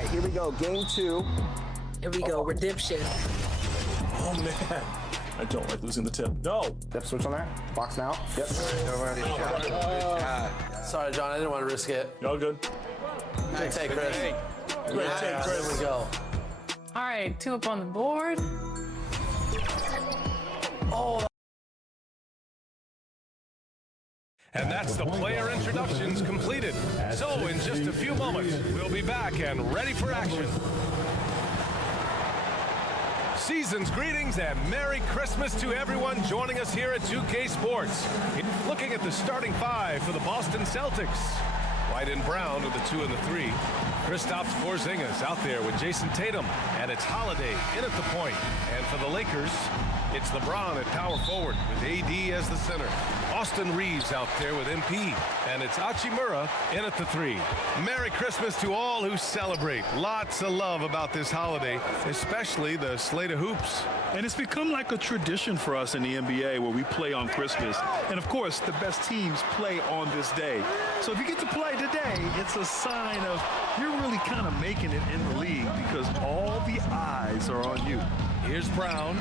right, here we go. Game 2. Here we go. Redemption. Oh, man. I don't like losing the tip. No. Yep, switch on there. Box now. Yep. Sorry, John. I didn't want to risk it. Y'all good? Good take, Chris. Great take, Chris. There we go. All right, 2 up on the board. Oh. And that's the player introductions completed. So in just a few moments, we'll be back and ready for action. Season's greetings and Merry Christmas to everyone joining us here at 2K Sports. Looking at the starting 5 for the Boston Celtics. White and Brown are the 2 and the 3. Kristaps Porzingis out there with Jason Tatum. And it's Holiday in at the point. And for the Lakers, it's LeBron at power forward with AD as the center. Austin Reeves out there with MP. And it's Hachimura in at the 3. Merry Christmas to all who celebrate. Lots of love about this holiday, especially the slate of hoops. And it's become like a tradition for us in the NBA where we play on Christmas. And of course, the best teams play on this day. So if you get to play today, it's a sign of you're really kind of making it in the league because all the eyes are on you. Here's Brown,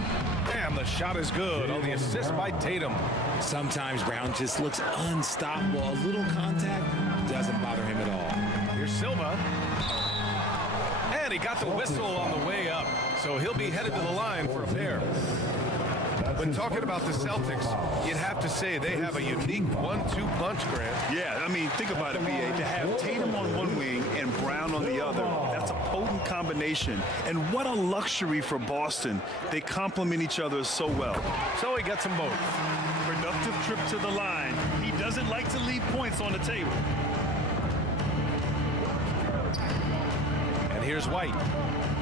and the shot is good on the assist by Tatum. Sometimes Brown just looks unstoppable. A little contact doesn't bother him at all. Here's Silva. And he got the whistle on the way up, so he'll be headed to the line for a pair. When talking about the Celtics, you'd have to say they have a unique 1-2 punch, Grant. Yeah, I mean, think about it, B.A. To have Tatum on one wing and Brown on the other, that's a potent combination. And what a luxury for Boston. They complement each other so well. So he gets them both. Productive trip to the line. He doesn't like to leave points on the table. And here's White.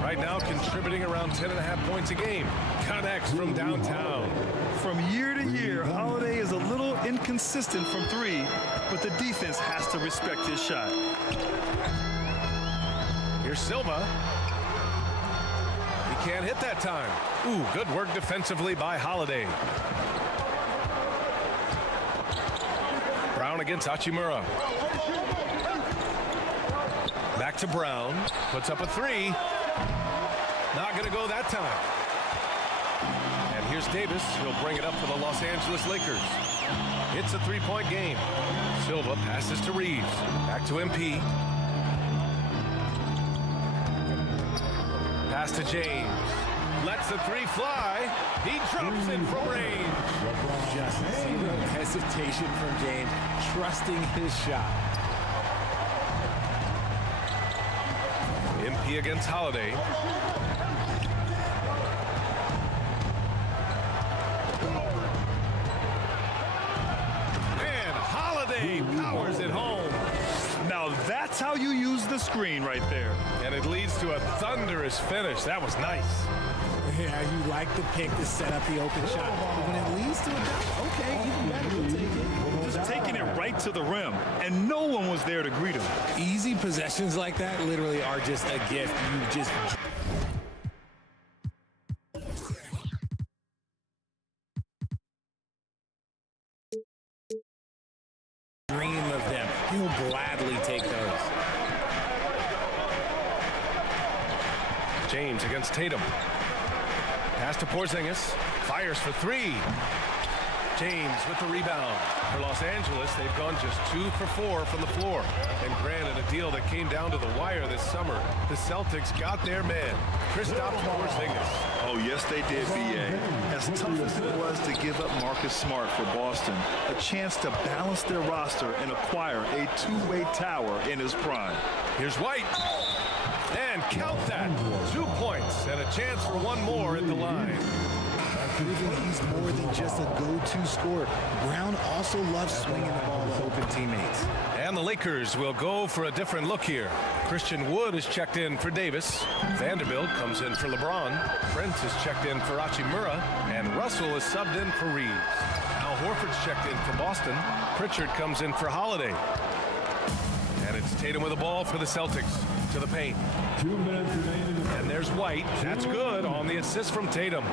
Right now contributing around 10.5 points a game. Connects from downtown. From year to year, Holiday is a little inconsistent from 3, but the defense has to respect his shot. Here's Silva. He can't hit that time. Ooh, good work defensively by Holiday. Brown against Hachimura. Back to Brown. Puts up a 3. Not going to go that time. And here's Davis. He'll bring it up for the Los Angeles Lakers. It's a 3-point game. Silva passes to Reeves. Back to MP. Pass to James. Lets the 3 fly. He drops it from range. Just zero hesitation from James, trusting his shot. MP against Holiday. And Holiday powers it home. Now that's how you use the screen right there. And it leads to a thunderous finish. That was nice. Yeah, you like the pick to set up the open shot. But when it leads to a dunk, okay, even better, we'll take it. Just taking it right to the rim, and no one was there to greet him. Easy possessions like that literally are just a gift. You just dream of them. He'll gladly take those. James against Tatum. Pass to Porzingis. Fires for 3. James with the rebound. For Los Angeles, they've gone just 2 for 4 from the floor. And granted, a deal that came down to the wire this summer, the Celtics got their man, Kristaps Porzingis. Oh, yes, they did, B.A. As tough as it was to give up Marcus Smart for Boston, a chance to balance their roster and acquire a two-way tower in his prime. Here's White. And count that. 2 points and a chance for one more at the line. Proving he's more than just a go-to scorer. Brown also loves swinging the ball to open teammates. And the Lakers will go for a different look here. Christian Wood is checked in for Davis. Vanderbilt comes in for LeBron. Prince is checked in for Hachimura. And Russell is subbed in for Reeves. Al Horford's checked in for Boston. Pritchard comes in for Holiday. And it's Tatum with the ball for the Celtics. To the paint. 2 minutes remaining. And there's White. That's good on the assist from Tatum.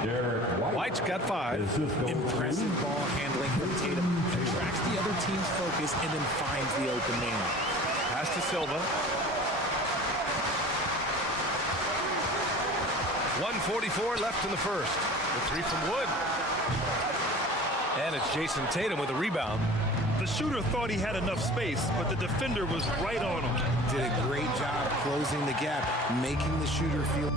White's got 5. Impressive ball handling from Tatum. Attracts the other team's focus and then finds the open man. Pass to Silva. 1:44 left in the first. The three from Wood. And it's Jason Tatum with a rebound. The shooter thought he had enough space, but the defender was right on him. Did a great job closing the gap, making the shooter feel.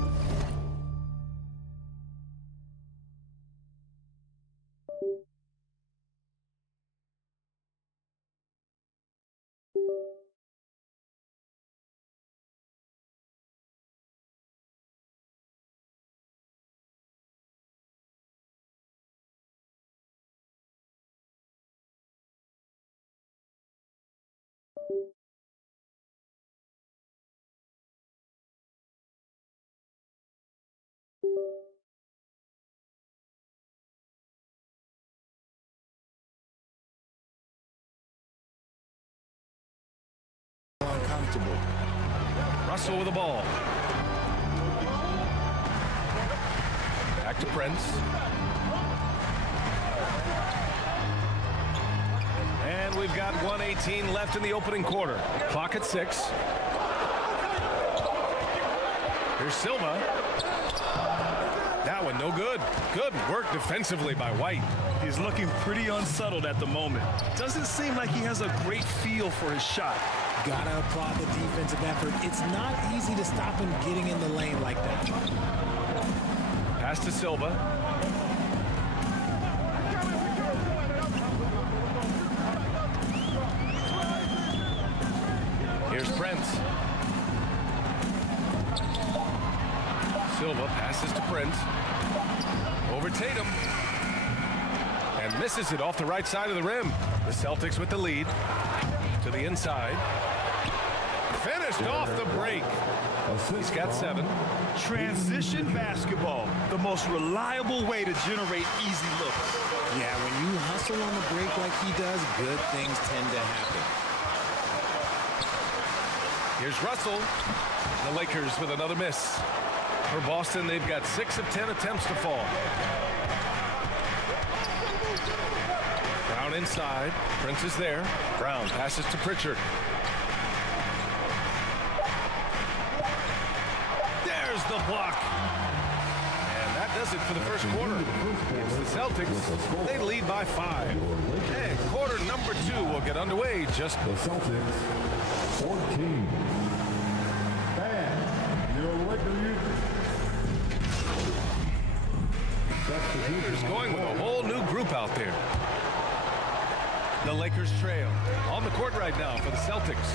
Uncomfortable. Russell with the ball. Back to Prince. And we've got 1:18 left in the opening quarter. Clock at 6. Here's Silva. That one no good. Good work defensively by White. He's looking pretty unsettled at the moment. Doesn't seem like he has a great feel for his shot. Gotta applaud the defensive effort. It's not easy to stop him getting in the lane like that. Pass to Silva. Here's Prince. Silva passes to Prince. Over Tatum. And misses it off the right side of the rim. The Celtics with the lead. To the inside. Finished off the break. He's got 7. Transition basketball, the most reliable way to generate easy looks. Yeah, when you hustle on the break like he does, good things tend to happen. Here's Russell. The Lakers with another miss. For Boston, they've got 6 of 10 attempts to fall. Brown inside. Prince is there. Brown passes to Pritchard. There's the block. And that does it for the first quarter. It's the Celtics. They lead by 5. And quarter number 2 will get underway just. The Celtics 14. And your Lakers. Lakers going with a whole new group out there. The Lakers trail. On the court right now for the Celtics.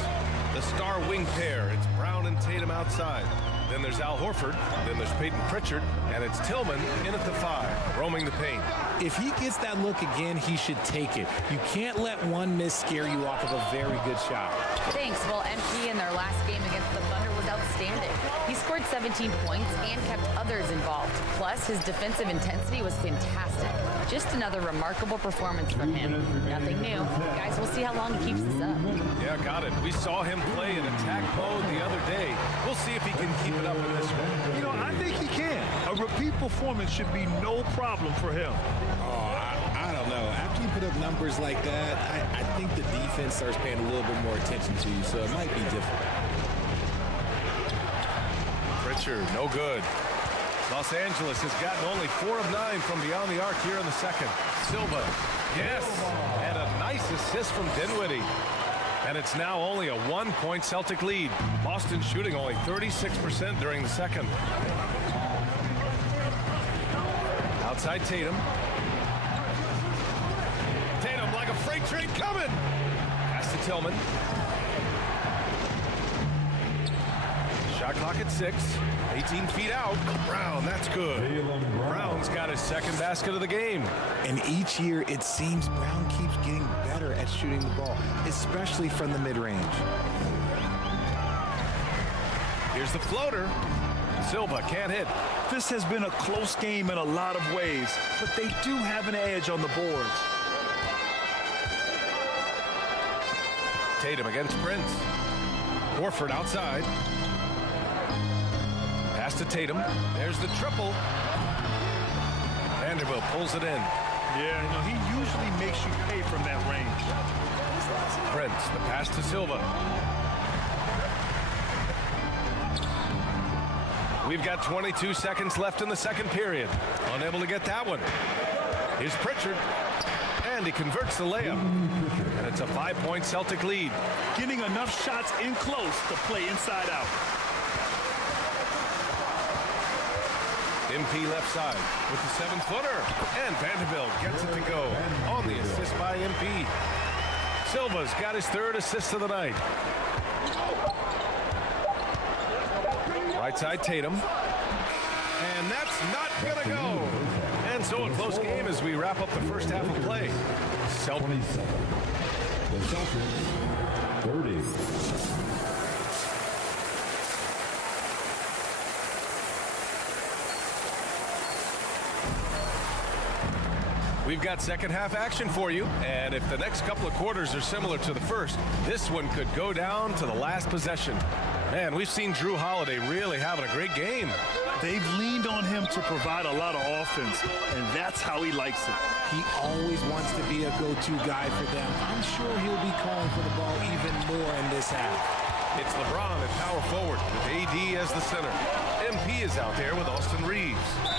The star wing pair. It's Brown and Tatum outside. Then there's Al Horford. Then there's Peyton Pritchard. And it's Tillman in at the 5, roaming the paint. If he gets that look again, he should take it. You can't let one miss scare you off of a very good shot. Thanks. Well, MP in their last game against the Thunder was outstanding. He scored 17 points and kept others involved. Plus, his defensive intensity was fantastic. Just another remarkable performance from him. Nothing new. Guys, we'll see how long he keeps this up. Yeah, got it. We saw him play in attack mode the other day. We'll see if he can keep it up in this one. You know, I think he can. A repeat performance should be no problem for him. Oh, I don't know. After you put up numbers like that, I think the defense starts paying a little bit more attention to you, so it might be different. Pritchard, no good. Los Angeles has gotten only 4 of 9 from beyond the arc here in the second. Silva, yes, and a nice assist from Dinwiddie. And it's now only a 1-point Celtic lead. Boston shooting only 36% during the second. Outside Tatum. Tatum like a freight train coming. Pass to Tillman. Shot clock at 6. 18 feet out. Brown, that's good. Brown's got his second basket of the game. And each year, it seems Brown keeps getting better at shooting the ball, especially from the mid-range. Here's the floater. Silva can't hit. This has been a close game in a lot of ways, but they do have an edge on the boards. Tatum against Prince. Horford outside. Pass to Tatum. There's the triple. Vanderbilt pulls it in. Yeah, you know, he usually makes you pay from that range. Prince, the pass to Silva. We've got 22 seconds left in the second period. Unable to get that one. Here's Pritchard. And he converts the layup. And it's a 5-point Celtic lead. Getting enough shots in close to play inside out. MP left side with the 7-footer. And Vanderbilt gets it to go on the assist by MP. Silva's got his 3rd assist of the night. Right side Tatum. And that's not going to go. And so a close game as we wrap up the first half of play. 27. The Celtics 30. We've got second half action for you, and if the next couple of quarters are similar to the first, this one could go down to the last possession. Man, we've seen Drew Holiday really having a great game. They've leaned on him to provide a lot of offense, and that's how he likes it. He always wants to be a go-to guy for them. I'm sure he'll be calling for the ball even more in this half. It's LeBron at power forward with AD as the center. MP is out there with Austin Reeves.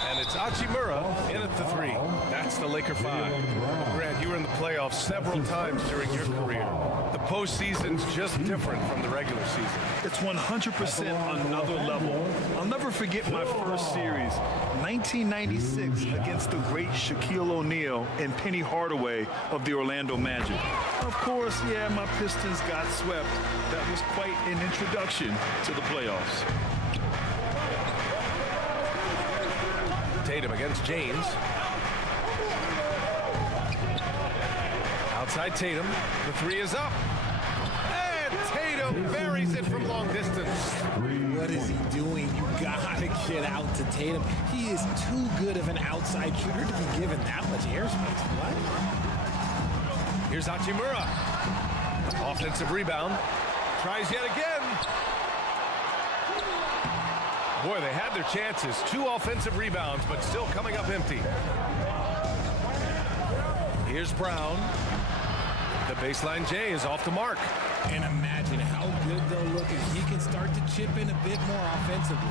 And it's Hachimura in at the 3. That's the Laker 5. Grant, you were in the playoffs several times during your career. The postseason's just different from the regular season. It's 100% another level. I'll never forget my first series, 1996, against the great Shaquille O'Neal and Penny Hardaway of the Orlando Magic. Of course, yeah, my Pistons got swept. That was quite an introduction to the playoffs. Tatum against James. Outside Tatum. The 3 is up. And Tatum buries it from long distance. What is he doing? You gotta get out to Tatum. He is too good of an outside shooter to be given that much airspace. What? Here's Hachimura. Offensive rebound. Tries yet again. Boy, they had their chances. 2 offensive rebounds, but still coming up empty. Here's Brown. The baseline J is off the mark. And imagine how good they'll look if he can start to chip in a bit more offensively.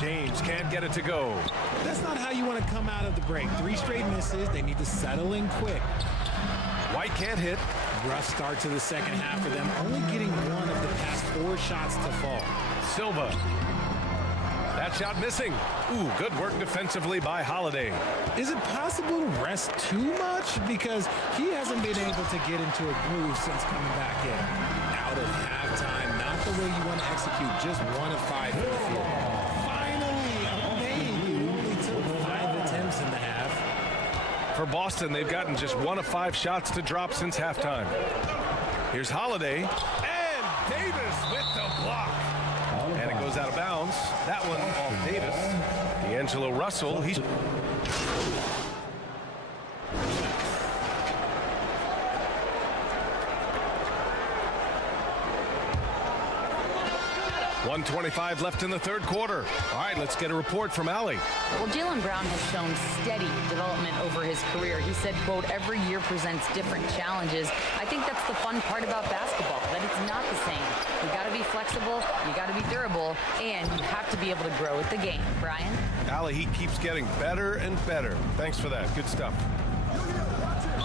James can't get it to go. That's not how you want to come out of the break. 3 straight misses. They need to settle in quick. White can't hit. Rough start to the second half for them, only getting 1 of the past 4 shots to fall. Silva. That shot missing. Ooh, good work defensively by Holiday. Is it possible to rest too much? Because he hasn't been able to get into a groove since coming back in. Out of halftime, not the way you want to execute, just 1 of 5 from the field. Finally, a made. It only took 5 attempts in the half. For Boston, they've gotten just 1 of 5 shots to drop since halftime. Here's Holiday. And Davis with the block. And it goes out of bounds. That one off Davis. D'Angelo Russell. He's... .125 left in the third quarter. All right, let's get a report from Allie. Well, Jaylen Brown has shown steady development over his career. He said, quote, every year presents different challenges. I think that's the fun part about basketball, that it's not the same. You got to be flexible, you got to be durable, and you have to be able to grow with the game. Brian? Allie, he keeps getting better and better. Thanks for that. Good stuff.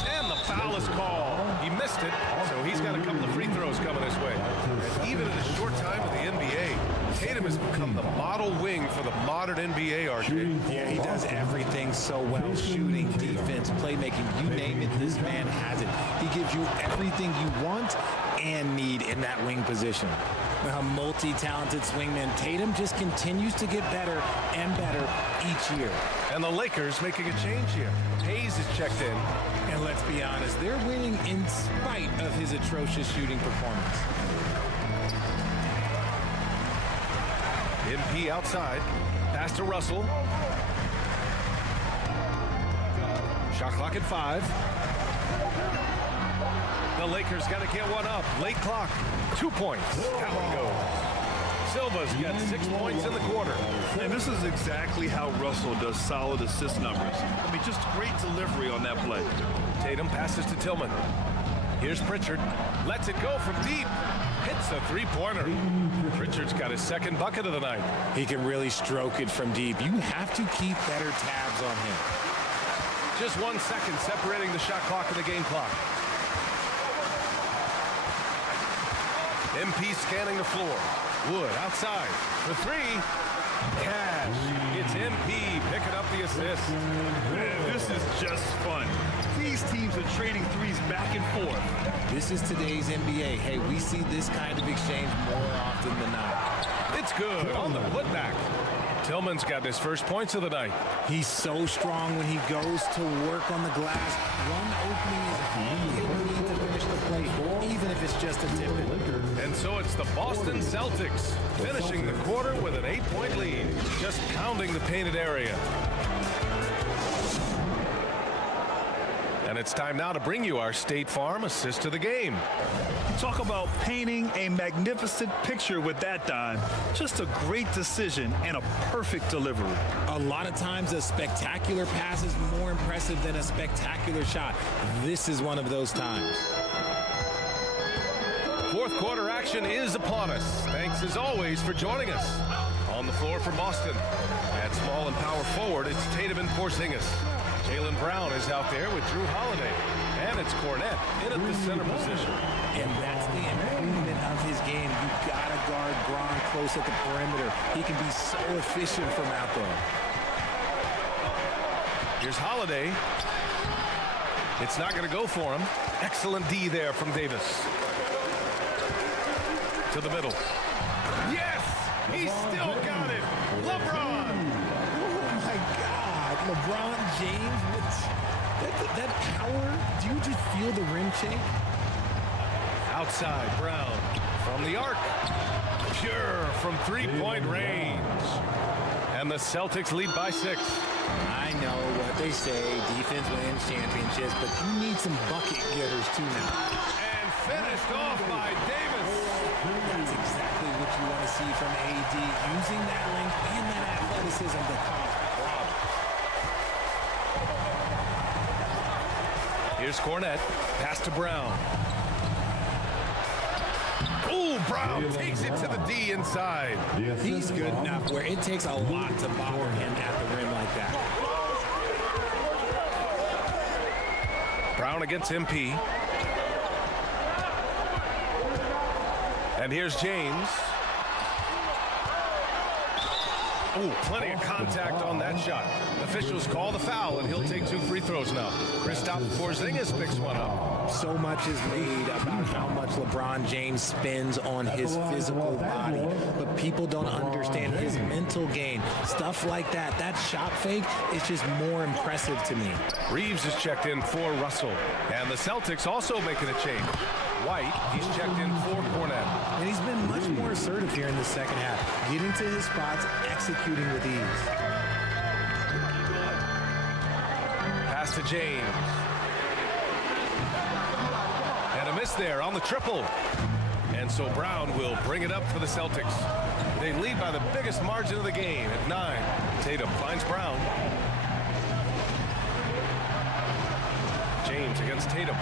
And the foul is called. He missed it, so he's got a couple of free throws coming his way. And even in a short time in the NBA, Tatum has become the model wing for the modern NBA, RJ. Yeah, he does everything so well. Shooting, defense, playmaking, you name it, this man has it. He gives you everything you want and need in that wing position. A multi-talented swingman, Tatum just continues to get better and better each year. And the Lakers making a change here. Hayes is checked in. And let's be honest, they're winning in spite of his atrocious shooting performance. MP outside. Pass to Russell. Shot clock at 5. The Lakers got to get one up. Late clock. 2 points. That one goes. Silva's got 6 points in the quarter. And this is exactly how Russell does solid assist numbers. I mean, just great delivery on that play. Tatum passes to Tillman. Here's Pritchard. Lets it go from deep. Hits a three-pointer. Richards got his second bucket of the night. He can really stroke it from deep. You have to keep better tabs on him. Just 1 second separating the shot clock and the game clock. MP scanning the floor. Wood outside for three. Cash. It's MP picking up the assist. Man, this is just fun. These teams are trading threes back and forth. This is today's NBA. Hey, we see this kind of exchange more often than not. It's good on the putback. Tillman's got his first points of the night. He's so strong when he goes to work on the glass. One opening is all he'll need to finish the play, even if it's just a tip. And so it's the Boston Celtics finishing the quarter with an 8-point lead, just pounding the painted area. And it's time now to bring you our State Farm assist of the game. Talk about painting a magnificent picture with that dime. Just a great decision and a perfect delivery. A lot of times a spectacular pass is more impressive than a spectacular shot. This is one of those times. Fourth quarter action is upon us. Thanks as always for joining us. On the floor for Boston. At small and power forward, it's Tatum and Porzingis. Jaylen Brown is out there with Drew Holiday. And it's Cornette in at the center position. And that's the improvement of his game. You gotta guard Braun close at the perimeter. He can be so efficient from out there. Here's Holiday. It's not going to go for him. Excellent D there from Davis. To the middle. Yes! He still got it! LeBron! Oh my God. LeBron James, that power, do you just feel the rim shake? Outside, Brown from the arc. Pure from three-point range. And the Celtics lead by 6. I know what they say, defense wins championships, but you need some bucket getters too now. And finished off by Davis. That's exactly what you want to see from AD, using that length and that athleticism to cause problems. Here's Cornette. Pass to Brown. Ooh, Brown takes it to the D inside. He's good enough where it takes a lot to bother him at the rim like that. Brown against MP. And here's James. Ooh, plenty of contact on that shot. Officials call the foul, and he'll take 2 free throws now. Kristaps Porzingis picks one up. So much is made about how much LeBron James spends on his physical body, but people don't understand his mental game. Stuff like that, that shot fake is just more impressive to me. Reeves is checked in for Russell. And the Celtics also making a change. White, he's checked in for Cornette. And he's been much more assertive here in the second half, getting to his spots, executing with ease. Pass to James. And a miss there on the triple. And so Brown will bring it up for the Celtics. They lead by the biggest margin of the game at 9. Tatum finds Brown. James against Tatum.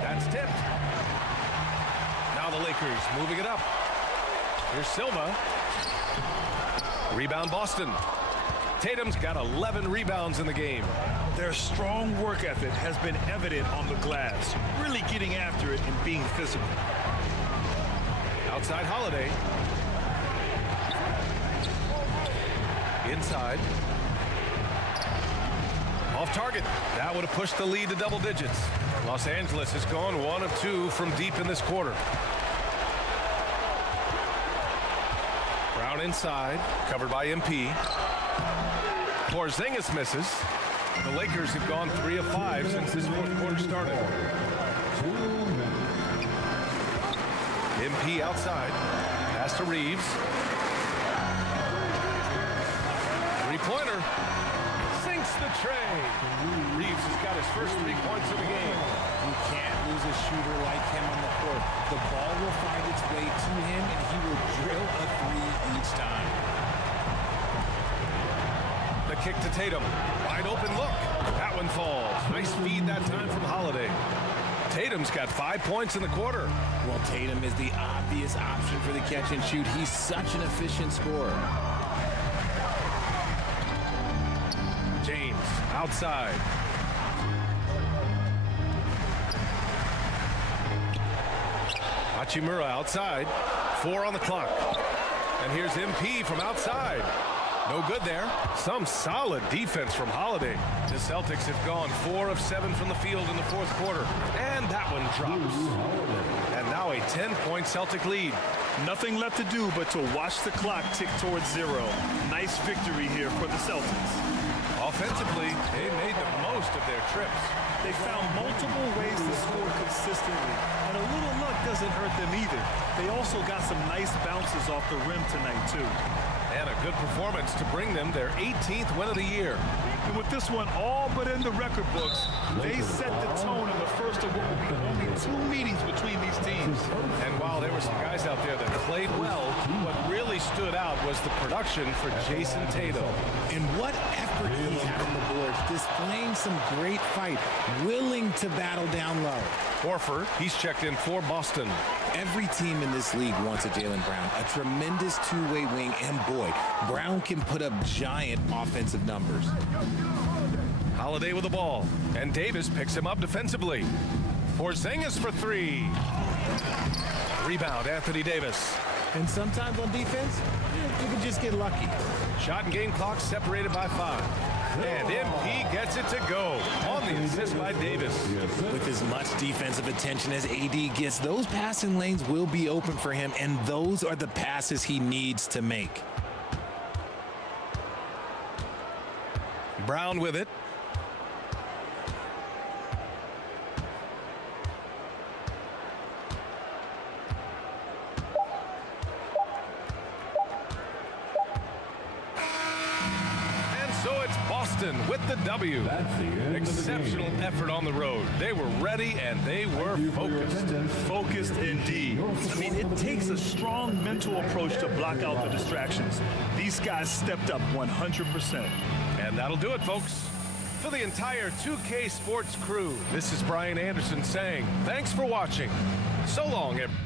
That's tipped. Now the Lakers moving it up. Here's Silva. Rebound Boston. Tatum's got 11 rebounds in the game. Their strong work ethic has been evident on the glass, really getting after it and being physical. Outside Holiday. Inside. Off target. That would have pushed the lead to double digits. Los Angeles has gone 1 of 2 from deep in this quarter. Brown inside, covered by MP. Porzingis misses. The Lakers have gone 3 of 5 since this fourth quarter started. MP outside. Pass to Reeves. Three-pointer. Sinks the tray. Reeves has got his first 3 points of the game. You can't lose a shooter like him on the court. The ball will find its way to him, and he will drill a 3 each time. The kick to Tatum. Wide open look. That one falls. Nice feed that time from Holiday. Tatum's got 5 points in the quarter. Well, Tatum is the obvious option for the catch and shoot. He's such an efficient scorer. James outside. Hachimura outside. 4 on the clock. And here's MP from outside. No good there. Some solid defense from Holiday. The Celtics have gone 4 of 7 from the field in the fourth quarter. And that one drops. And now a 10-point Celtic lead. Nothing left to do but to watch the clock tick towards 0. Nice victory here for the Celtics. Offensively, they made the most of their trips. They found multiple ways to score consistently, and a little luck doesn't hurt them either. They also got some nice bounces off the rim tonight, too. And a good performance to bring them their 18th win of the year. And with this one all but in the record books, they set the tone in the first of what will be only 2 meetings between these teams. And while there were some guys out there that played well, what really stood out was the production for Jason Tatum. And what effort he had on the boards, displaying some great fight, willing to battle down low. Horford, he's checked in for Boston. Every team in this league wants a Jaylen Brown, a tremendous two-way wing, and boy, Brown can put up giant offensive numbers. Holiday with the ball, and Davis picks him up defensively. Porzingis for 3. Rebound, Anthony Davis. And sometimes on defense, you can just get lucky. Shot and game clock separated by 5. And MP gets it to go on the assist by Davis. With as much defensive attention as AD gets, those passing lanes will be open for him, and those are the passes he needs to make. Brown with it. Boston with the W. Exceptional effort on the road. They were ready and they were focused. Focused indeed. I mean, it takes a strong mental approach to block out the distractions. These guys stepped up 100%. And that'll do it, folks. For the entire 2K Sports crew, this is Brian Anderson saying thanks for watching. So long, everyone.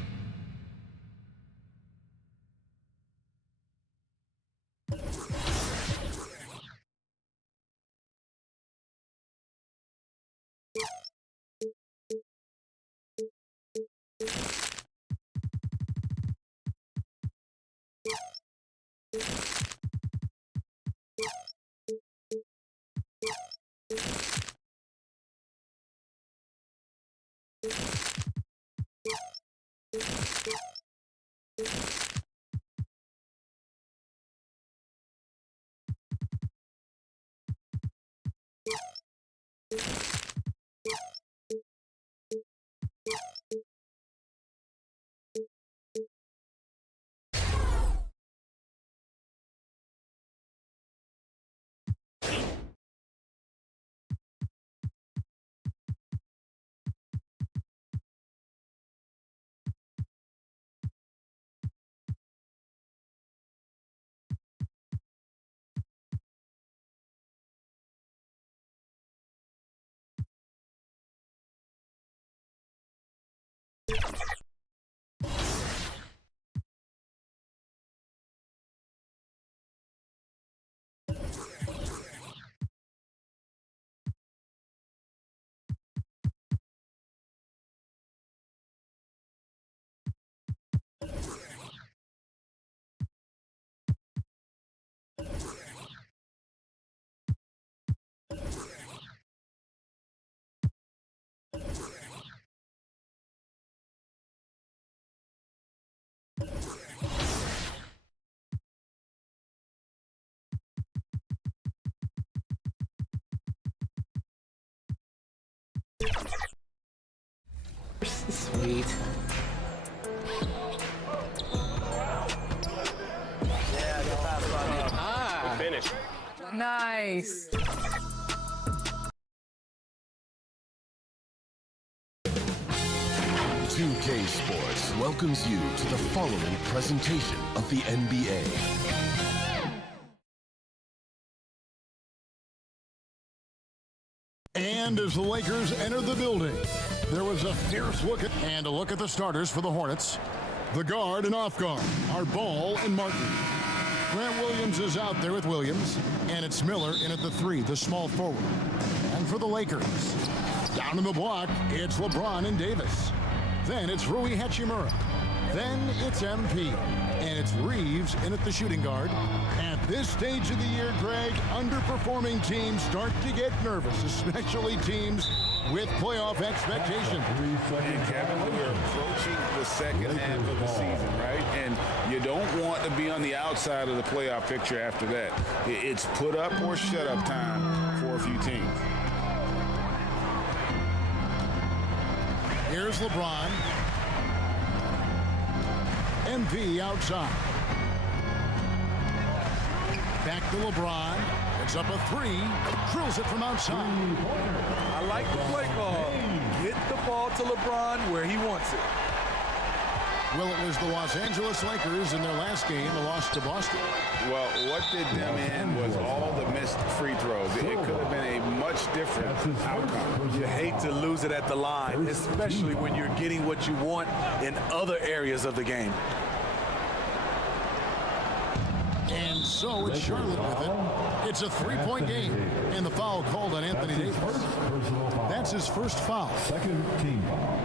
Sweet. Yeah, good pass, buddy. Ah. Finish. Nice. K Sports welcomes you to the following presentation of the NBA. And And as the Lakers enter the building, there was a fierce look at, and a look at the starters for the Hornets. The guard and off guard are Ball and Martin. Grant Williams is out there with Williams, and it's Miller in at the 3, the small forward. And for the Lakers, down in the block, it's LeBron and Davis. Then it's Rui Hachimura. Then it's MP. And it's Reeves in at the shooting guard. At this stage of the year, Greg, underperforming teams start to get nervous, especially teams with playoff expectations. And Kevin, we're approaching the second half of the season, right? And you don't want to be on the outside of the playoff picture after that. It's put up or shut up time for a few teams. Here's LeBron. MV outside. Back to LeBron. It's up a 3. Drills it from outside. I like the play call. Get the ball to LeBron where he wants it. Well, it was the Los Angeles Lakers in their last game, a loss to Boston. Well, what did them in was all the missed free throws. It could have been a much different outcome. You hate to lose it at the line, especially when you're getting what you want in other areas of the game. And so it's Charlotte with it. It's a 3-point game. And the foul called on Anthony Davis. That's his first foul. Second team foul.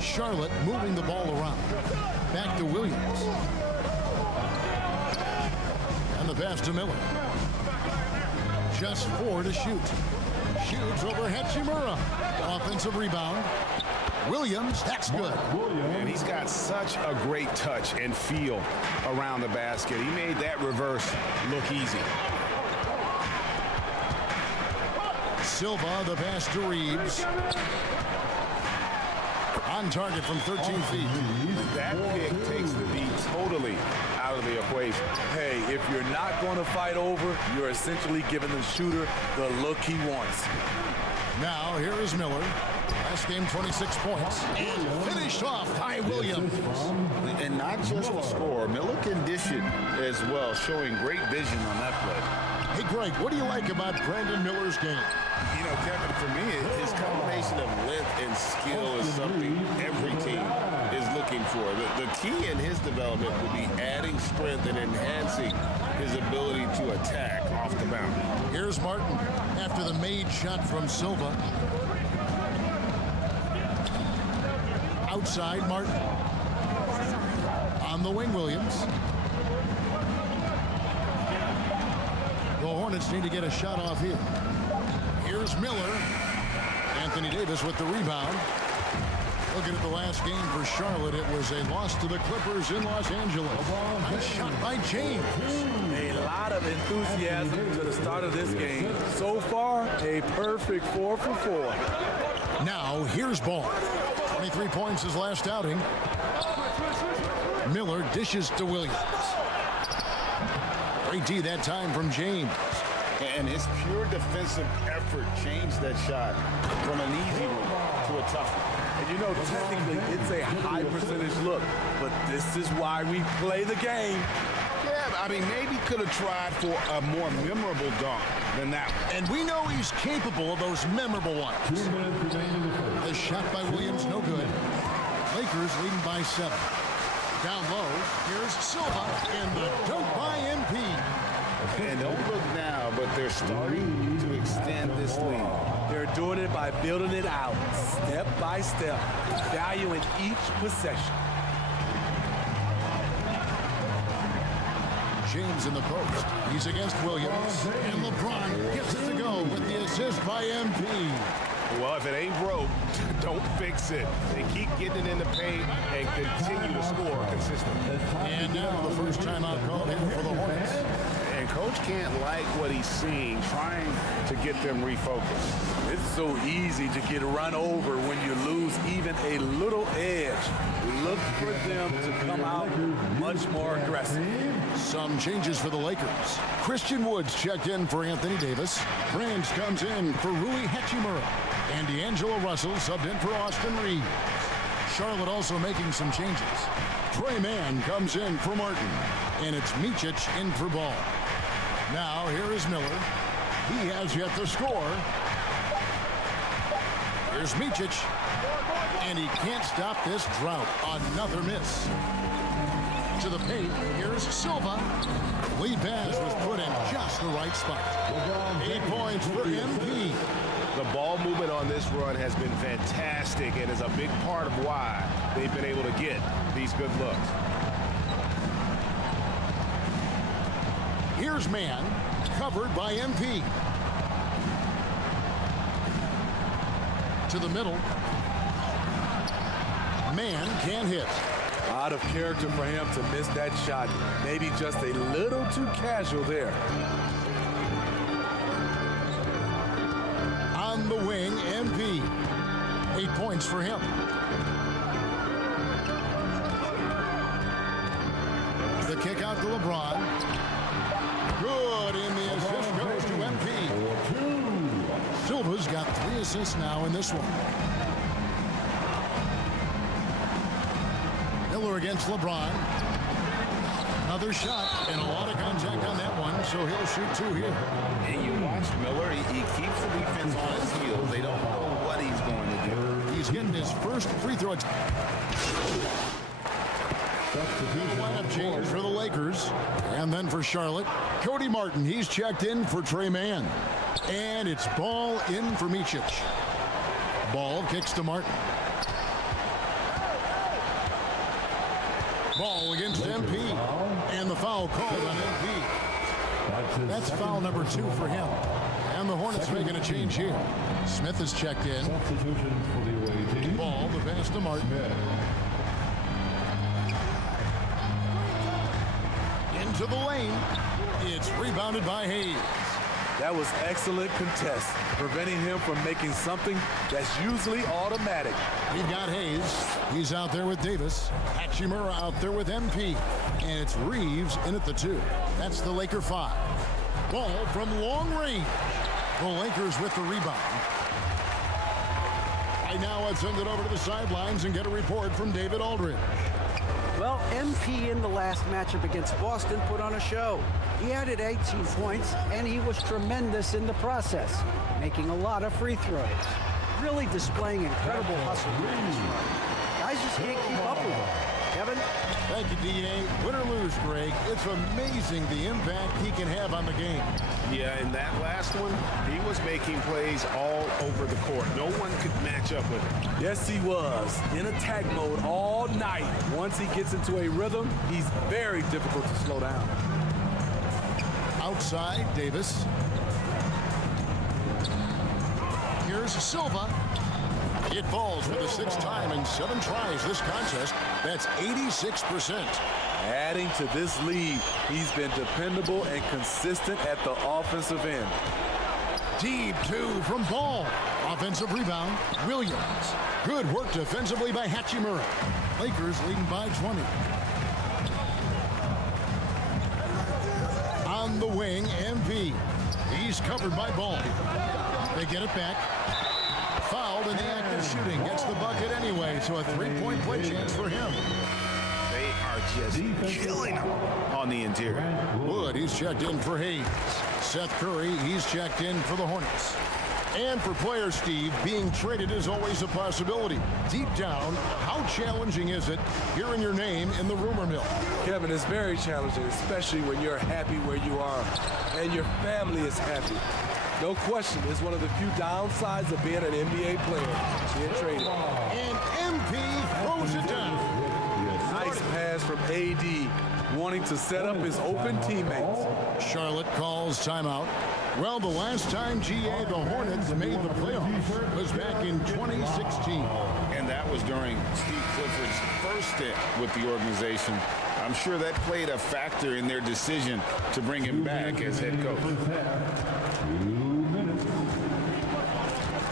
Charlotte moving the ball around. Back to Williams. And the pass to Miller. Just 4 to shoot. Shoots over Hachimura. Offensive rebound. Williams, that's good. And he's got such a great touch and feel around the basket. He made that reverse look easy. Silva, the pass to Reeves. On target from 13 feet. That pick takes the D totally out of the equation. Hey, if you're not going to fight over, you're essentially giving the shooter the look he wants. Now, here is Miller. Last game, 26 points. And finished off by Williams. And not just the score. Miller can dish it as well, showing great vision on that play. Hey, Greg, what do you like about Brandon Miller's game? You know, Kevin, for me, his combination of length and skill is something every team is looking for. The key in his development will be adding strength and enhancing his ability to attack off the boundary. Here's Martin after the made shot from Silva. Outside, Martin. On the wing, Williams. The Hornets need to get a shot off here. Here's Miller. Anthony Davis with the rebound. Looking at the last game for Charlotte, it was a loss to the Clippers in Los Angeles. A shot by James. A lot of enthusiasm to the start of this game. So far, a perfect 4 for 4. Now, here's Ball. 23 points his last outing. Miller dishes to Williams. Great D that time from James. And his pure defensive effort changed that shot from an easy one to a tough one. And you know, technically, it's a high percentage look, but this is why we play the game. Yeah, I mean, maybe could have tried for a more memorable dunk than that one. And we know he's capable of those memorable ones. 2 minutes remaining in the first. The shot by Williams, no good. Lakers leading by 7. Down low, here's Silva, and the dunk by MP. And don't look now, but they're starting to extend this lead. They're doing it by building it out, step by step, valuing each possession. James in the post. He's against Williams. And LeBron gets it to go with the assist by MP. Well, if it ain't broke, don't fix it. They keep getting it in the paint and continue to score consistently. And now the first timeout called in for the Hornets. And Coach can't like what he's seeing, trying to get them refocused. It's so easy to get run over when you lose even a little edge. Look for them to come out much more aggressive. Some changes for the Lakers. Christian Woods checked in for Anthony Davis. Brands comes in for Rui Hachimura. And D'Angelo Russell subbed in for Austin Reeves. Charlotte also making some changes. Trey Mann comes in for Martin. And it's Micic in for ball. Now here is Miller. He has yet to score. Here's Micic. And he can't stop this drought. Another miss. To the paint, here's Silva. Lead pass was put in just the right spot. 8 points for MP. The ball movement on this run has been fantastic and is a big part of why they've been able to get these good looks. Here's man, covered by MP. To the middle. Man can't hit. Out of character for him to miss that shot. Maybe just a little too casual there. On the wing, MP. 8 points for him. The kick out to LeBron. Good, and the assist goes to MP. Silva's got 3 assists now in this one. Miller against LeBron. Another shot and a lot of contact on that one, so he'll shoot 2 here. And you watch Miller, he keeps the defense on his heels. They don't know what he's going to do. He's getting his first free throw. Lineup change for the Lakers. And then for Charlotte, Cody Martin. He's checked in for Trey Mann. And it's ball in for Micic. Ball kicks to Martin. Ball against MP. And the foul called on MP. That's foul number 2 for him. And the Hornets making a change here. Smith is checked in. Ball, the pass to Martin. Into the lane. It's rebounded by Hayes. That was excellent contest, preventing him from making something that's usually automatic. We've got Hayes. He's out there with Davis. Hachimura out there with MP. And it's Reeves in at the 2. That's the Laker 5. Ball from long range. The Lakers with the rebound. Right now, let's send it over to the sidelines and get a report from David Aldridge. Well, MP in the last matchup against Boston put on a show. He added 18 points, and he was tremendous in the process, making a lot of free throws. Really displaying incredible hustle. Guys just can't keep up with him. Kevin? Thank you, D.A. Win or lose, Greg, it's amazing the impact he can have on the game. Yeah, in that last one, he was making plays all over the court. No one could match up with him. Yes, he was. In attack mode all night. Once he gets into a rhythm, he's very difficult to slow down. Outside, Davis. Here's Silva. It falls for the 6th time in 7 tries this contest. That's 86%. Adding to this lead, he's been dependable and consistent at the offensive end. Deep 2 from Ball. Offensive rebound, Williams. Good work defensively by Hachimura. Lakers leading by 20. On the wing, MP. He's covered by Ball. They get it back. Fouled in the act of shooting. Gets the bucket anyway, so a 3-point play chance for him. They are just killing him on the interior. Wood, he's checked in for Hayes. Seth Curry, he's checked in for the Hornets. And for player Steve, being traded is always a possibility. Deep down, how challenging is it hearing your name in the rumor mill? Kevin, it's very challenging, especially when you're happy where you are and your family is happy. No question, it's one of the few downsides of being an NBA player, being traded. And MP throws it down. Nice pass from AD, wanting to set up his open teammates. Charlotte calls timeout. Well, the last time, GA, the Hornets made the playoffs was back in 2016. And that was during Steve Clifford's first stint with the organization. I'm sure that played a factor in their decision to bring him back as head coach.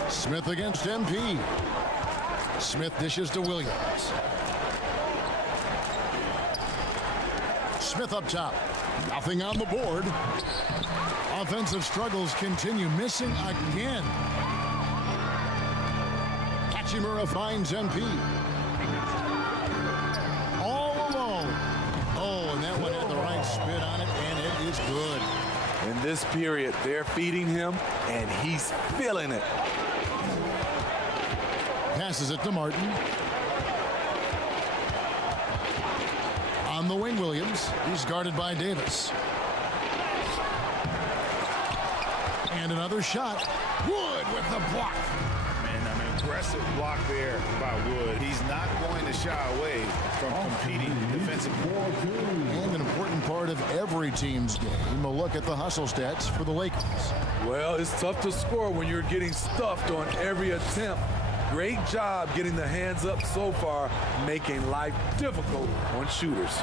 Smith against MP. Smith dishes to Williams. Smith up top. Nothing on the board. Offensive struggles continue. Missing again. Hachimura finds MP. All alone. Oh, and that one had the right spin on it, and it is good. In this period, they're feeding him, and he's feeling it. Passes it to Martin. On the wing, Williams. He's guarded by Davis. And another shot. Wood with the block. Man, an aggressive block there by Wood. He's not going to shy away from competing defensively. And an important part of every team's game, a look at the hustle stats for the Lakers. Well, it's tough to score when you're getting stuffed on every attempt. Great job getting the hands up so far, making life difficult on shooters.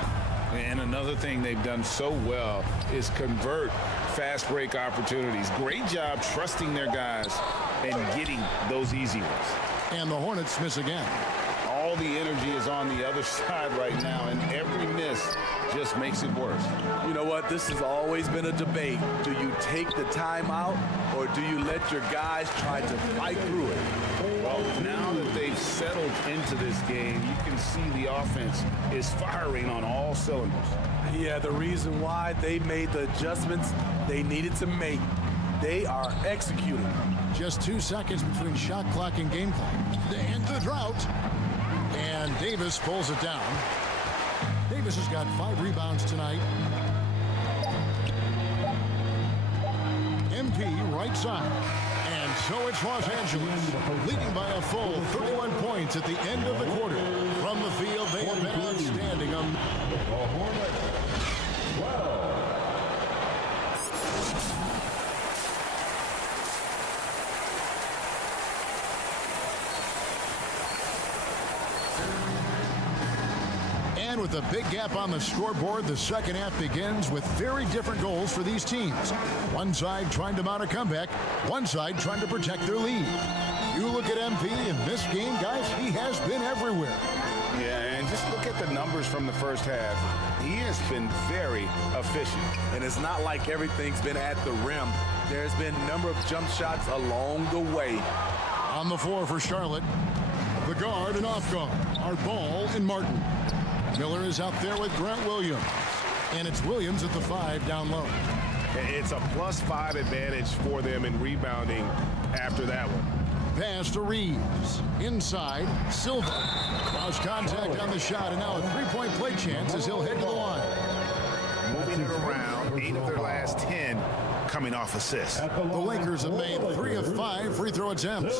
And another thing they've done so well is convert fast break opportunities. Great job trusting their guys and getting those easy ones. And the Hornets miss again. All the energy is on the other side right now, and every miss just makes it worse. You know what? This has always been a debate. Do you take the timeout, or do you let your guys try to fight through it? Well, now that they've settled into this game, you can see the offense is firing on all cylinders. Yeah, the reason why they made the adjustments they needed to make. They are executing. Just 2 seconds between shot clock and game clock. They end the drought. And Davis pulls it down. Davis has got 5 rebounds tonight. MP right side. And so it's Los Angeles, leading by a full 31 points at the end of the quarter. From the field, they have been outstanding. And with a big gap on the scoreboard, the second half begins with very different goals for these teams. One side trying to mount a comeback, one side trying to protect their lead. You look at MP in this game, guys, he has been everywhere. Yeah, and just look at the numbers from the first half. He has been very efficient. And it's not like everything's been at the rim. There's been a number of jump shots along the way. On the floor for Charlotte, the guard and off guard are Ball and Martin. Miller is out there with Grant Williams. And it's Williams at the 5 down low. It's a +5 advantage for them in rebounding after that one. Pass to Reeves. Inside, Silva. Cross contact on the shot, and now a 3-point play chance as he'll head to the line. Moving it around, 8 of their last 10 coming off assists. The Lakers have made 3 of 5 free throw attempts.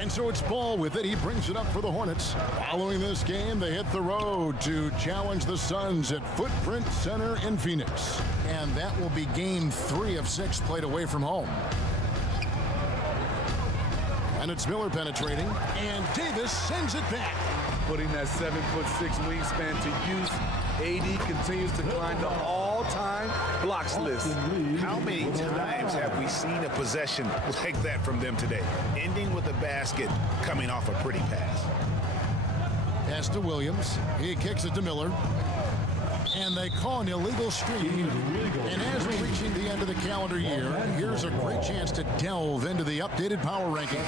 And so it's Ball with it. He brings it up for the Hornets. Following this game, they hit the road to challenge the Suns at Footprint Center in Phoenix. And that will be game 3 of 6 played away from home. And it's Miller penetrating. And Davis sends it back. Putting that 7'6" wingspan to use. AD continues to climb the all-time blocks list. How many times have we seen a possession like that from them today? Ending with a basket, coming off a pretty pass. Pass to Williams. He kicks it to Miller. And they call an illegal stream. And as we're reaching the end of the calendar year, here's a great chance to delve into the updated power ranking.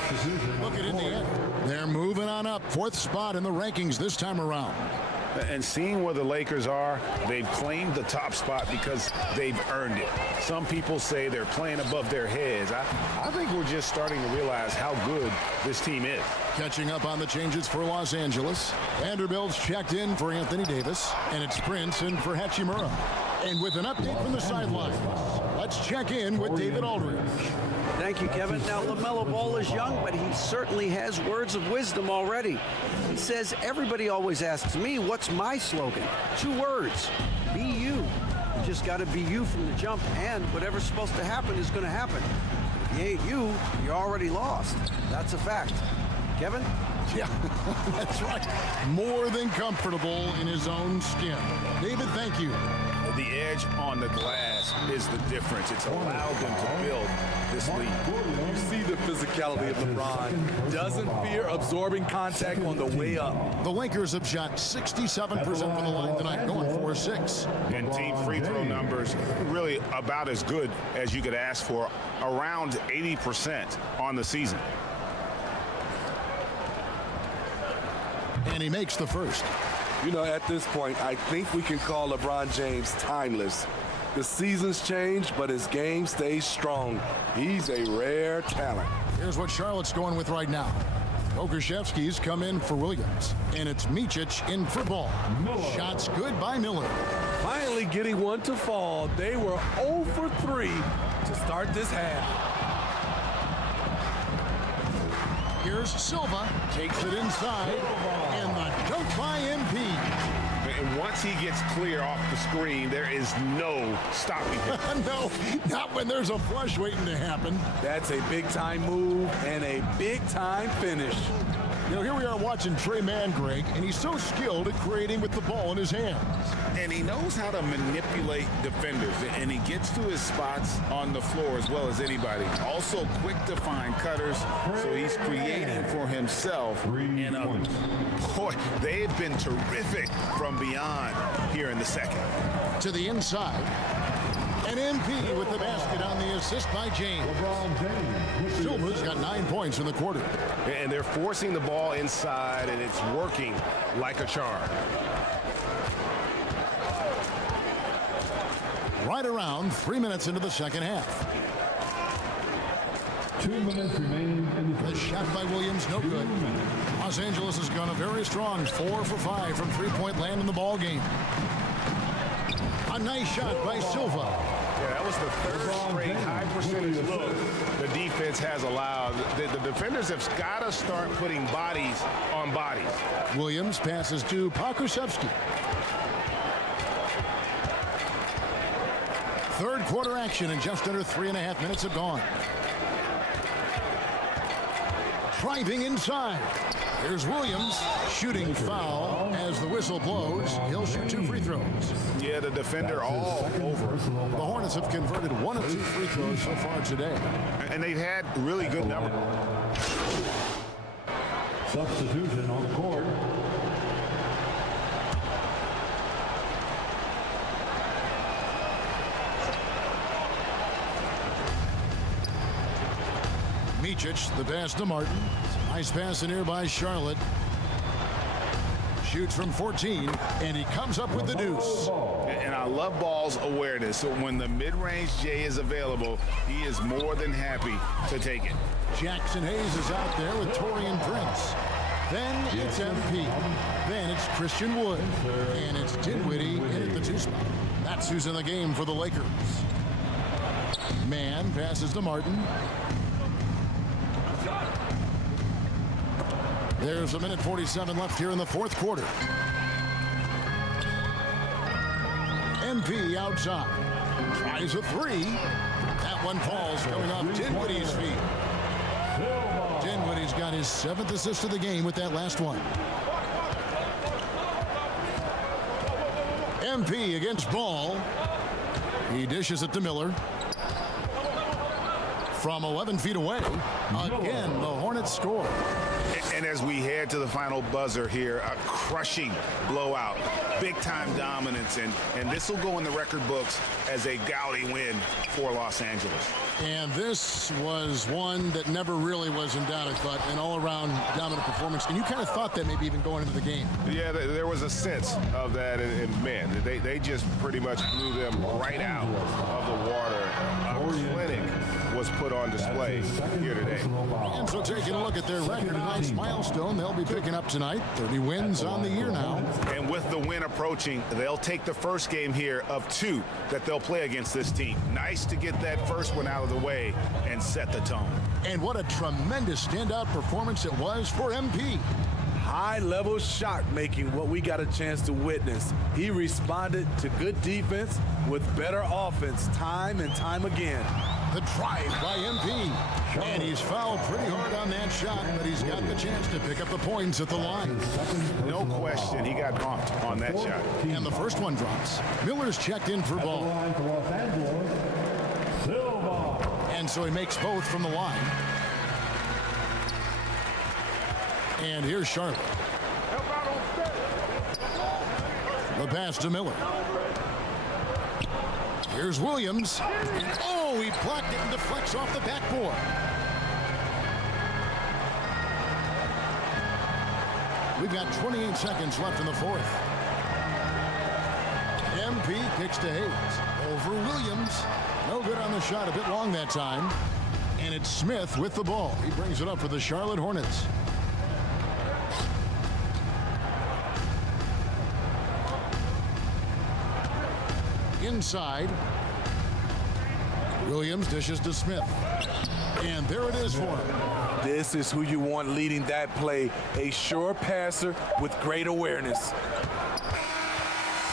Look at Indiana. They're moving on up. 4th spot in the rankings this time around. And seeing where the Lakers are, they've claimed the top spot because they've earned it. Some people say they're playing above their heads. I think we're just starting to realize how good this team is. Catching up on the changes for Los Angeles. Vanderbilt's checked in for Anthony Davis. And it's Prince in for Hachimura. And with an update from the sidelines, let's check in with David Aldridge. Thank you, Kevin. Now, LaMelo Ball is young, but he certainly has words of wisdom already. He says, everybody always asks me, what's my slogan? 2 words, be you. You just got to be you from the jump, and whatever's supposed to happen is going to happen. If you ain't you, you're already lost. That's a fact. Kevin? Yeah, that's right. More than comfortable in his own skin. David, thank you. The edge on the glass is the difference. It's allowed them to build this lead. You see the physicality of LeBron. Doesn't fear absorbing contact on the way up. The Lakers have shot 67% from the line tonight, going 4-6. And team free throw numbers really about as good as you could ask for, around 80% on the season. And he makes the first. You know, at this point, I think we can call LeBron James timeless. The seasons change, but his game stays strong. He's a rare talent. Here's what Charlotte's going with right now. Pokuševski's come in for Williams, and it's Micic in for Ball. Shots good by Miller. Finally getting one to fall. They were 0 for 3 to start this half. Here's Silva, takes it inside, and the dunk by MP. And once he gets clear off the screen, there is no stopping him. No, not when there's a flush waiting to happen. That's a big-time move and a big-time finish. You know, here we are watching Trey Mann, Greg, and he's so skilled at creating with the ball in his hands. And he knows how to manipulate defenders, and he gets to his spots on the floor as well as anybody. Also quick to find cutters, so he's creating for himself and others. Boy, they've been terrific from beyond here in the second. To the inside. And MP with the basket on the assist by James. Silva's got 9 points in the quarter. And they're forcing the ball inside, and it's working like a charm. Right around 3 minutes into the second half. 2 minutes remaining in the The shot by Williams, no good. Los Angeles has gone a very strong 4 for 5 from three-point land in the ball game. A nice shot by Silva. Yeah, that was the third straight high percentage look the defense has allowed. The defenders have got to start putting bodies on bodies. Williams passes to Pokuševski. Third quarter action, and just under 3.5 minutes have gone. Driving inside. Here's Williams, shooting foul as the whistle blows. He'll shoot 2 free throws. Yeah, the defender all over. The Hornets have converted 1 of 2 free throws so far today. And they've had really good numbers. substitution on the court. Micic, the pass to Martin. Nice pass in here by Charlotte. Shoots from 14, and he comes up with the deuce. And I love Ball's awareness. So when the mid-range J is available, he is more than happy to take it. Jackson Hayes is out there with Torian Prince. Then it's MP. Then it's Christian Wood. And it's Dinwiddie in at the 2 spot. That's who's in the game for the Lakers. Mann passes to Martin. There's a minute 47 left here in the fourth quarter. MP outside. Tries a 3. That one falls coming off Dinwiddie's feet. Dinwiddie's got his 7th assist of the game with that last one. MP against Ball. He dishes it to Miller. From 11 feet away, again, the Hornets score. And as we head to the final buzzer here, a crushing blowout, big-time dominance, and this will go in the record books as a gaudy win for Los Angeles. And this was one that never really was in doubt, I thought, an all-around dominant performance. And you kind of thought that maybe even going into the game. Yeah, there was a sense of that, and man, they just pretty much blew them right out of the water. A clinic was put on display here today. And so taking a look at their record, a nice milestone they'll be picking up tonight. 30 wins on the year now. And with the win approaching, they'll take the first game here of 2 that they'll play against this team. Nice to get that first one out of the way and set the tone. And what a tremendous standout performance it was for MP. High-level shot making, what we got a chance to witness. He responded to good defense with better offense time and time again. The drive by MP. And he's fouled pretty hard on that shot, but he's got the chance to pick up the points at the line. No question. question, he got bumped on that shot. And the first one drops. Miller's checked in for ball. And so he makes both from the line. And here's Charlotte. The pass to Miller. Here's Williams. Oh, he blocked it and deflects off the backboard. We've got 28 seconds left in the fourth. MP kicks to Hayes. Over Williams. No good on the shot. A bit long that time. And it's Smith with the ball. He brings it up for the Charlotte Hornets. Inside. Williams dishes to Smith. And there it is for him. This is who you want leading that play. A sure passer with great awareness.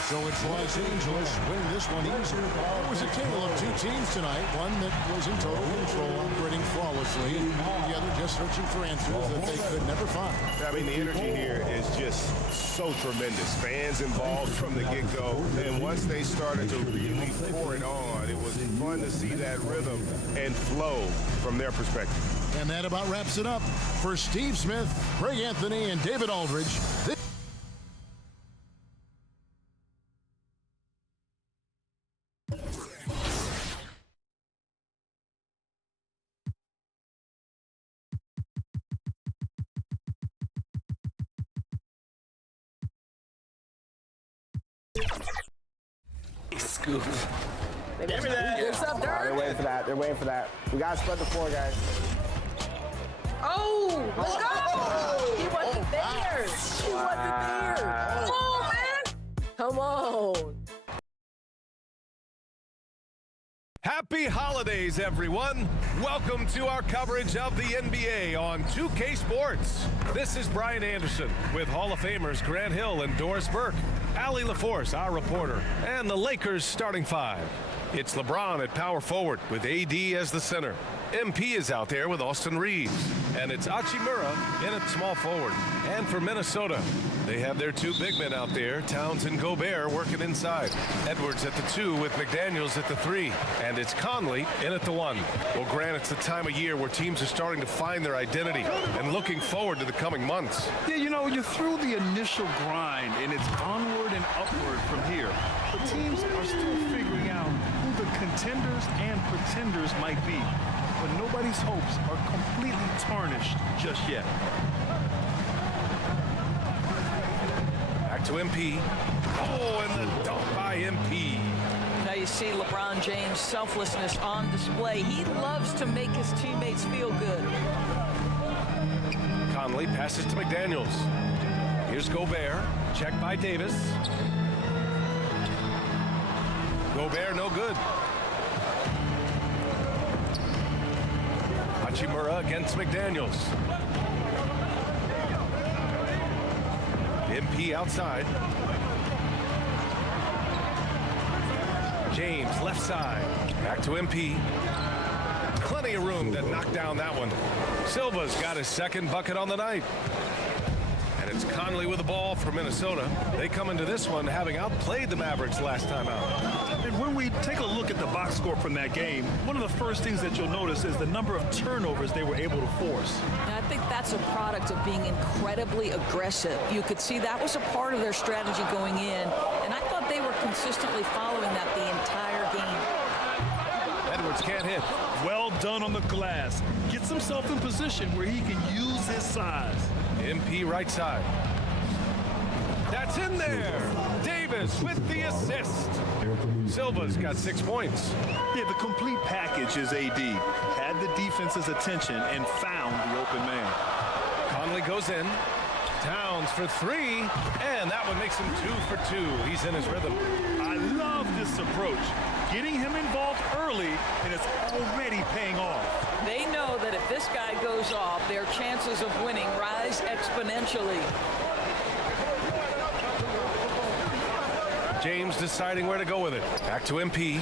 So it's Los Angeles winning this one easy. It was a tale of two teams tonight. One that was in total control, operating flawlessly, and the other just searching for answers that they could never find. I mean, the energy here is just so tremendous. Fans involved from the get-go, and once they started to really pour it on, it was fun to see that rhythm and flow from their perspective. And that about wraps it up. For Steve Smith, Craig Anthony, and David Aldridge, this Scoop. Give me that. What's up, Dirk? They're waiting for that. They're waiting for that. We got to spread the floor, guys. Oh, let's go. He wasn't there. He wasn't there. Come on, man. Come on. Happy holidays, everyone. Welcome to our coverage of the NBA on 2K Sports. This is Brian Anderson with Hall of Famers Grant Hill and Doris Burke, Allie LaForce, our reporter, and the Lakers starting five. It's LeBron at power forward with AD as the center. MP is out there with Austin Reeves. And it's Hachimura in at small forward. And for Minnesota, they have their two big men out there, Towns and Gobert, working inside. Edwards at the 2 with McDaniels at the 3. And it's Conley in at the 1. Well, Grant, it's the time of year where teams are starting to find their identity and looking forward to the coming months. Yeah, you know, you're through the initial grind, and it's onward and upward from here. But teams are still figuring out who the contenders and pretenders might be. But nobody's hopes are completely tarnished just yet. Back to MP. Oh, and the dunk by MP. Now you see LeBron James' selflessness on display. He loves to make his teammates feel good. Conley passes to McDaniels. Here's Gobert. Checked by Davis. Gobert, no good. Hachimura against McDaniels. MP outside. James left side. Back to MP. Plenty of room to knock down that one. Silva's got his second bucket on the night. And it's Conley with the ball for Minnesota. They come into this one having outplayed the Mavericks last time out. And when we take a look at the box score from that game, one of the first things that you'll notice is the number of turnovers they were able to force. And I think that's a product of being incredibly aggressive. You could see that was a part of their strategy going in, and I thought they were consistently following that the entire game. Edwards can't hit. Well done on the glass. Gets himself in position where he can use his size. MP right side. That's in there. Davis with the assist. Silva's got 6 points. Yeah, the complete package is AD. Had the defense's attention and found the open man. Conley goes in. Towns for 3. And that one makes him 2 for 2. He's in his rhythm. I love this approach. Getting him involved early, and it's already paying off. They know that if this guy goes off, their chances of winning rise exponentially. James deciding where to go with it. Back to MP.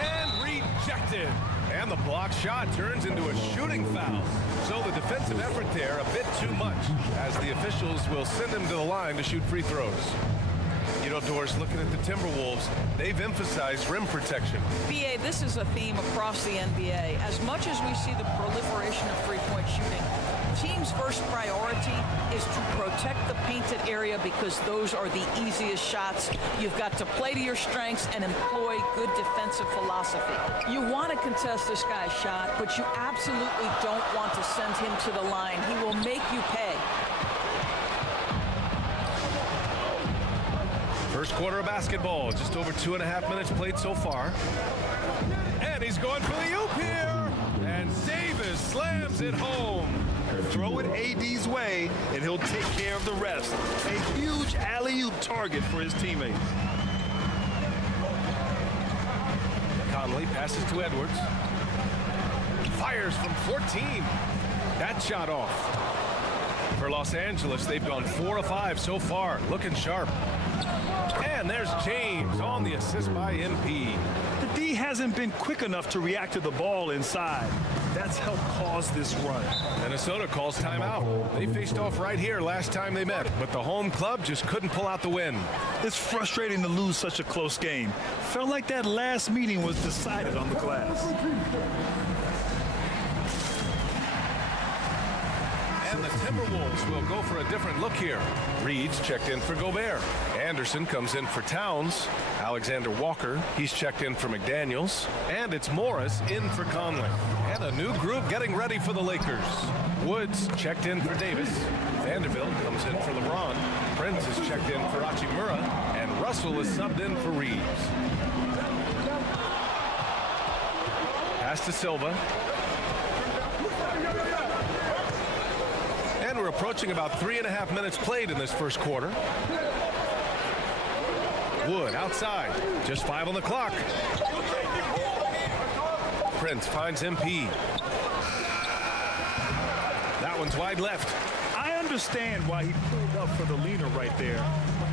And rejected. And And the block shot turns into a shooting foul. So the defensive effort there a bit too much, as the officials will send him to the line to shoot free throws. You know, Doris, looking at the Timberwolves, they've emphasized rim protection. BA, this is a theme across the NBA. As much as we see the proliferation of three-point shooting, team's first priority is to protect the painted area because those are the easiest shots. You've got to play to your strengths and employ good defensive philosophy. You want to contest this guy's shot, but you absolutely don't want to send him to the line. He will make you pay. First quarter of basketball, just over 2.5 minutes played so far. And he's going for the oop here. And Davis slams it home. Throw it AD's way, and he'll take care of the rest. A huge alley-oop target for his teammates. Conley passes to Edwards. Fires from 14. That shot off. For Los Angeles, they've gone 4 of 5 so far, looking sharp. And there's James on the assist by MP. The D hasn't been quick enough to react to the ball inside. That's helped cause this run. Minnesota calls timeout. They faced off right here last time they met, but the home club just couldn't pull out the win. It's frustrating to lose such a close game. Felt like that last meeting was decided on the glass. And the Timberwolves will go for a different look here. Reed's checked in for Gobert. Anderson comes in for Towns. Alexander Walker, he's checked in for McDaniels. And it's Morris in for Conley. And a new group getting ready for the Lakers. Woods checked in for Davis. Vanderbilt comes in for LeBron. Prince is checked in for Hachimura. And Russell is subbed in for Reeves. Pass to Silva. And we're approaching about 3.5 minutes played in this first quarter. Wood outside, just 5 on the clock. Prince finds MP. That one's wide left. I understand why he pulled up for the leaner right there.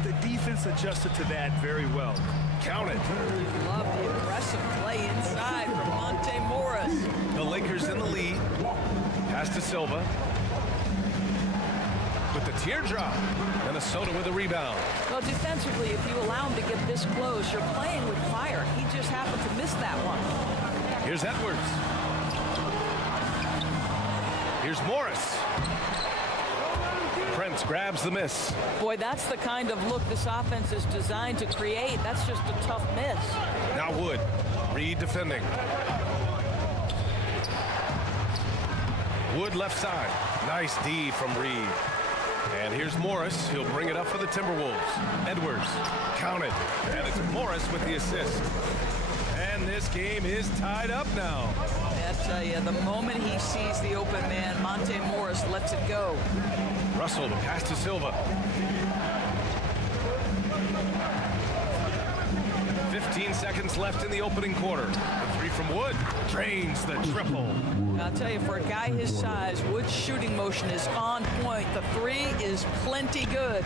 The defense adjusted to that very well. Count it. Love the aggressive play inside from Monte Morris. The Lakers in the lead. Pass to Silva. With the teardrop. Minnesota with a rebound. Well, defensively, if you allow him to get this close, you're playing with fire. He just happened to miss that one. Here's Edwards. Here's Morris. Prince grabs the miss. Boy, that's the kind of look this offense is designed to create. That's just a tough miss. Now Wood. Reed defending. Wood left side. Nice D from Reed. And here's Morris. He'll bring it up for the Timberwolves. Edwards. Count it. And it's Morris with the assist. And this game is tied up now. I tell you, the moment he sees the open man, Monte Morris lets it go. Russell, the pass to Silva. 15 seconds left in the opening quarter. The three from Wood drains the triple. I'll tell you, for a guy his size, Wood's shooting motion is on point. The three is plenty good.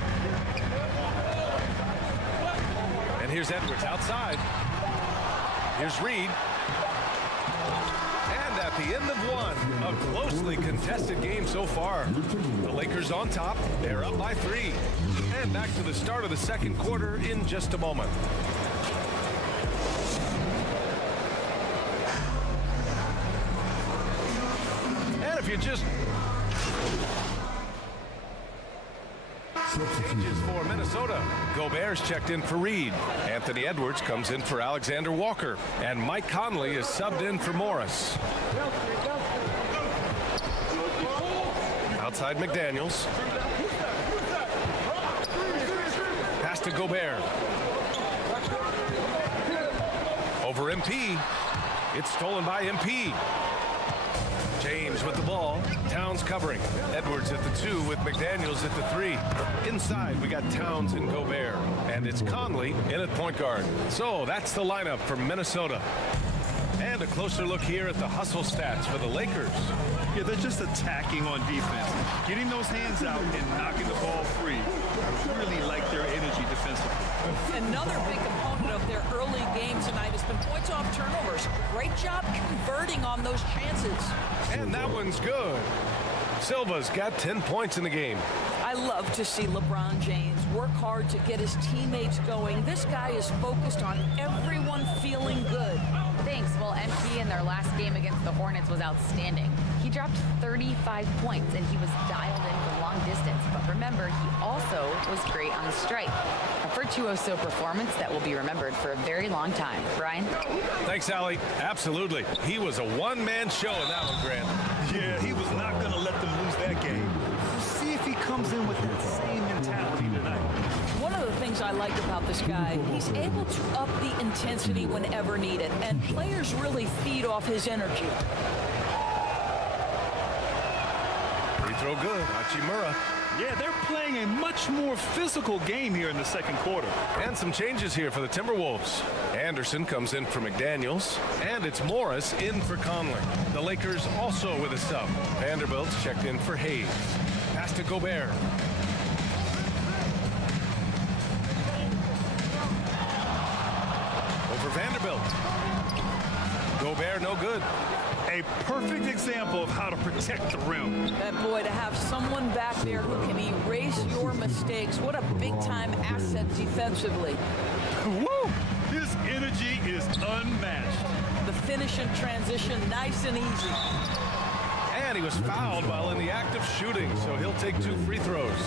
And here's Edwards outside. Here's Reed. And at the end of one, a closely contested game so far. The Lakers on top. They're up by 3. And back to the start of the second quarter in just a moment. And if you just... Changes for Minnesota. Gobert's checked in for Reed. Anthony Edwards comes in for Alexander Walker. And Mike Conley is subbed in for Morris. Outside McDaniels. Pass to Gobert. Over MP. It's stolen by MP. James with the ball. Towns covering. Edwards at the 2 with McDaniels at the 3. Inside, we got Towns and Gobert. And it's Conley in at point guard. So that's the lineup for Minnesota. And a closer look here at the hustle stats for the Lakers. Yeah, they're just attacking on defense. Getting those hands out and knocking the ball free. I really like their energy defensively. Another big component of their their early game tonight has been points off turnovers. Great job converting on those chances. And that one's good. Silva's got 10 points in the game. I love to see LeBron James work hard to get his teammates going. This guy is focused on everyone feeling good. Thanks. Well, MP in their last game against the Hornets was outstanding. He dropped 35 points, and he was dialed in from long distance. But remember, he also was great on the strike. A virtuoso performance that will be remembered for a very long time. Brian? Thanks, Allie. Absolutely. He was a one-man show in that one, Grant. Yeah, he was not going to let them lose that game. We'll see if he comes in with that same mentality tonight. One of the things I like about this guy, he's able to up the intensity whenever needed, and players really feed off his energy. Free throw good. Hachimura. Yeah, they're playing a much more physical game here in the second quarter. And some changes here for the Timberwolves. Anderson comes in for McDaniels, and it's Morris in for Conley. The Lakers also with a sub. Vanderbilt's checked in for Hayes. Pass to Gobert. Over Vanderbilt. Gobert no good. A perfect example of how to protect the rim. And boy, to have someone back there who can erase your mistakes, what a big-time asset defensively. Woo! His energy is unmatched. The finish and transition, nice and easy. And he was fouled while in the act of shooting, so he'll take 2 free throws.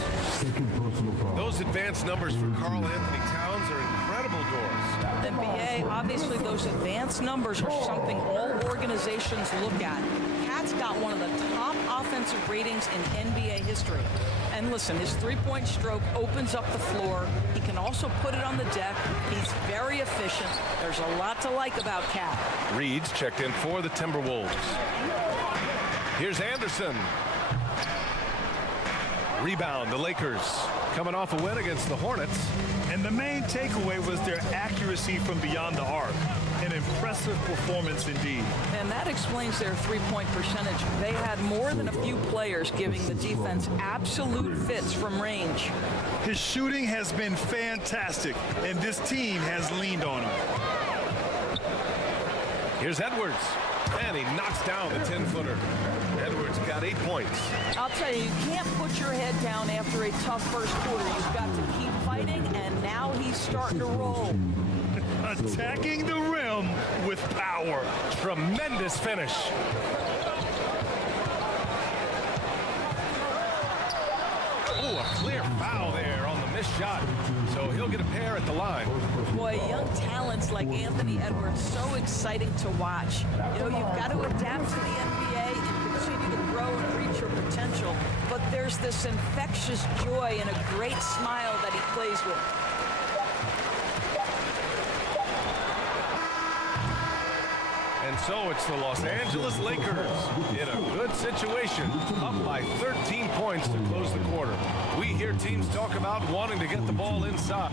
Those advanced numbers for Karl Anthony Towns are incredible doors. NBA, obviously those advanced numbers are something all organizations look at. Cat's got one of the top offensive ratings in NBA history. And listen, his three-point stroke opens up the floor. He can also put it on the deck. He's very efficient. There's a lot to like about Cat. Reed's checked in for the Timberwolves. Here's Anderson. Rebound, the Lakers coming off a win against the Hornets. And the main takeaway was their accuracy from beyond the arc. An impressive performance indeed. And that explains their three-point percentage. They had more than a few players giving the defense absolute fits from range. His shooting has been fantastic, and this team has leaned on him. Here's Edwards. And he knocks down the 10-footer. Edwards got 8 points. I'll tell you, you can't put your head down after a tough first quarter. You've got to keep fighting, and now he's starting to roll. Attacking the rim with power. Tremendous finish. Oh, a clear foul there on the missed shot. So he'll get a pair at the line. Boy, young talents like Anthony Edwards, so exciting to watch. You know, you've got to adapt to the NBA and continue to grow and reach your potential. But there's this infectious joy and a great smile that he plays with. And so it's the Los Angeles Lakers in a good situation, up by 13 points to close the quarter. We hear teams talk about wanting to get the ball inside.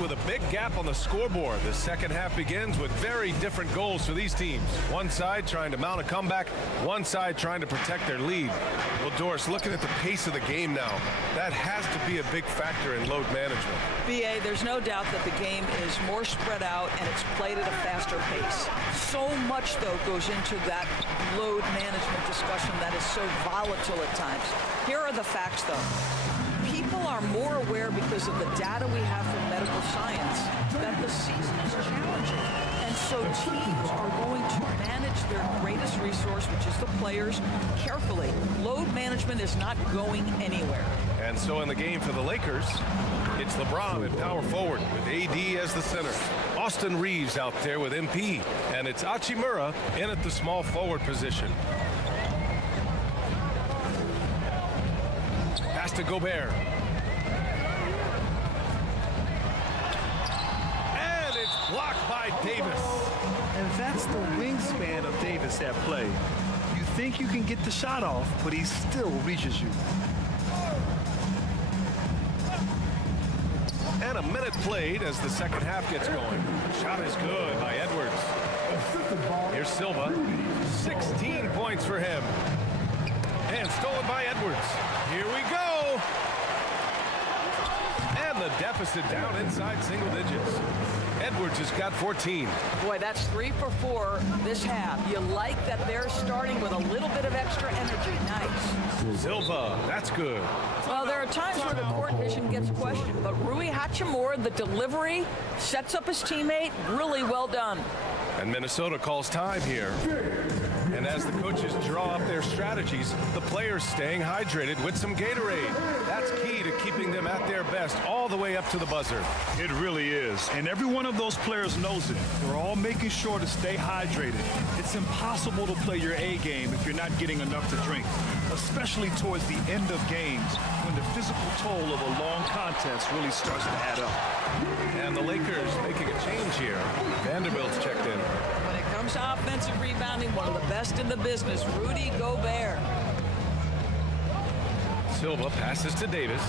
With a big gap on the scoreboard, the second half begins with very different goals for these teams. One side trying to mount a comeback, one side trying to protect their lead. Well, Doris, looking at the pace of the game now, that has to be a big factor in load management. BA, there's no doubt that the game is more spread out and it's played at a faster pace. So much, though, goes into that load management discussion that is so volatile at times. Here are the facts, though. People are more aware because of the data we have from medical science that the season is challenging. And so teams are going to manage their greatest resource, which is the players, carefully. Load management is not going anywhere. And so in the game for the Lakers, it's LeBron at power forward with AD as the center. Austin Reeves out there with MP. And it's Hachimura in at the small forward position. Pass to Gobert. And it's blocked by Davis. And that's the wingspan of Davis at play. You think you can get the shot off, but he still reaches you. And a minute played as the second half gets going. Shot is good by Edwards. Here's Silva. 16 points for him. And stolen by Edwards. Here we go. And the deficit down inside single digits. Edwards has got 14. Boy, that's 3 for 4 this half. You like that they're starting with a little bit of extra energy. Nice. Silva, that's good. Well, there are times where the court vision gets questioned, but Rui Hachimura, the delivery, sets up his teammate. Really well done. And Minnesota calls time here. And as the coaches draw up their strategies, the players staying hydrated with some Gatorade. That's key to keeping them at their best all the way up to the buzzer. It really is. And every one of those players knows it. They're all making sure to stay hydrated. It's impossible to play your A game if you're not getting enough to drink, especially towards the end of games when the physical toll of a long contest really starts to add up. And the Lakers making a change here. Vanderbilt's checked in. When it comes to offensive rebounding, one of the best in the business, Rudy Gobert. Silva passes to Davis.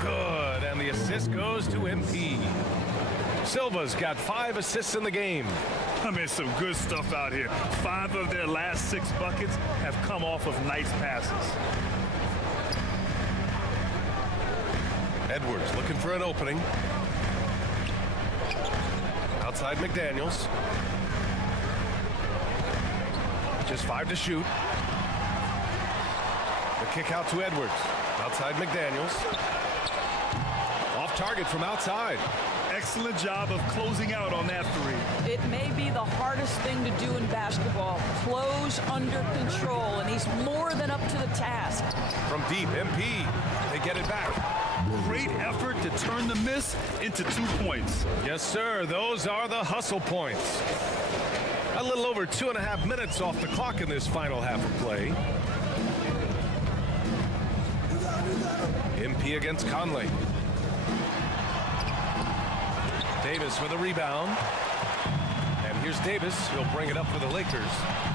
Good, and the assist goes to MP. Silva's got 5 assists in the game. I mean, some good stuff out here. 5 of their last 6 buckets have come off of nice passes. Edwards looking for an opening. Outside McDaniels. Just 5 to shoot. The kick out to Edwards. Outside McDaniels. Off target from outside. Excellent job of closing out on that 3. It may be the hardest thing to do in basketball. Close under control, and he's more than up to the task. From deep, MP. They get it back. Great effort to turn the miss into 2 points. Yes, sir. Those are the hustle points. A little over 2.5 minutes off the clock in this final half of play. MP against Conley. Davis with a rebound. And here's Davis. He'll bring it up for the Lakers.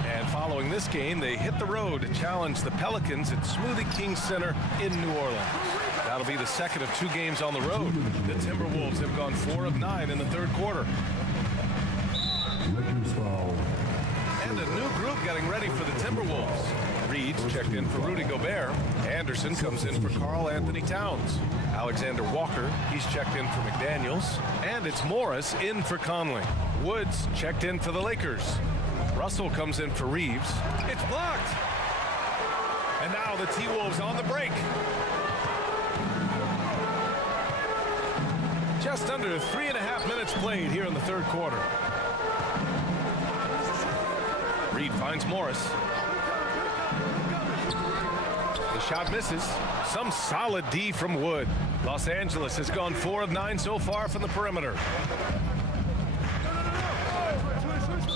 And following this game, they hit the road to challenge the Pelicans at Smoothie King Center in New Orleans. That'll be the second of 2 games on the road. The Timberwolves have gone 4 of 9 in the third quarter. And a new group getting ready for the Timberwolves. Reed's checked in for Rudy Gobert. Anderson comes in for Karl Anthony Towns. Alexander Walker, he's checked in for McDaniels. And it's Morris in for Conley. Woods checked in for the Lakers. Russell comes in for Reeves. It's blocked. And now the T-Wolves on the break. Just under 3.5 minutes played here in the third quarter. Reed finds Morris. The shot misses. Some solid D from Wood. Los Angeles has gone 4 of 9 so far from the perimeter.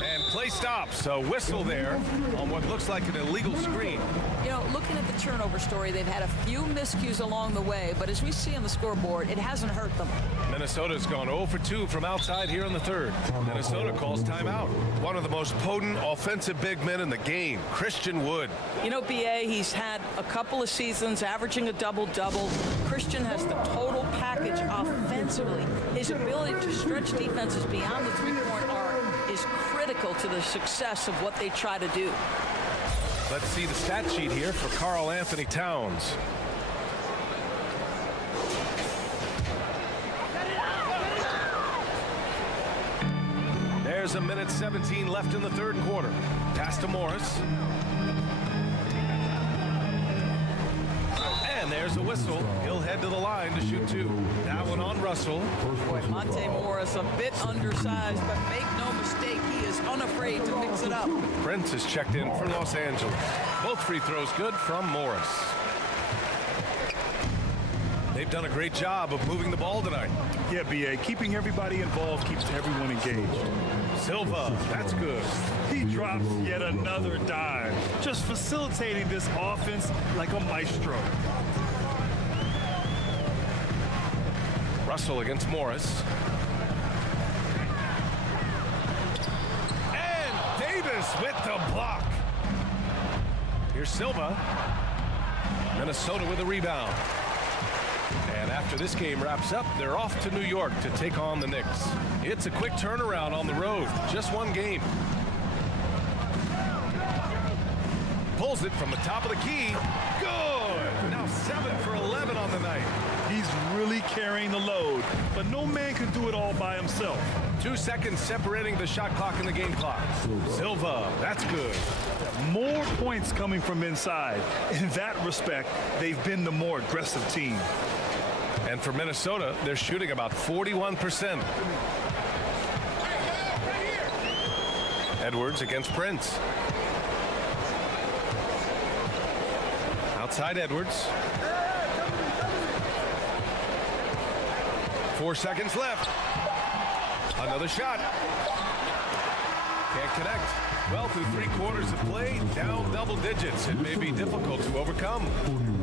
And play stops. A whistle there on what looks like an illegal screen. You know, looking at the turnover story, they've had a few miscues along the way, but as we see on the scoreboard, it hasn't hurt them. Minnesota's gone 0 for 2 from outside here in the third. Minnesota calls timeout. One of the most potent offensive big men in the game, Christian Wood. You know, BA, he's had a couple of seasons averaging a double-double. Christian has the total package offensively. His ability to stretch defenses beyond the three-point arc is critical to the success of what they try to do. Let's see the stat sheet here for Karl Anthony Towns. There's a minute 17 left in the third quarter. Pass to Morris. And there's a whistle. He'll head to the line to shoot 2. That one on Russell. Boy, Monte Morris a bit undersized, but make no mistake, he is unafraid to mix it up. Prince is checked in for Los Angeles. Both free throws good from Morris. They've done a great job of moving the ball tonight. Yeah, BA, keeping everybody involved keeps everyone engaged. Silva, that's good. He drops yet another dive, just facilitating this offense like a maestro. Russell against Morris. And Davis with the block. Here's Silva. Minnesota with a rebound. And after this game wraps up, they're off to New York to take on the Knicks. It's a quick turnaround on the road. Just one game. pulls it from the top of the key. Good! Now 7 for 11 on the night. He's really carrying the load, but no man can do it all by himself. 2 seconds separating the shot clock and the game clock. Silva, that's good. More points coming from inside. In that respect, they've been the more aggressive team. And for Minnesota, they're shooting about 41%. Edwards against Prince. Outside Edwards. 4 seconds left. Another shot. Can't connect. Well, through 3 quarters of play, down double digits. It may be difficult to overcome.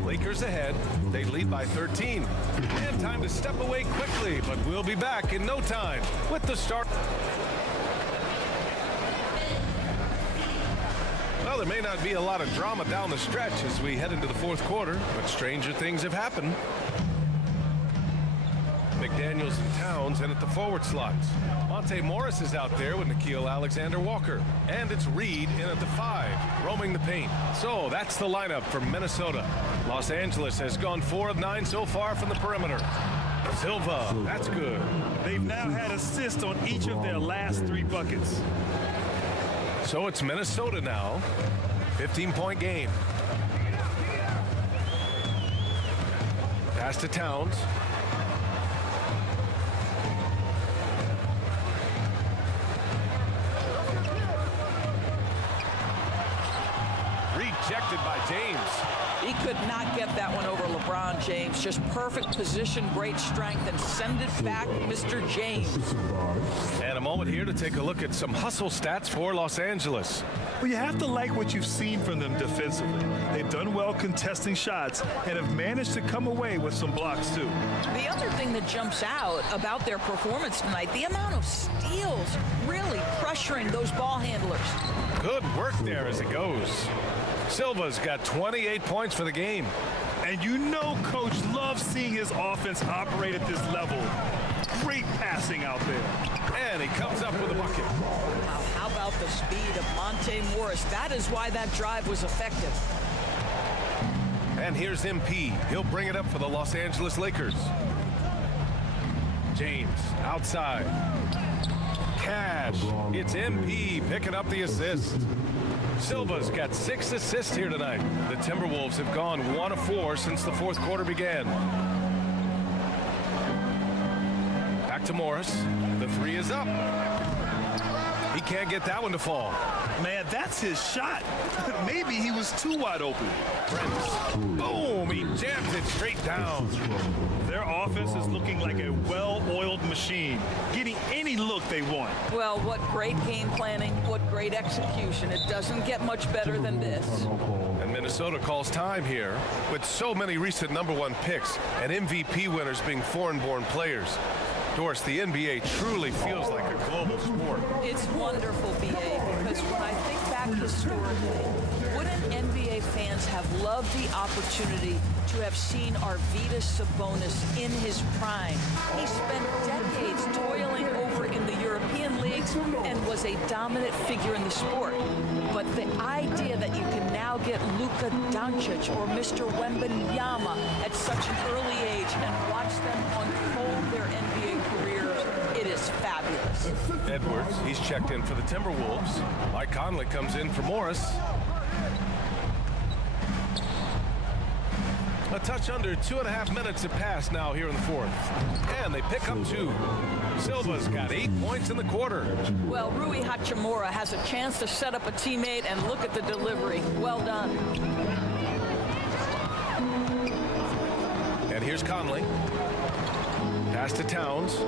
Lakers ahead. They lead by 13. And time to step away quickly, but we'll be back in no time with the start. Well, there may not be a lot of drama down the stretch as we head into the 4th quarter, but stranger things have happened. McDaniels and Towns in at the forward slots. Monte Morris is out there with Nickeil Alexander-Walker. And it's Reed in at the 5, roaming the paint. So that's the lineup for Minnesota. Los Angeles has gone 4 of 9 so far from the perimeter. Silva, that's good. They've now had assists on each of their last 3 buckets. So it's Minnesota now. 15-point game. Pass to Towns. Rejected by James. He could not get that one over LeBron James. Just perfect position, great strength, and send it back, Mr. James. And a moment here to take a look at some hustle stats for Los Angeles. Well, you have to like what you've seen from them defensively. They've done well contesting shots and have managed to come away with some blocks, too. The other thing that jumps out about their performance tonight, the amount of steals, really pressuring those ball handlers. Good work there as it goes. Silva's got 28 points for the game. And you know Coach loves seeing his offense operate at this level. Great passing out there. And he comes up with a bucket. Now, how about the speed of Monte Morris? That is why that drive was effective. And here's MP. He'll bring it up for the Los Angeles Lakers. James outside. Cash. It's MP picking up the assist. Silva's got 6 assists here tonight. The Timberwolves have gone 1 of 4 since the 4th quarter began. Back to Morris. The 3 is up. He can't get that one to fall. Man, that's his shot. Maybe he was too wide open. Prince. Boom! He jams it straight down. Their offense is looking like a well-oiled machine, getting any look they want. Well, what great game planning, what great execution. It doesn't get much better than this. And Minnesota calls time here with so many recent #1 picks and MVP winners being foreign-born players. Doris, the NBA truly feels like a global sport. It's wonderful, BA, because when I think back historically, wouldn't NBA fans have loved the opportunity to have seen Arvydas Sabonis in his prime? He spent decades toiling over in the European leagues and was a dominant figure in the sport. But the idea that you can now get Luka Doncic or Mr. Wembanyama at such an early age and watch them unfold their NBA careers, it is fabulous. Edwards, he's checked in for the Timberwolves. Mike Conley comes in for Morris. A touch under 2.5 minutes have passed now here in the 4th. And they pick up 2. Silva's got 8 points in the quarter. Well, Rui Hachimura has a chance to set up a teammate, and look at the delivery. Well done. And here's Conley. Pass to Towns.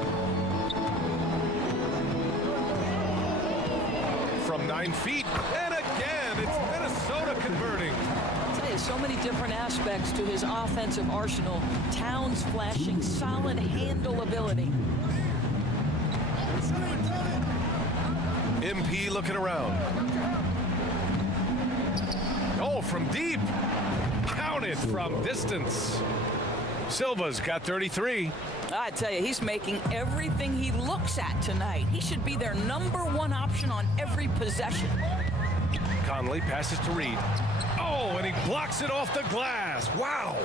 From 9 feet. And again, it's Minnesota converting. So many different aspects to his offensive arsenal. Towns flashing solid handle ability. MP looking around. Oh, from deep. Count it from distance. Silva's got 33. I tell you, he's making everything he looks at tonight. He should be their #1 option on every possession. Conley passes to Reed. Oh, and he blocks it off the glass. Wow.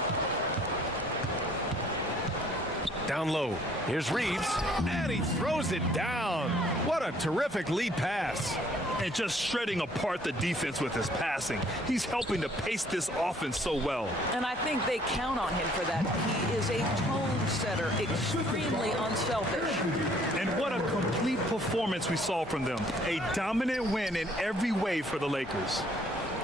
Down low. Here's Reeves, and he throws it down. What a terrific lead pass. And just shredding apart the defense with his passing. He's helping to pace this offense so well. And I think they count on him for that. He is a tone setter, extremely unselfish. And what a complete performance we saw from them. A dominant win in every way for the Lakers.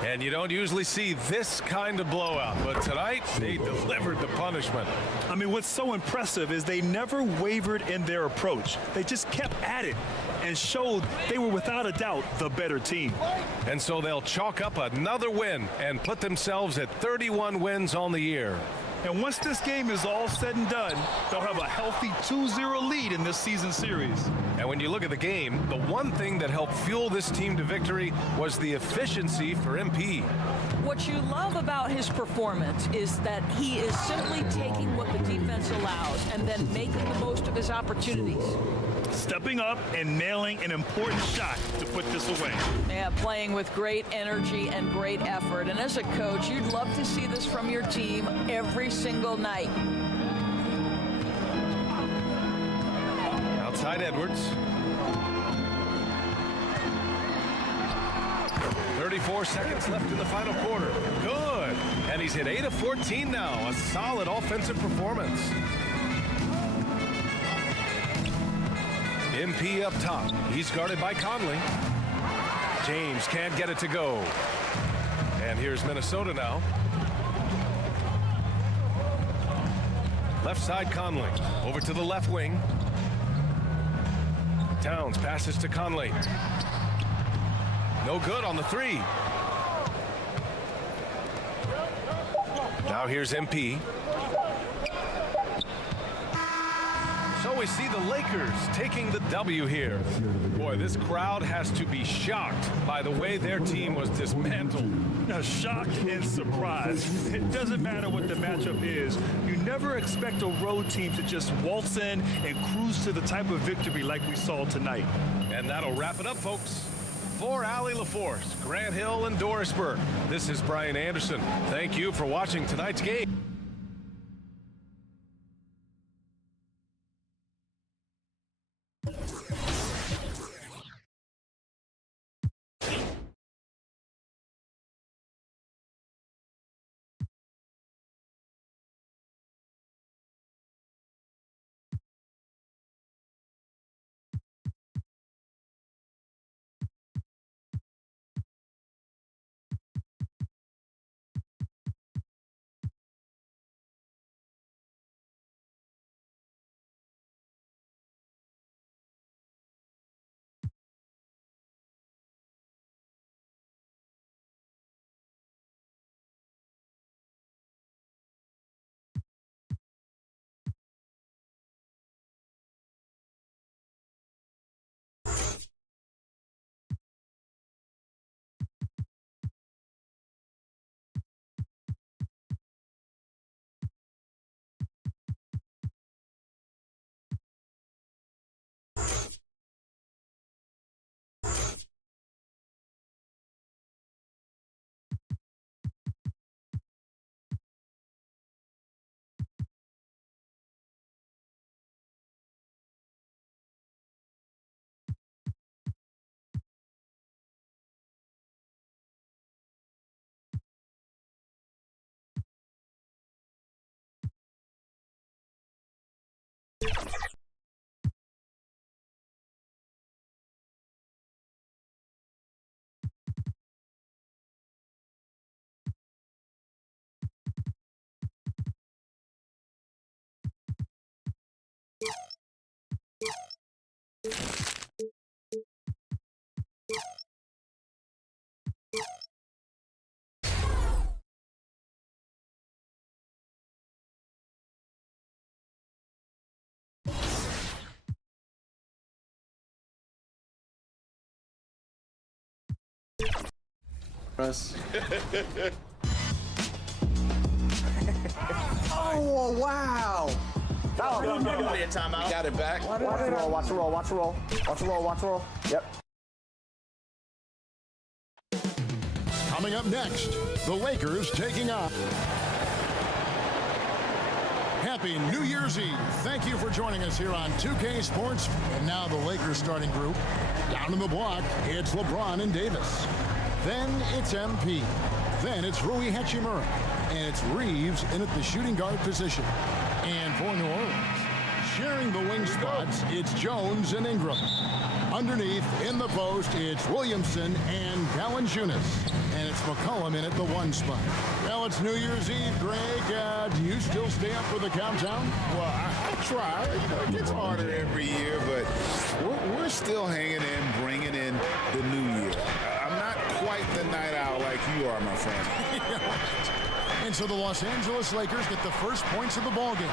And you don't usually see this kind of blowout, but tonight they delivered the punishment. I mean, what's so impressive is they never wavered in their approach. They just kept at it and showed they were without a doubt the better team. And so they'll chalk up another win and put themselves at 31 wins on the year. And once this game is all said and done, they'll have a healthy 2-0 lead in this season series. And when you look at the game, the one thing that helped fuel this team to victory was the efficiency for MP. What you love about his performance is that he is simply taking what the defense allows and then making the most of his opportunities. Stepping up and nailing an important shot to put this away. Yeah, playing with great energy and great effort. And as a coach, you'd love to see this from your team every single night. Outside Edwards. 34 seconds left in the final quarter. Good. And he's hit 8 of 14 now. A solid offensive performance. MP up top. He's guarded by Conley. James can't get it to go. And here's Minnesota now. Left side Conley. Over to the left wing. Towns passes to Conley. No good on the three. Now here's MP. So we see the Lakers taking the W here. Boy, this crowd has to be shocked by the way their team was dismantled. Now, shocked and surprised. It doesn't matter what the matchup is. You never expect a road team to just waltz in and cruise to the type of victory like we saw tonight. And that'll wrap it up, folks. For Allie LaForce, Grant Hill, and Dorisburg, this is Brian Anderson. Thank you for watching tonight's game. Russ. Oh, wow. Foul. Timeout. Got it back. Watch the roll, watch the roll, watch the roll. Watch the roll, watch the roll. Yep. Coming up next, the Lakers taking on. Happy New Year's Eve. Thank you for joining us here on 2K Sports. And now the Lakers starting group. Down in the block, it's LeBron and Davis. Then it's MP. Then it's Rui Hachimura. And it's Reeves in at the shooting guard position. And for New Orleans, sharing the wing spots, it's Jones and Ingram. Underneath, in the post, it's Williamson and Valanciunas. And it's McCollum in at the 1 spot. Well, it's New Year's Eve, Greg. Do you still stay up for the countdown? Well, I try. You know, it gets harder every year, but we're still hanging in, bringing in the new year. I'm not quite the night owl like you are, my friend. And so the Los Angeles Lakers get the first points of the ballgame.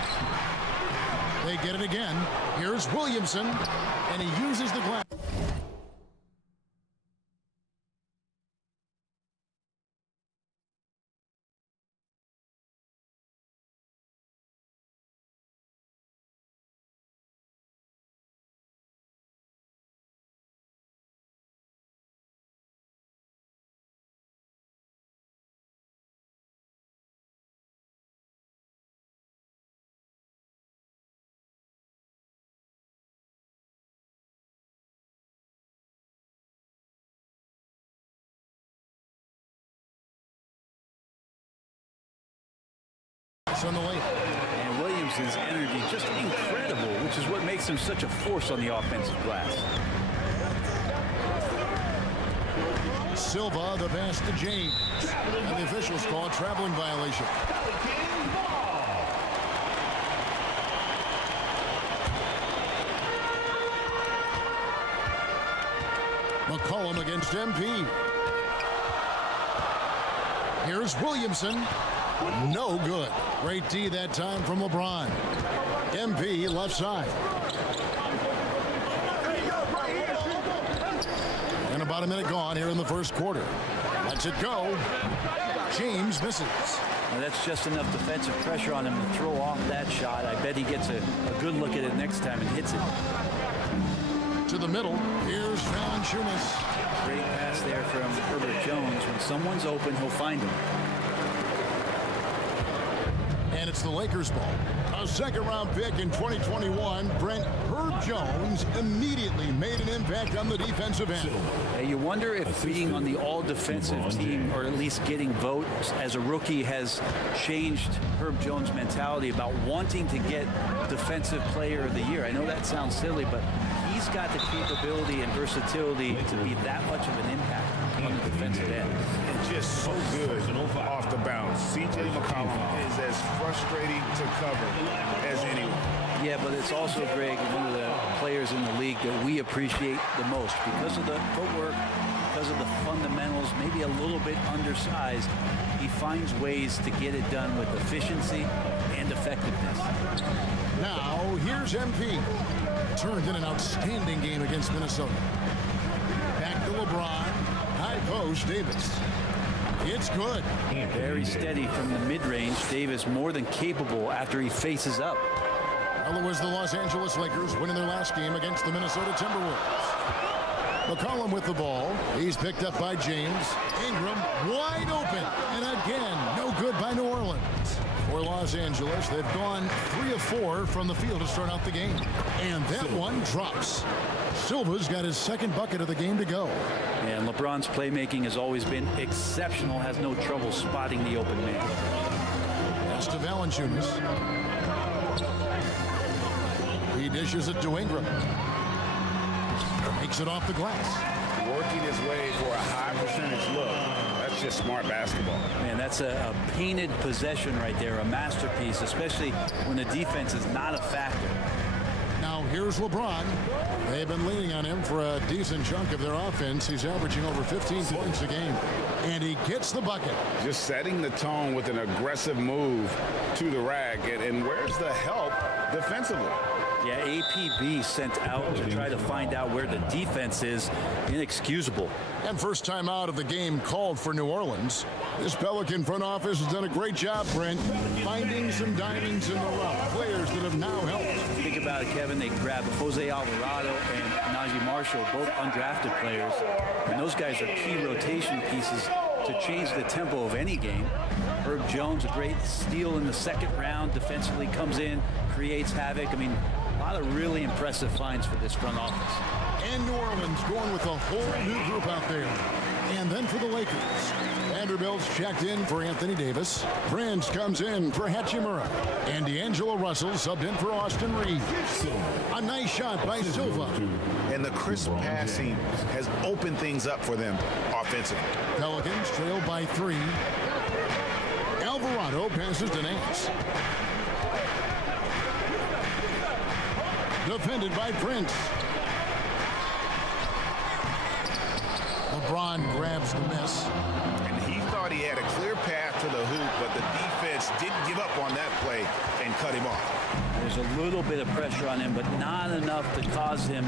They get it again. Here's Williamson, and he uses the glass. On the way. And Williamson's energy just incredible, which is what makes him such a force on the offensive glass. Silva, the pass to James. And the officials call a traveling violation. McCollum against MP. Here's Williamson. No good. Great D that time from LeBron. MP left side. And about a minute gone here in the first quarter. Lets it go. James misses. Well, that's just enough defensive pressure on him to throw off that shot. I bet he gets a good look at it next time and hits it. To the middle. Here's Valanciunas. Great pass there from Herbert Jones. When someone's open, he'll find him. And it's the Lakers ball. A second-round pick in 2021, Brent Herb Jones immediately made an impact on the defensive end. Hey, you wonder if being on the all-defensive team, or at least getting votes as a rookie, has changed Herb Jones' mentality about wanting to get Defensive Player of the Year. I know that sounds silly, but he's got the capability and versatility to be that much of an impact on the defensive end. And just so good off the bounce. C.J. McCollum is as frustrating to cover as anyone. Yeah, but it's also, Greg, one of the players in the league that we appreciate the most because of the footwork, because of the fundamentals, maybe a little bit undersized. He finds ways to get it done with efficiency and effectiveness. Now, here's MP. Turned in an outstanding game against Minnesota. Back to LeBron. High post, Davis. It's good. Very steady from the mid-range. Davis more than capable after he faces up. Well, it was the Los Angeles Lakers winning their last game against the Minnesota Timberwolves. McCollum with the ball. He's picked up by James. Ingram wide open. And again, no good by New Orleans. For Los Angeles, they've gone 3 of 4 from the field to start out the game. And that one drops. Silva's got his second bucket of the game to go. And LeBron's playmaking has always been exceptional. Has no trouble spotting the open man. Pass to Valanciunas. He dishes it to Ingram. Makes it off the glass. Working his way for a high percentage look. That's just smart basketball. Man, that's a painted possession right there, a masterpiece, especially when the defense is not a factor. Now here's LeBron. They've been leaning on him for a decent chunk of their offense. He's averaging over 15 points a game. And he gets the bucket. Just setting the tone with an aggressive move to the rack. And where's the help defensively? Yeah, APB sent out to try to find out where the defense is. Inexcusable. And first time out of the game called for New Orleans. This Pelican front office has done a great job, Brent, finding some diamonds in the rough. Players that have now helped. Think about it, Kevin. They grabbed Jose Alvarado and Najee Marshall, both undrafted players. And those guys are key rotation pieces to change the tempo of any game. Herb Jones, a great steal in the second round, defensively comes in, creates havoc. I mean, a lot of really impressive finds for this front office. And New Orleans going with a whole new group out there. And then for the Lakers, Vanderbilt's checked in for Anthony Davis. Prince comes in for Hachimura. And D'Angelo Russell subbed in for Austin Reeves. A nice shot by Silva. And the crisp passing has opened things up for them offensively. Pelicans trail by 3. Alvarado passes to Nance. Defended by Prince. LeBron grabs the miss. And he thought he had a clear path to the hoop, but the defense didn't give up on that play and cut him off. There's a little bit of pressure on him, but not enough to cause him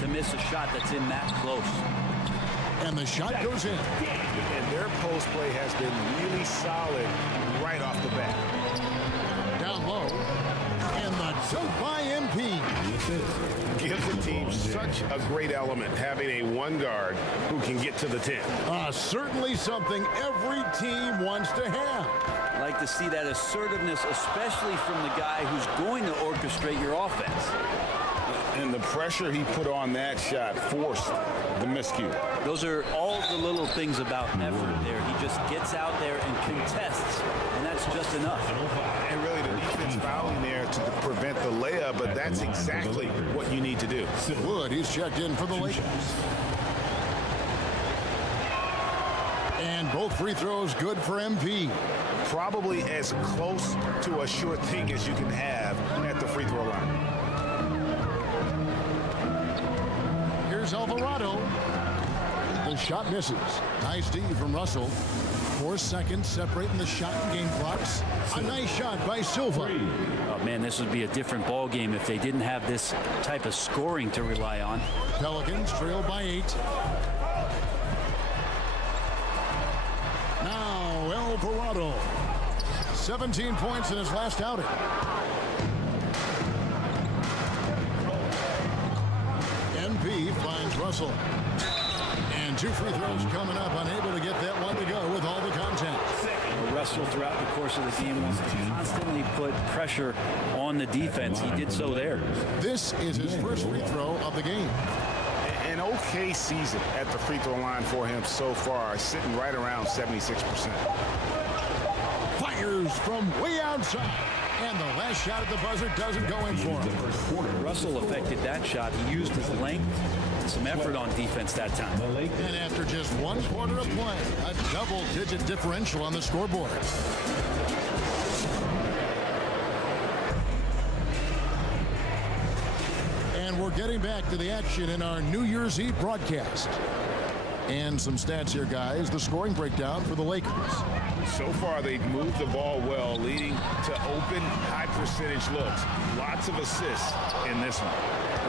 to miss a shot that's in that close. And the shot goes in. And their post play has been really solid right off the bat. Down low. And the dunk by MP. Gives the team such a great element, having a one guard who can get to the 10. Certainly something every team wants to have. I like to see that assertiveness, especially from the guy who's going to orchestrate your offense. And the pressure he put on that shot forced the miscue. Those are all the little things about effort there. He just gets out there and contests, and that's just enough. And really the defense fouling there to prevent the layup, but that's exactly what you need to do. Wood, he's checked in for the Lakers. And both free throws good for MP. Probably as close to a sure thing as you can have at the free throw line. Here's Alvarado. The shot misses. Nice D from Russell. 4 seconds separating the shot and game clocks. A nice shot by Silva. Oh, man, this would be a different ball game if they didn't have this type of scoring to rely on. Pelicans trail by 8. Now Alvarado. 17 points in his last outing. MP finds Russell. And 2 free throws coming up, unable to get that one to go with all the contact. Russell, throughout the course of the game, wants to constantly put pressure on the defense. He did so there. This is his first free throw of the game. An okay season at the free throw line for him so far, sitting right around 76%. Fires from way outside. And the last shot at the buzzer doesn't go in for him. Russell affected that shot. He used his length and some effort on defense that time. And after just 1 quarter of play, a double-digit differential on the scoreboard. And we're getting back to the action in our New Year's Eve broadcast. And some stats here, guys. The scoring breakdown for the Lakers. So far, they've moved the ball well, leading to open, high-percentage looks. Lots of assists in this one.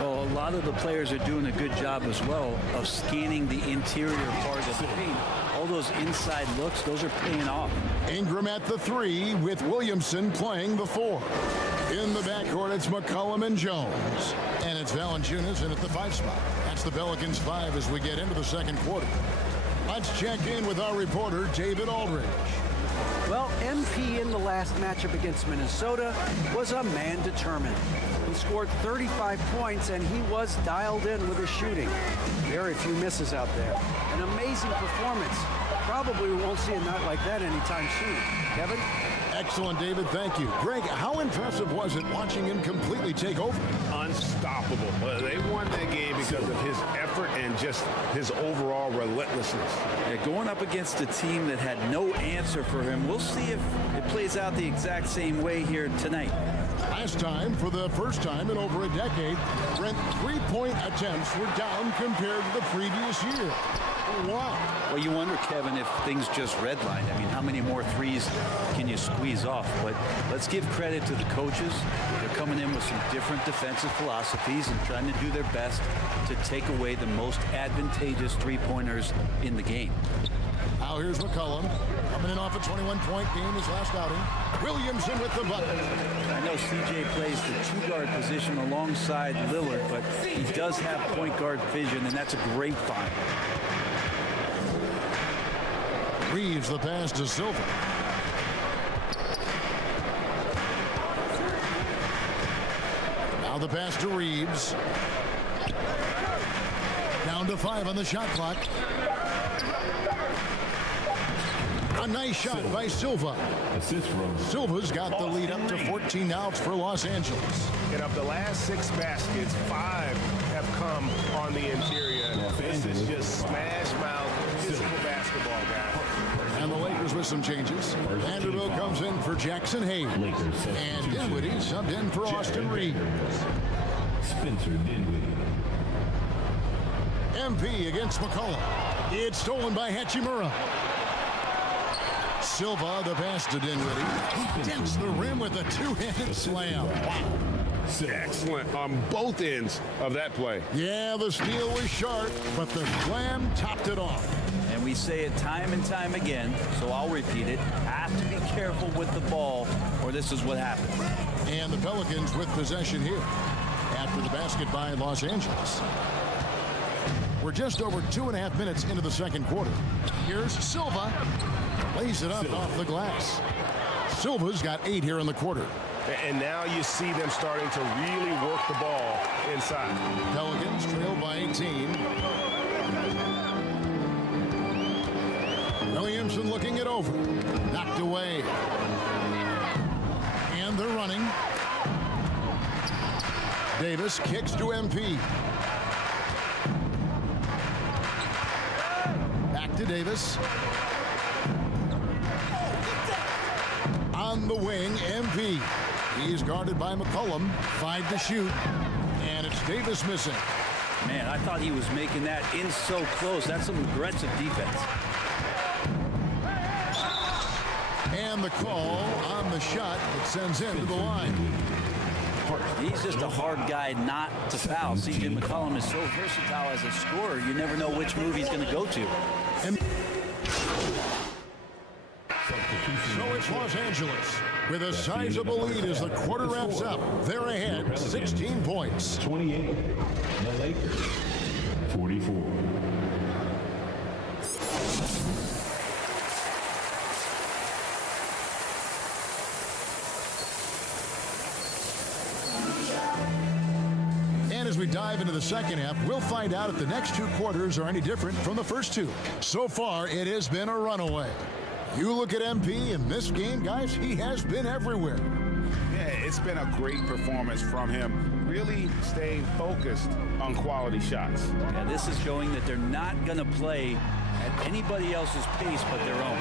Well, a lot of the players are doing a good job as well of scanning the interior part of the paint. All those inside looks, those are paying off. Ingram at the 3 with Williamson playing the 4. In the backcourt, it's McCollum and Jones. And it's Valanciunas in at the 5 spot. That's the Pelicans 5 as we get into the second quarter. Let's check in with our reporter, David Aldridge. Well, MP in the last matchup against Minnesota was a man determined. He scored 35 points, and he was dialed in with his shooting. Very few misses out there. An amazing performance. Probably we won't see a night like that anytime soon. Kevin? Excellent, David. Thank you. Greg, how impressive was it watching him completely take over? Unstoppable. They won that game because of his effort and just his overall relentlessness. Yeah, going up against a team that had no answer for him, we'll see if it plays out the exact same way here tonight. Last time, for the first time in over a decade, Brent 3-point attempts were down compared to the previous year. Wow. Well, you wonder, Kevin, if things just redlined. I mean, how many more threes can you squeeze off? But let's give credit to the coaches. They're coming in with some different defensive philosophies and trying to do their best to take away the most advantageous three-pointers in the game. Now here's McCollum coming in off a 21-point game his last outing. Williamson with the bucket. I know CJ plays the 2-guard position alongside Lillard, but he does have point guard vision, and that's a great find. Reeves the pass to Silva. Now the pass to Reeves. Down to 5 on the shot clock. A nice shot by Silva. Silva's got the lead up to 14 now for Los Angeles. And of the last 6 baskets, 5 have come on the interior. This is just smash mouth physical basketball, guys. And the Lakers with some changes. Vanderbilt comes in for Jackson Hayes. And Dinwiddie subbed in for Austin Reeves. Spencer Dinwiddie. MP against McCollum. It's stolen by Hachimura. Silva, the pass to Dinwiddie. He dents the rim with a two-handed slam. Excellent on both ends of that play. Yeah, the steal was sharp, but the slam topped it off. And we say it time and time again, so I'll repeat it. Have to be careful with the ball, or this is what happens. And the Pelicans with possession here after the basket by Los Angeles. We're just over 2.5 minutes into the second quarter. Here's Silva. Lays it up off the glass. Silva's got 8 here in the quarter. And now you see them starting to really work the ball inside. Pelicans trail by 18. Williamson looking it over. Knocked away. And they're running. Davis kicks to MP. Back to Davis. On the wing, MP. He's guarded by McCollum. 5 to shoot. And it's Davis missing. Man, I thought he was making that in so close. That's some aggressive defense. And the call on the shot that sends him to the line. He's just a hard guy not to foul. C.J. McCollum is so versatile as a scorer, you never know which move he's going to go to. So it's Los Angeles with a sizable lead as the quarter wraps up. They're ahead 16 points. 28. The Lakers. 44. And as we dive into the second half, we'll find out if the next 2 quarters are any different from the first 2. So far, it has been a runaway. You look at MP in this game, guys, he has been everywhere. Yeah, it's been a great performance from him. Really staying focused on quality shots. Yeah, this is showing that they're not going to play at anybody else's pace but their own.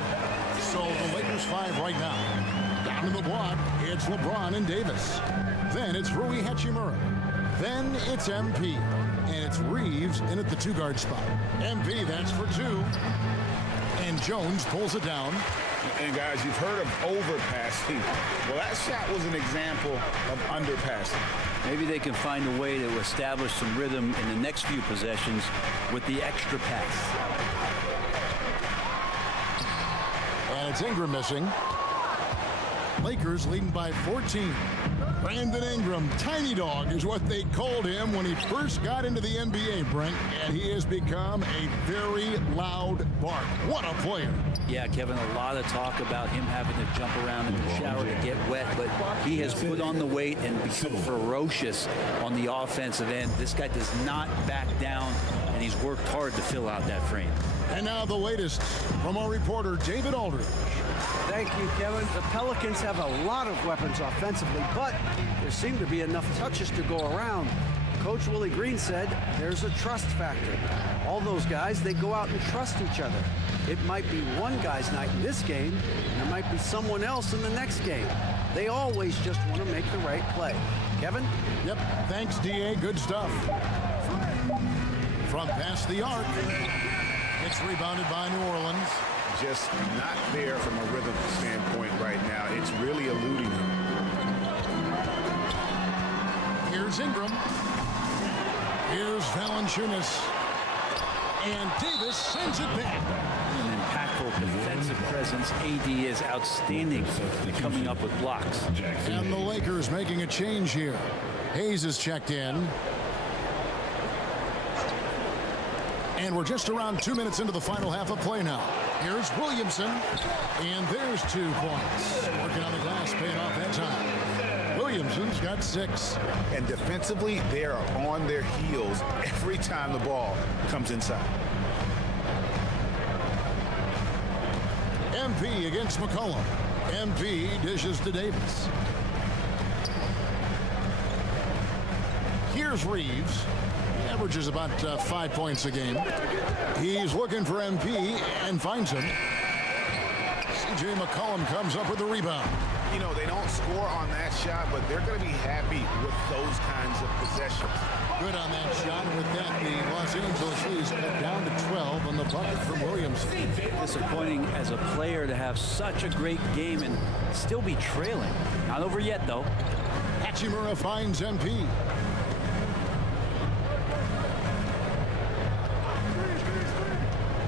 So the Lakers 5 right now. Down in the block, it's LeBron and Davis. Then it's Rui Hachimura. Then it's MP. And it's Reeves in at the 2-guard spot. MP, that's for 2. And Jones pulls it down. And guys, you've heard of overpassing. Well, that shot was an example of underpassing. Maybe they can find a way to establish some rhythm in the next few possessions with the extra pass. And it's Ingram missing. Lakers leading by 14. Brandon Ingram, Tiny Dog is what they called him when he first got into the NBA, Brent, and he has become a very loud bark. What a player. Yeah, Kevin, a lot of talk about him having to jump around in the shower to get wet, but he has put on the weight and become ferocious on the offensive end. This guy does not back down, and he's worked hard to fill out that frame. And now the latest from our reporter, David Aldridge. Thank you, Kevin. The Pelicans have a lot of weapons offensively, but there seem to be enough touches to go around. Coach Willie Green said there's a trust factor. All those guys, they go out and trust each other. It might be one guy's night in this game, and there might be someone else in the next game. They always just want to make the right play. Kevin? Yep, thanks, D.A. Good stuff. From past the arc, it's rebounded by New Orleans. Just not there from a rhythm standpoint right now. It's really eluding him. Here's Ingram. Here's Valanciunas. And Davis sends it back. An impactful defensive presence. AD is outstanding at coming up with blocks. And the Lakers making a change here. Hayes is checked in. And we're just around 2 minutes into the final half of play now. Here's Williamson, and there's 2 points. Working on the glass, paying off that time. Williamson's got 6. And defensively, they are on their heels every time the ball comes inside. MP against McCollum. MP dishes to Davis. Here's Reeves. He averages about 5 points a game. He's looking for MP and finds him. C.J. McCollum comes up with the rebound. You know, they don't score on that shot, but they're going to be happy with those kinds of possessions. Good on that shot. With that, the Los Angeles Leafs cut down to 12 on the bucket from Williamson. Disappointing as a player to have such a great game and still be trailing. Not over yet, though. Hachimura finds MP.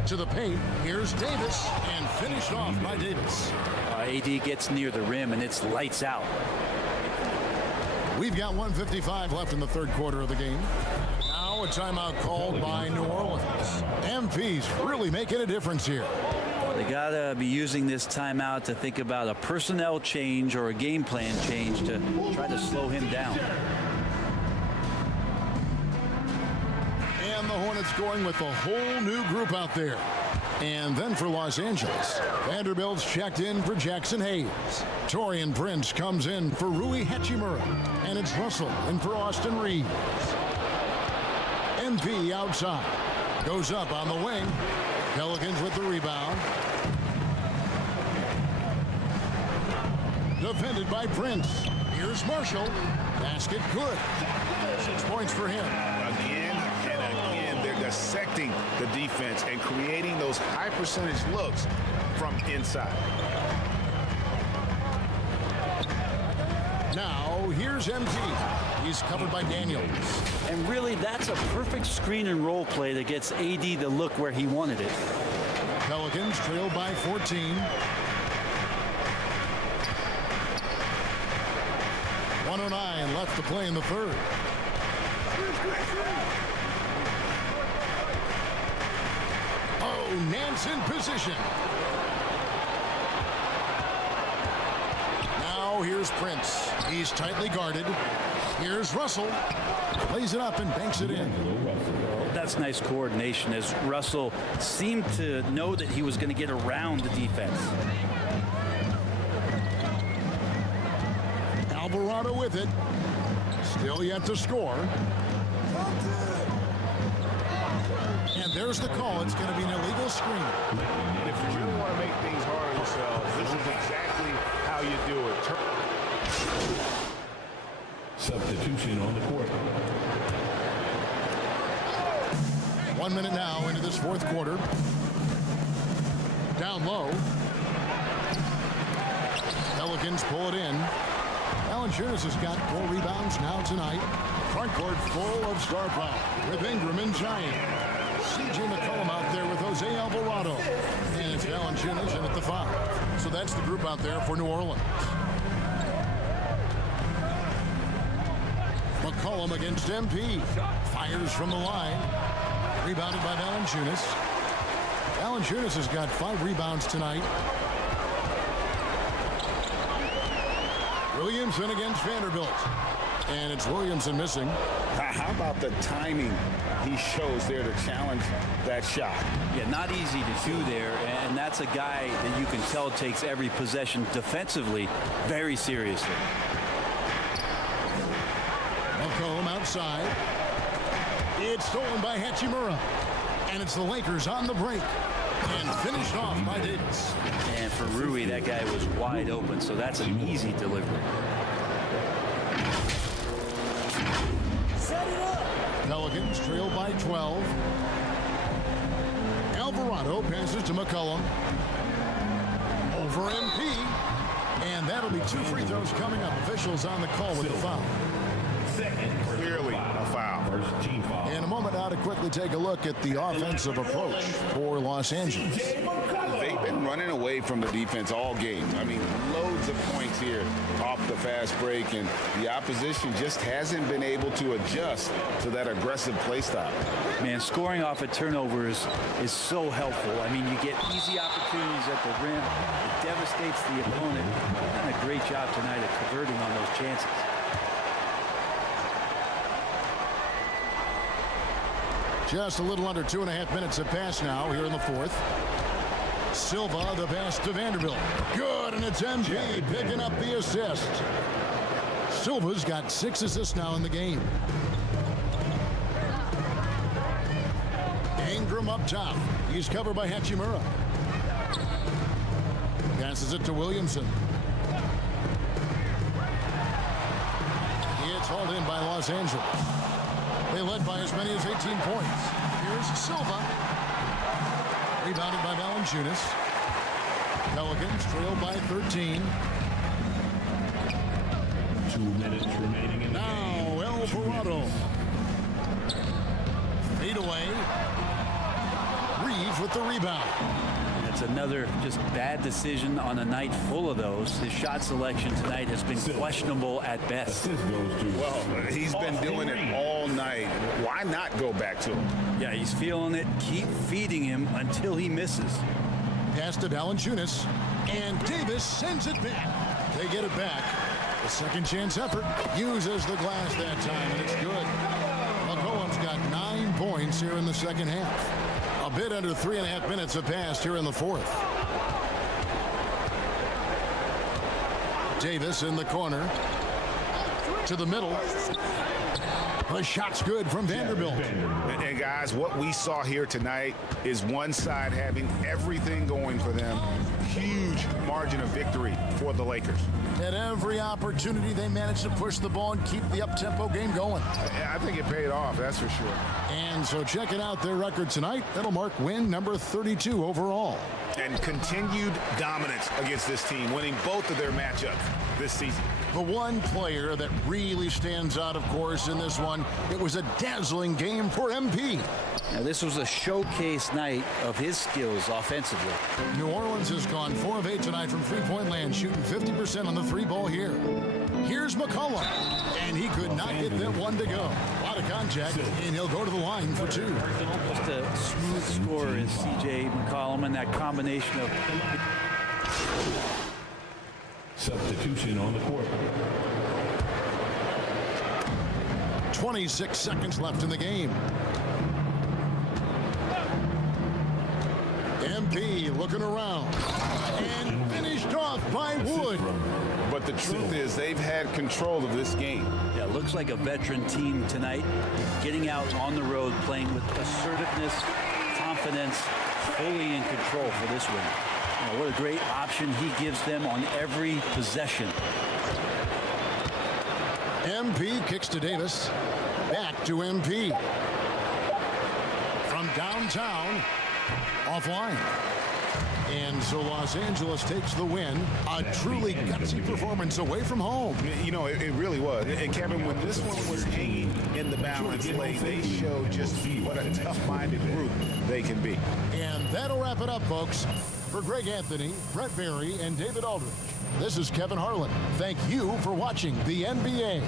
To the paint, here's Davis, and finished off by Davis. AD gets near the rim, and it's lights out. We've got 1:55 left in the third quarter of the game. Now a timeout called by New Orleans. MP's really making a difference here. They got to be using this timeout to think about a personnel change or a game plan change to try to slow him down. And the Hornets going with a whole new group out there. And then for Los Angeles, Vanderbilt's checked in for Jackson Hayes. Taurean Prince comes in for Rui Hachimura. And it's Russell in for Austin Reeves. MP outside. Goes up on the wing. Pelicans with the rebound. Defended by Prince. Here's Marshall. Basket good. 6 points for him. Again and again, they're dissecting the defense and creating those high percentage looks from inside. Now, here's MT. He's covered by Daniels. And really, that's a perfect screen and roll play that gets AD to look where he wanted it. Pelicans trail by 14. 1:09 left to play in the third. Oh, Nance in position. Now here's Prince. He's tightly guarded. Here's Russell. Plays it up and banks it in. That's nice coordination as Russell seemed to know that he was going to get around the defense. Alvarado with it. Still yet to score. And there's the call. It's going to be an illegal screen. If you really want to make things hard on yourselves, this is exactly how you do it. Substitution on the court. 1 minute now into this fourth quarter. Down low. Pelicans pull it in. Valanciunas has got 4 rebounds now tonight. Front court full of star power with Ingram and Giant. C.J. McCollum out there with Jose Alvarado. And it's Valanciunas in at the 5. So that's the group out there for New Orleans. McCollum against MP. Fires from the line. Rebounded by Valanciunas. Valanciunas has got 5 rebounds tonight. Williamson against Vanderbilt. And it's Williamson missing. How about the timing he shows there to challenge that shot? Yeah, not easy to do there, and that's a guy that you can tell takes every possession defensively very seriously. McCollum outside. It's stolen by Hachimura. And it's the Lakers on the break. And finished off by Davis. And for Rui, that guy was wide open, so that's an easy delivery. Pelicans trail by 12. Alvarado passes to McCollum. Over MP. And that'll be 2 free throws coming up. Officials on the call with the foul. Clearly a foul. First team foul. In a moment now to quickly take a look at the offensive approach for Los Angeles. They've been running away from the defense all game. I mean, loads of points here off the fast break, and the opposition just hasn't been able to adjust to that aggressive play style. Man, scoring off of turnovers is so helpful. I mean, you get easy opportunities at the rim. It devastates the opponent. They've done a great job tonight of converting on those chances. Just a little under 2.5 minutes have passed now here in the fourth. Silva, the pass to Vanderbilt. Good, and it's MP picking up the assist. Silva's got 6 assists now in the game. Ingram up top. He's covered by Hachimura. Passes it to Williamson. It's hauled in by Los Angeles. They led by as many as 18 points. Here's Silva. Rebounded by Valanciunas. Pelicans trail by 13. 2 minutes remaining in the game. Now Alvarado. Fade away. Reeves with the rebound. That's another just bad decision on a night full of those. His shot selection tonight has been questionable at best. Well, he's been doing it all night. Why not go back to him? Yeah, he's feeling it. Keep feeding him until he misses. Pass to Valanciunas, and Davis sends it back. They get it back. The second chance effort uses the glass that time, and it's good. McCollum's got 9 points here in the second half. A bit under 3.5 minutes have passed here in the fourth. Davis in the corner. To the middle. The shot's good from Vanderbilt. And guys, what we saw here tonight is one side having everything going for them. Huge margin of victory for the Lakers. At every opportunity, they managed to push the ball and keep the up-tempo game going. I think it paid off, that's for sure. And so checking out their record tonight, that'll mark win number 32 overall. And continued dominance against this team, winning both of their matchups this season. The one player that really stands out, of course, in this one, it was a dazzling game for MP. Now, this was a showcase night of his skills offensively. New Orleans has gone 4 of 8 tonight from three-point land, shooting 50% on the 3-ball here. Here's McCollum, and he could not get that one to go. A lot of contact, and he'll go to the line for 2. Just a smooth scorer is C.J. McCollum, and that combination of... Substitution on the court. 26 seconds left in the game. MP looking around and finished off by Wood. But the truth is they've had control of this game. Yeah, looks like a veteran team tonight, getting out on the road, playing with assertiveness, confidence, fully in control for this win. What a great option he gives them on every possession. MP kicks to Davis. Back to MP. From downtown, offline. And so Los Angeles takes the win. A truly gutsy performance away from home. You know, it really was. And Kevin, when this one was hanging in the balance late, they showed just what a tough-minded group they can be. And that'll wrap it up, folks. For Greg Anthony, Brett Berry, and David Aldridge, this is Kevin Harlan. Thank you for watching the NBA.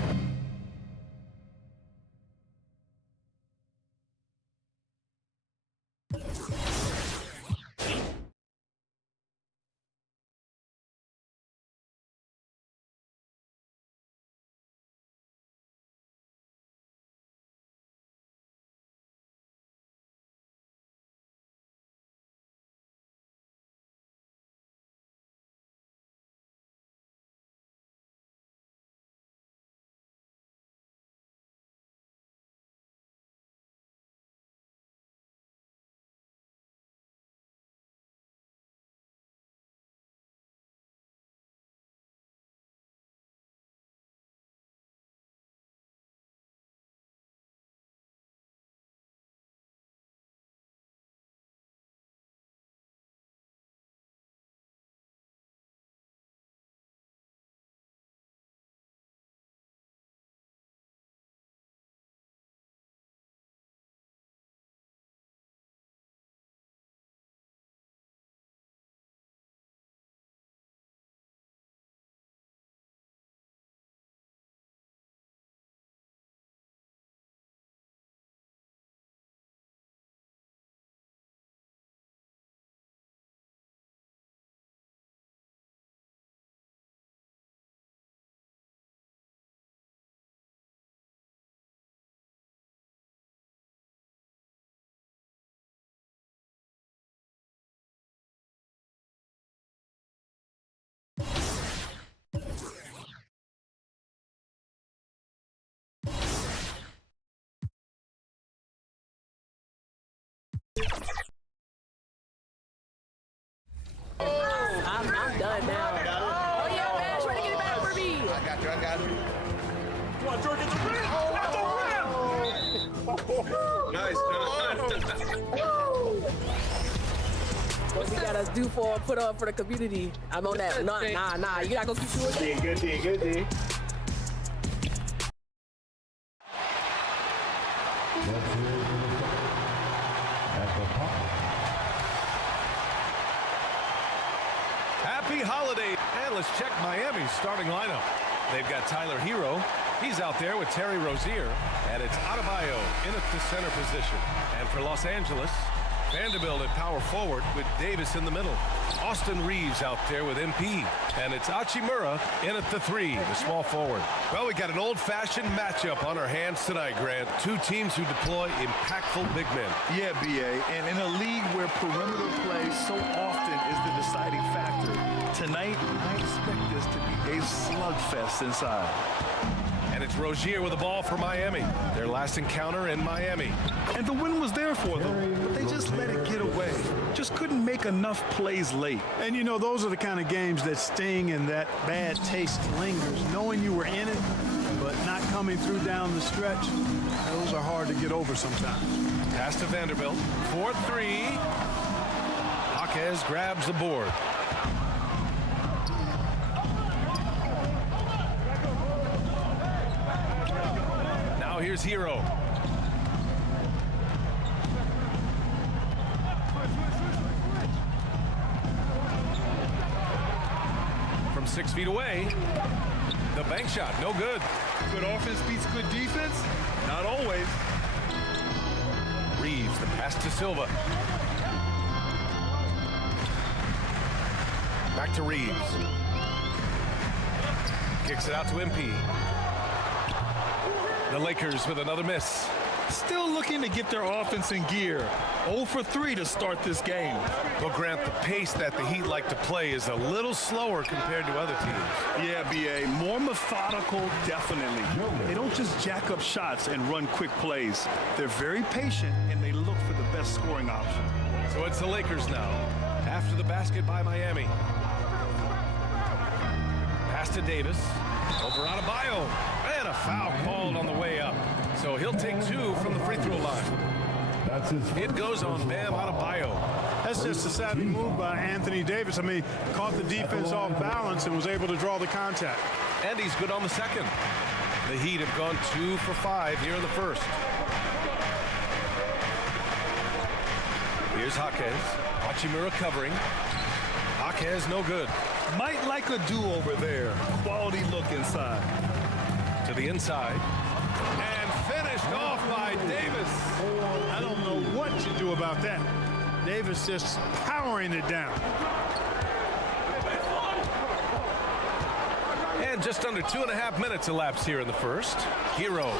Nice, What we gotta do put on for the community. I'm on that. Nah. You gotta go keep doing it. Good D. Happy holiday. And let's check Miami's starting lineup. They've got Tyler Hero. He's out there with Terry Rozier. And it's Adebayo in at the center position. And for Los Angeles, Vanderbilt at power forward with Davis in the middle. Austin Reeves out there with MP. And it's Hachimura in at the 3, the small forward. Well, we got an old-fashioned matchup on our hands tonight, Grant. Two teams who deploy impactful big men. Yeah, B.A., and in a league where perimeter play so often is the deciding factor, tonight I expect this to be a slugfest inside. And it's Rozier with the ball for Miami. Their last encounter in Miami. And the win was there for them, but they just let it get away. Just couldn't make enough plays late. And you know, those are the kind of games that sting and that bad taste lingers. Knowing you were in it, but not coming through down the stretch, those are hard to get over sometimes. Pass to Vanderbilt. 4-3. Jaquez grabs the board. Here's Hero. From 6 feet away, the bank shot, no good. Good offense beats good defense? Not always. Reeves, the pass to Silva. Back to Reeves. Kicks it out to MP. The Lakers with another miss. Still looking to get their offense in gear. 0 for 3 to start this game. Well, Grant, the pace that the Heat like to play is a little slower compared to other teams. Yeah, B.A., more methodical, definitely. They don't just jack up shots and run quick plays. They're very patient, and they look for the best scoring option. So it's the Lakers now, after the basket by Miami. Pass to Davis. Over Adebayo. And a foul called on the way up. So he'll take 2 from the free throw line. It goes on Bam Adebayo. That's just a savvy move by Anthony Davis. I mean, caught the defense off balance and was able to draw the contact. And he's good on the second. The Heat have gone 2 for 5 here in the first. Here's Jaquez. Hachimura covering. Jaquez no good. Might like a do-over there. Quality look inside. To the inside. And finished off by Davis. I don't know what you do about that. Davis just powering it down. And just under 2.5 minutes elapsed here in the first. Hero.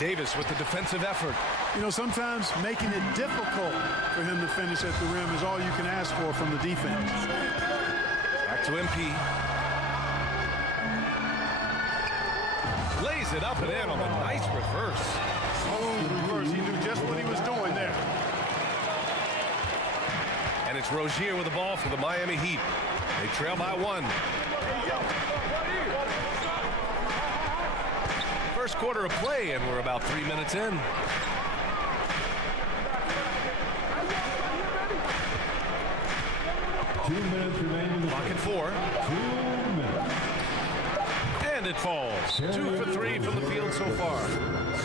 Davis with the defensive effort. You know, sometimes making it difficult for him to finish at the rim is all you can ask for from the defense. Back to MP. Lays it up and in on a nice reverse. He knew just what he was doing there. And it's Rozier with the ball for the Miami Heat. They trail by 1. First quarter of play, and we're about 3 minutes in. Clock at 4. 2 minutes. And it falls. 2 for 3 from the field so far.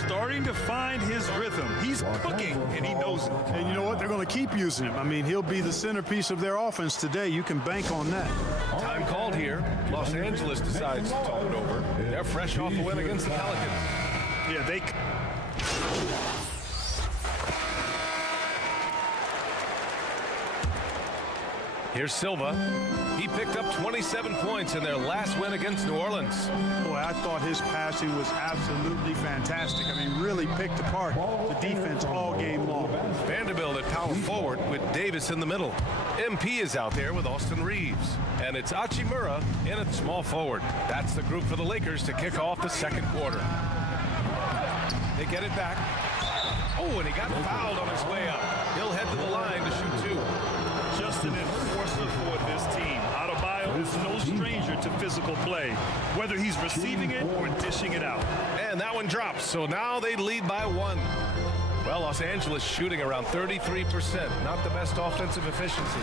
Starting to find his rhythm. He's cooking, and he knows it. And you know what? They're going to keep using him. I mean, he'll be the centerpiece of their offense today. You can bank on that. Time called here. Los Angeles decides to talk it over. They're fresh off a win against the Pelicans. Yeah, they... Here's Silva. He picked up 27 points in their last win against New Orleans. Boy, I thought his passing was absolutely fantastic. I mean, really picked apart the defense all game long. Vanderbilt at power forward with Davis in the middle. MP is out there with Austin Reeves. And it's Hachimura in at small forward. That's the group for the Lakers to kick off the second quarter. They get it back. Oh, and he got fouled on his way up. He'll head to the line to shoot 2. Just an enforcer for this team. Adebayo is no stranger answer to physical play, whether he's receiving it or dishing it out. And that one drops, so now they lead by 1. Well, Los Angeles shooting around 33%, not the best offensive efficiency.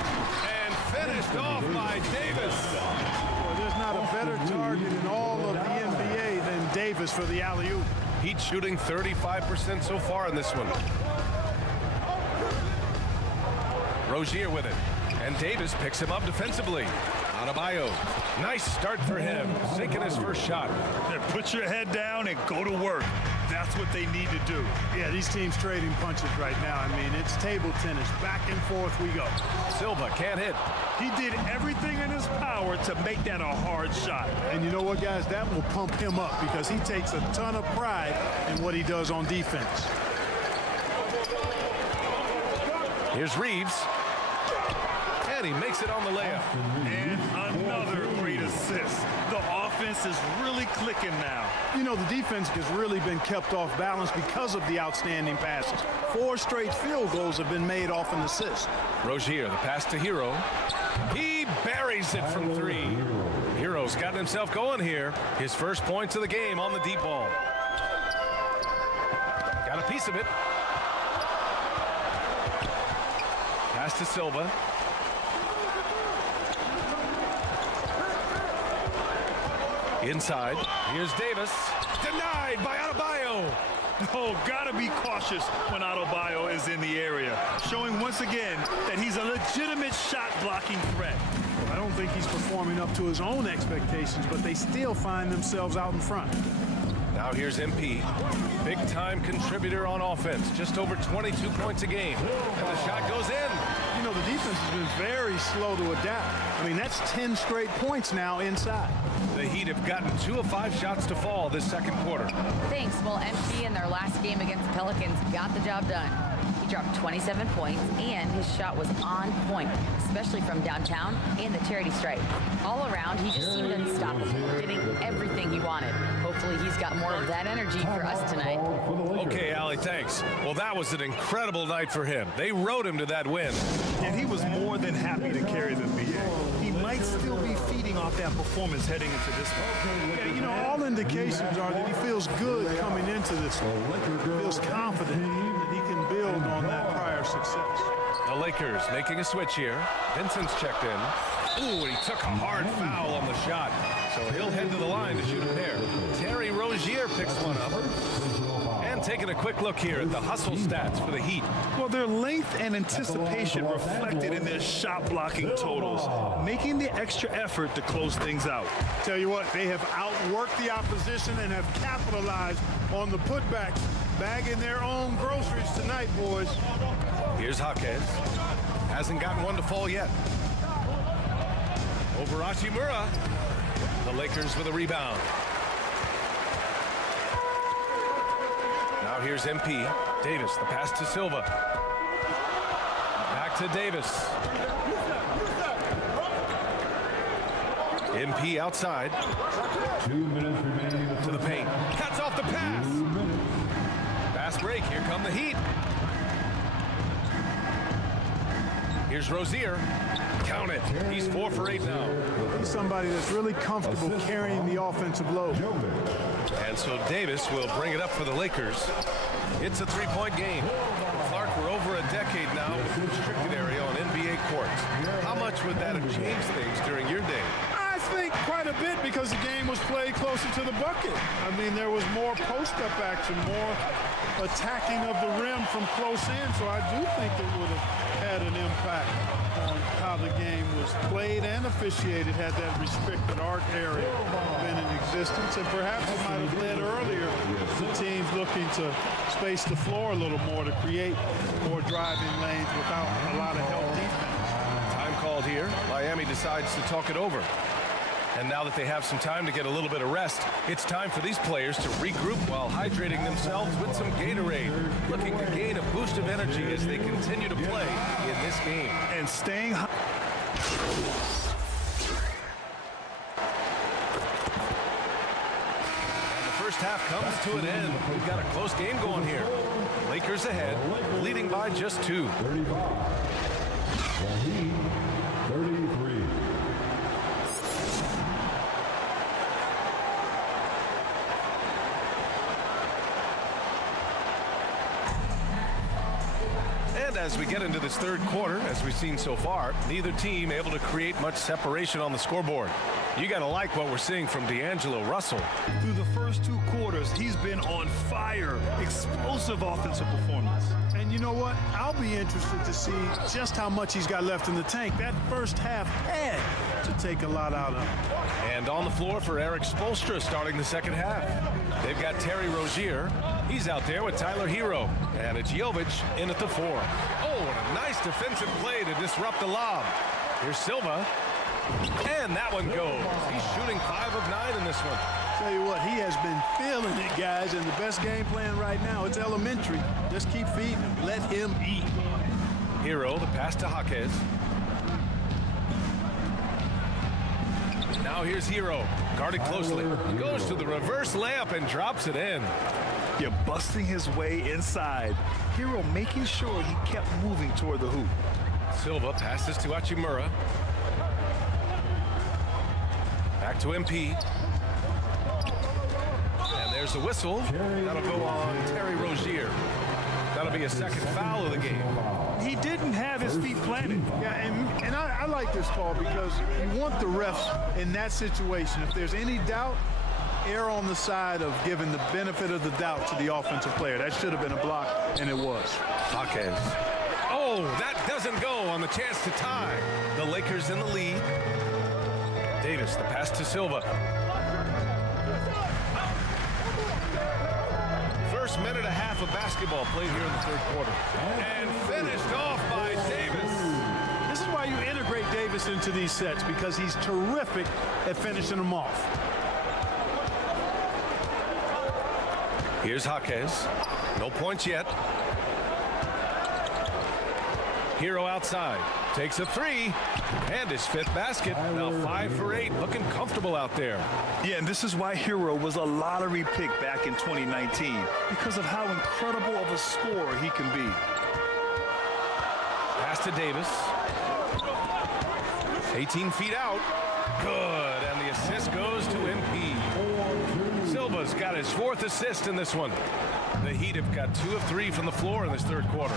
And finished off by Davis. Well, there's not a better target in all of the NBA than Davis for the alley-oop. Heat shooting 35% so far in this one. Rozier with it, and Davis picks him up defensively. Adebayo, nice start for him, sinking his first shot. Put your head down and go to work. That's what they need to do. Yeah, these teams trading punches right now. I mean, it's table tennis. Back and forth we go. Silva can't hit. He did everything in his power to make that a hard shot. And you know what, guys? That will pump him up because he takes a ton of pride in what he does on defense. Here's Reeves. And he makes it on the layup. And another great assist. The offense is really clicking now. You know, the defense has really been kept off balance because of the outstanding passes. 4 straight field goals have been made off an assist. Rozier, the pass to Hero. He buries it from 3. Hero's gotten himself going here. His first points of the game on the deep ball. Got a piece of it. Pass to Silva. Inside, here's Davis. Denied by Adebayo. Oh, gotta be cautious when Adebayo is in the area, showing once again that he's a legitimate shot-blocking threat. I don't think he's performing up to his own expectations, but they still find themselves out in front. Now here's MP, big-time contributor on offense, just over 22 points a game, and the shot goes in. You know, the defense has been very slow to adapt. I mean, that's 10 straight points now inside. The Heat have gotten 2 of 5 shots to fall this second quarter. Thanks. Well, MP in their last game against the Pelicans got the job done. He dropped 27 points, and his shot was on point, especially from downtown and the charity stripe. All around, he just seemed unstoppable, getting everything he wanted. Hopefully, he's got more of that energy for us tonight. Okay, Allie, thanks. Well, that was an incredible night for him. They rode him to that win. And he was more than happy to carry the NBA. He might still be feeding off that performance heading into this one. Yeah, you know, all indications are that he feels good coming into this one. He feels confident that he can build on that prior success. The Lakers making a switch here. Vincent's checked in. Ooh, and he took a hard foul on the shot. So he'll head to the line to shoot a pair. Terry Rozier picks one up. And taking a quick look here at the hustle stats for the Heat. Well, their length and anticipation reflected in their shot blocking totals, making the extra effort to close things out. Tell you what, they have outworked the opposition and have capitalized on the putbacks, bagging their own groceries tonight, boys. Here's Jaquez. Hasn't gotten one to fall yet. Over Hachimura. The Lakers with a rebound. Now here's MP. Davis, the pass to Silva. Back to Davis. MP outside. 2 minutes remaining. To the paint. Cuts off the pass. Fast break. Here come the Heat. Here's Rozier. Count it. He's 4 for 8 now. He's somebody that's really comfortable carrying the offensive load. And so Davis will bring it up for the Lakers. It's a 3-point game. Clark, we're over a decade now with the restricted area on NBA courts. How much would that have changed things during your day? I think quite a bit because the game was played closer to the bucket. I mean, there was more post-up action, more attacking of the rim from close in, so I do think it would have had an impact on how the game was played and officiated had that restricted arc area been in existence. And perhaps it might have led earlier to teams looking to space the floor a little more to create more driving lanes without a lot of help defense. Time called here. Miami decides to talk it over. And now that they have some time to get a little bit of rest, it's time for these players to regroup while hydrating themselves with some Gatorade, looking to gain a boost of energy as they continue to play in this game. And staying high. And the first half comes to an end. We've got a close game going here. Lakers ahead, leading by just 2. 33. as we get into this third quarter, as we've seen so far. Neither team able to create much separation on the scoreboard. You got to like what we're seeing from D'Angelo Russell. Through the first 2 quarters, he's been on fire. Explosive offensive performance. And you know what? I'll be interested to see just how much he's got left in the tank. That first half had to take a lot out of him. And on the floor for Eric Spoelstra starting the second half. They've got Terry Rozier. He's out there with Tyler Hero. And it's Jovic in at the 4. Oh, what a nice defensive play to disrupt the lob. Here's Silva. And that one goes. He's shooting 5 of 9 in this one. Tell you what, he has been feeling it, guys, and the best game plan right now, it's elementary. Just keep feeding him. Let him eat. Hero, the pass to Jaquez. Now here's Hero, guarded closely. Goes to the reverse layup and drops it in. You're busting his way inside. Hero making sure he kept moving toward the hoop. Silva passes to Hachimura. Back to MP. And there's a whistle. That'll go on Terry Rozier. That'll be a second foul of the game. He didn't have his feet planted. Yeah, and I like this call because you want the refs in that situation. If there's any doubt, err on the side of giving the benefit of the doubt to the offensive player. That should have been a block, and it was. Jaquez. Oh, that doesn't go on the chance to tie. The Lakers in the lead. Davis, the pass to Silva. First minute and a half of basketball played here in the third quarter. And finished off by Davis. This is why you integrate Davis into these sets, because he's terrific at finishing them off. Here's Jaquez. No points yet. Hero outside. Takes a 3. And his 5th basket. Now 5 for 8. Looking comfortable out there. Yeah, and this is why Hero was a lottery pick back in 2019. Because of how incredible of a scorer he can be. Pass to Davis. 18 feet out. Good. And the assist goes to MP. Silva's got his 4th assist in this one. The Heat have got 2 of 3 from the floor in this third quarter.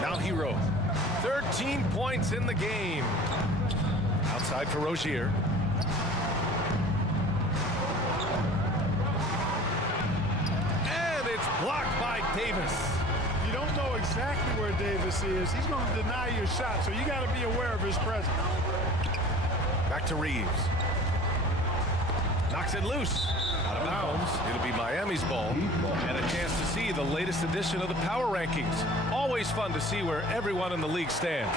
Now Hero. 13 points in the game. Outside for Rozier. And it's blocked by Davis. You don't know exactly where Davis is. He's going to deny your shot, so you got to be aware of his presence. Back to Reeves. Knocks it loose. Out of bounds. It'll be Miami's ball. And a chance to see the latest edition of the power rankings. Always fun to see where everyone in the league stands.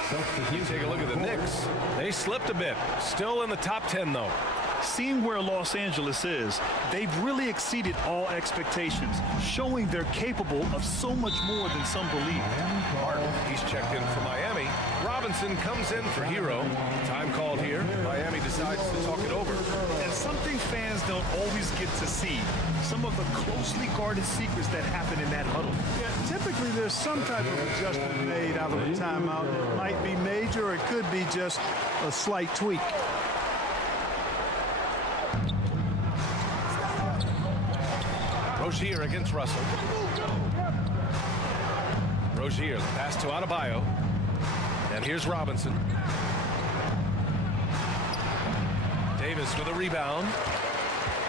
You take a look at the Knicks. They slipped a bit. Still in the top 10, though. Seeing where Los Angeles is, they've really exceeded all expectations, showing they're capable of so much more than some believe. Martin, he's checked in for Miami. Robinson comes in for Hero. Time called here. Miami decides to talk it over. And something fans don't always get to see, some of the closely guarded secrets that happen in that huddle. Yeah, typically there's some type of adjustment made out of a timeout. It might be major, or it could be just a slight tweak. Rozier against Russell. Rozier, the pass to Adebayo. And here's Robinson. Davis with a rebound.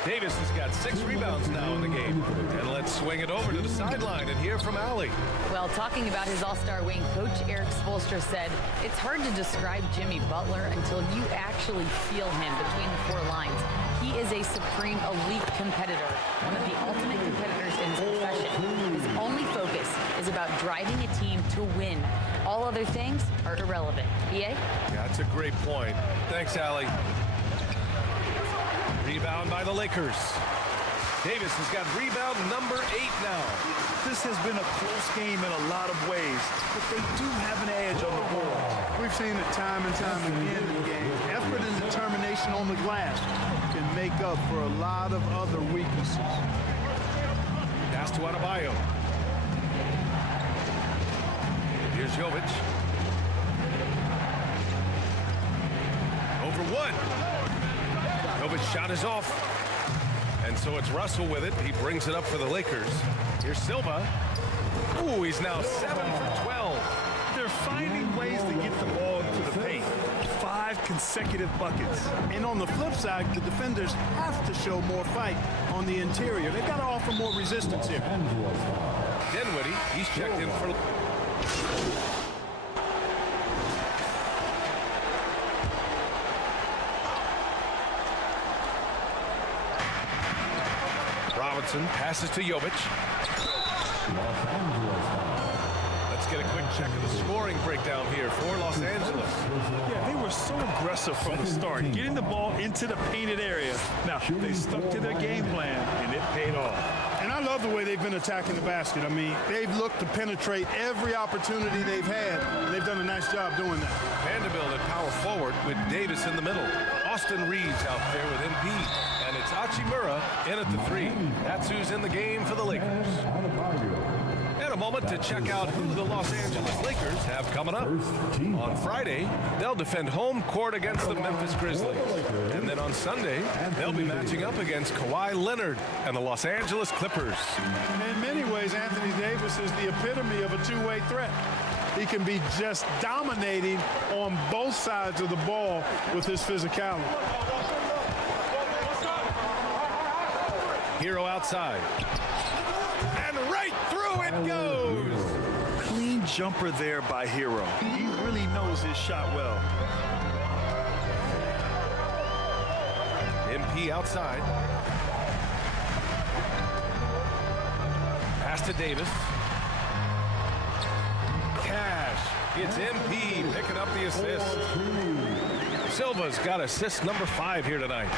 Davis has got 6 rebounds now in the game. And let's swing it over to the sideline and hear from Allie. Well, talking about his all-star wing, Coach Eric Spoelstra said, it's hard to describe Jimmy Butler until you actually feel him between the 4 lines. He is a supreme elite competitor, one of the ultimate competitors in his profession. His only focus is about driving a team to win. All other things are irrelevant. BA? Yeah, that's a great point. Thanks, Allie. Rebound by the Lakers. Davis has got rebound number 8 now. This has been a close game in a lot of ways, but they do have an edge on the board. We've seen it time and time again in games. Effort and determination on the glass can make up for a lot of other weaknesses. Pass to Adebayo. Here's Jovic. Over Wood. Jovic's shot is off. And so it's Russell with it. He brings it up for the Lakers. Here's Silva. Ooh, he's now 7 for 12. They're finding ways to get the ball into the paint. 5 consecutive buckets. And on the flip side, the defenders have to show more fight on the interior. They've got to offer more resistance here. Dinwiddie, he's checked in for... Robinson passes to Jovic. Let's get a quick check of the scoring breakdown here for Los Angeles. Yeah, they were so aggressive from the start, getting the ball into the painted area. Now, they stuck to their game plan, and it paid off. And I love the way they've been attacking the basket. I mean, they've looked to penetrate every opportunity they've had, and they've done a nice job doing that. Vanderbilt at power forward with Davis in the middle. Austin Reeves out there with MP. And it's Hachimura in at the 3. That's who's in the game for the Lakers. And a moment to check out who the Los Angeles Lakers have coming up. On Friday, they'll defend home court against the Memphis Grizzlies. And then on Sunday, they'll be matching up against Kawhi Leonard and the Los Angeles Clippers. And in many ways, Anthony Davis is the epitome of a two-way threat. He can be just dominating on both sides of the ball with his physicality. Hero outside. And right through it goes. Clean jumper there by Hero. He really knows his shot well. MP outside. Pass to Davis. Cash. It's MP picking up the assist. Silva's got assist number 5 here tonight.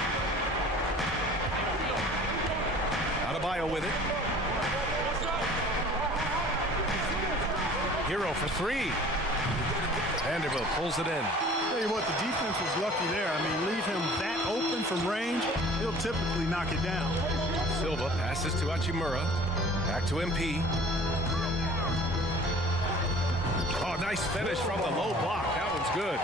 Adebayo with it. Hero for 3. Vanderbilt pulls it in. Tell you what, the defense was lucky there. I mean, leave him that open from range, he'll typically knock it down. Silva passes to Hachimura. Back to MP. Oh, nice finish from the low block. That one's good.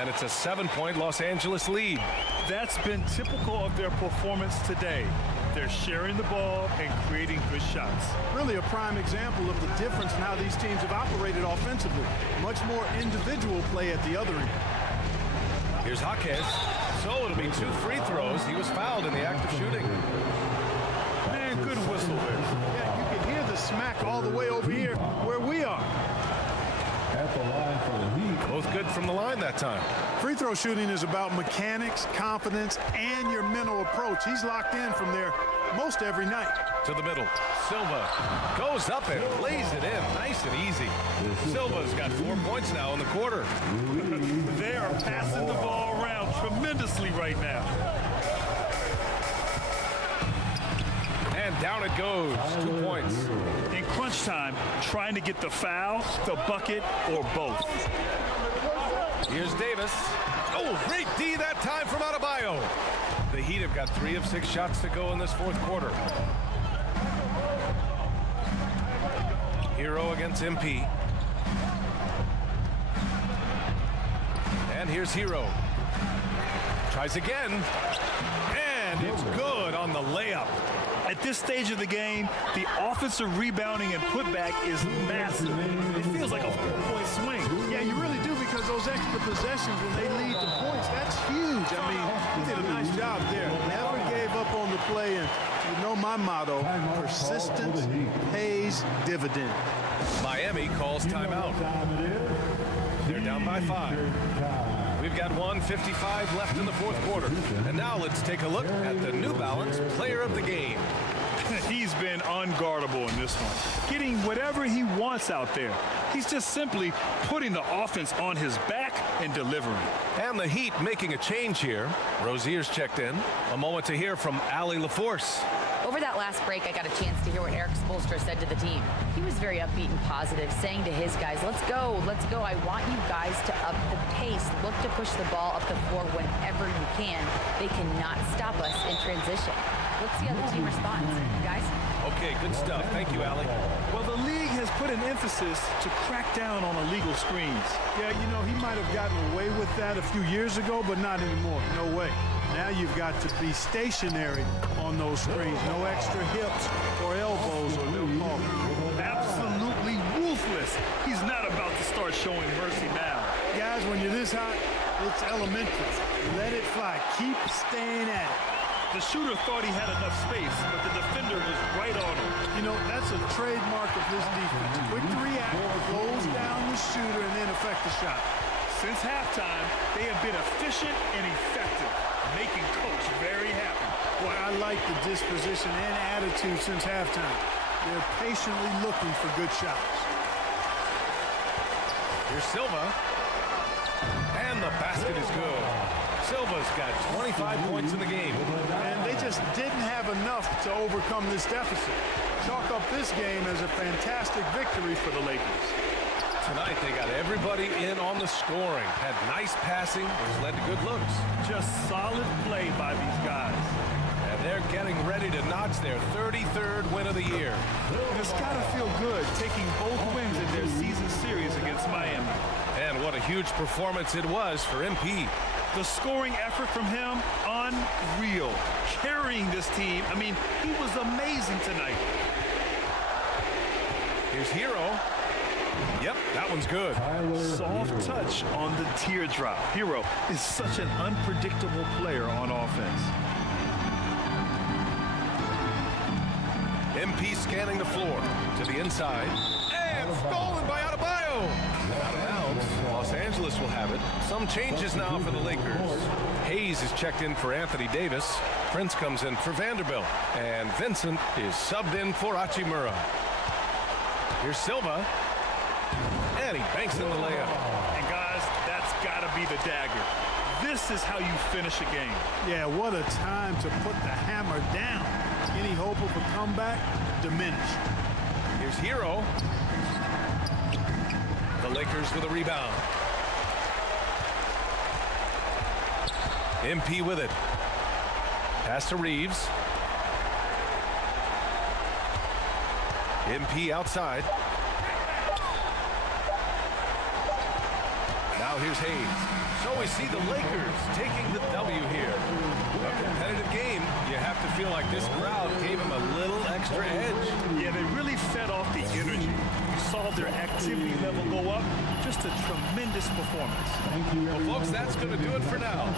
And it's a 7-point Los Angeles lead. That's been typical of their performance today. They're sharing the ball and creating good shots. Really a prime example of the difference in how these teams have operated offensively. Much more individual play at the other end. Here's Jaquez. So it'll be 2 free throws. He was fouled in the act of shooting. Man, good whistle there. Yeah, you can hear the smack all the way over here where we are. At the line for the Heat. Both good from the line that time. Free throw shooting is about mechanics, confidence, and your mental approach. He's locked in from there most every night. To the middle. Silva goes up and lays it in. Nice and easy. Silva's got 4 points now in the quarter. They are passing the ball around tremendously right now. And down it goes. 2 points. In crunch time, trying to get the foul, the bucket, or both. Here's Davis. Oh, great D that time from Adebayo. The Heat have got 3 of 6 shots to go in this 4th quarter. Hero against MP. And here's Hero. Tries again. And it's good on the layup. At this stage of the game, the offensive rebounding and putback is massive. It feels like a 4-point swing. Yeah, you really do, because those extra possessions, when they lead to points, that's huge. I mean, he did a nice job there. Never gave up on the play, and you know my motto, persistence pays dividend. Miami calls timeout. They're down by 5. We've got 1:55 left in the 4th quarter. And now let's take a look at the New Balance player of the game. He's been unguardable in this one, getting whatever he wants out there. He's just simply putting the offense on his back and delivering. And the Heat making a change here. Rozier's checked in. A moment to hear from Allie LaForce. Over that last break, I got a chance to hear what Eric Spoelstra said to the team. He was very upbeat and positive, saying to his guys, let's go. I want you guys to up the pace. Look to push the ball up the floor whenever you can. They cannot stop us in transition. Let's see how the team responds. Guys? Okay, good stuff. Thank you, Allie. Well, the league has put an emphasis to crack down on illegal screens. Yeah, you know, he might have gotten away with that a few years ago, but not anymore. No way. Now you've got to be stationary on those screens. No extra hips or elbows or they'll call it. Absolutely ruthless. He's not about to start showing mercy now. Guys, when you're this hot, it's elementary. Let it fly. Keep staying at it. The shooter thought he had enough space, but the defender was right on him. You know, that's a trademark of his defense. Quick to react, close down the shooter, and then affect the shot. Since halftime, they have been efficient and effective, making Coach very happy. Boy, I like the disposition and attitude since halftime. They're patiently looking for good shots. Here's Silva. And the basket is good. Silva's got 25 points in the game. And they just didn't have enough to overcome this deficit. Chalk up this game as a fantastic victory for the Lakers. Tonight they got everybody in on the scoring. Had nice passing, which led to good looks. Just solid play by these guys. And they're getting ready to notch their 33rd win of the year. And it's got to feel good taking both wins in their season series against Miami. And what a huge performance it was for MP. The scoring effort from him, unreal. Carrying this team, I mean, he was amazing tonight. Here's Hero. Yep, that one's good. Soft touch on the teardrop. Hero is such an unpredictable player on offense. MP scanning the floor to the inside. And stolen by Adebayo. Out of bounds. Los Angeles will have it. Some changes now for the Lakers. Hayes is checked in for Anthony Davis. Prince comes in for Vanderbilt. And Vincent is subbed in for Hachimura. Here's Silva. And he banks in the layup. And guys, that's got to be the dagger. This is how you finish a game. Yeah, what a time to put the hammer down. Any hope of a comeback diminished. Here's Hero. The Lakers with a rebound. MP with it. Pass to Reeves. MP outside. Now here's Hayes. So we see the Lakers taking the W here. A competitive game. You have to feel like this crowd gave them a little extra edge. Yeah, they really fed off the energy. You saw their activity level go up. Just a tremendous performance. Well, folks, that's going to do it for now.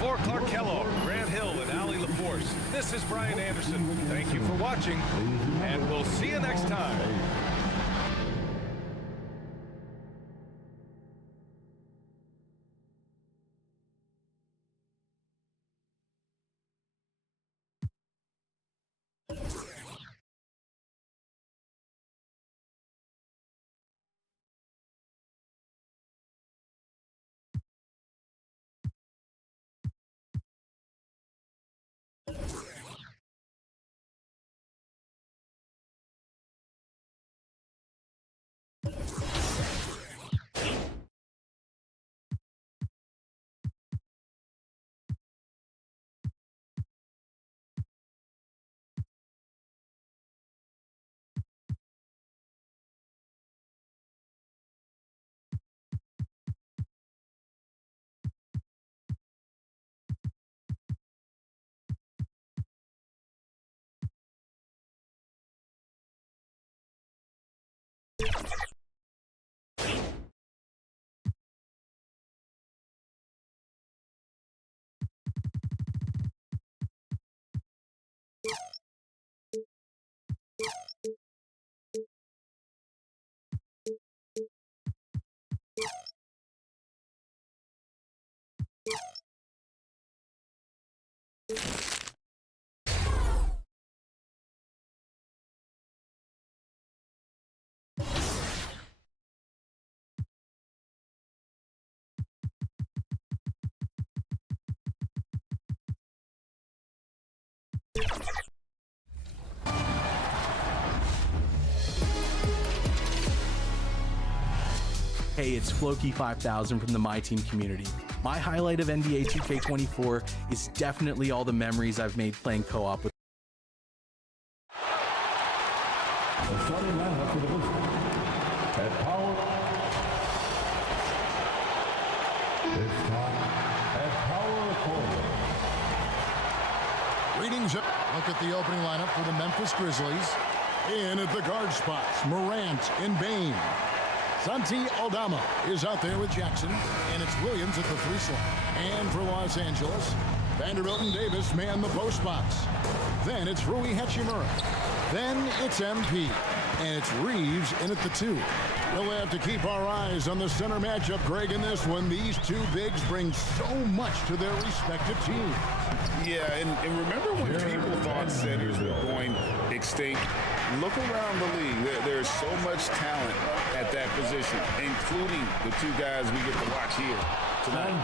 For Clark Kellogg, Grant Hill, and Allie LaForce, this is Brian Anderson. Thank you for watching, and we'll see you next time. Hey, it's Floki5000 from the My Team community. My highlight of NBA 2K24 is definitely all the memories I've made playing co-op with. The starting lineup for the Wizards. At power. It's time at power forward. Greetings. Look at the opening lineup for the Memphis Grizzlies. In at the guard spots, Morant and Bain. Santi Aldama is out there with Jackson, and it's Williams at the 3 slot. And for Los Angeles, Vanderbilt and Davis man the post box. Then it's Rui Hachimura. Then it's MP. And it's Reeves in at the 2. We'll have to keep our eyes on the center matchup, Greg, in this one. These two bigs bring so much to their respective teams. Yeah, and remember when people thought centers were going extinct? Look around the league. There's so much talent at that position, including the 2 guys we get to watch here tonight.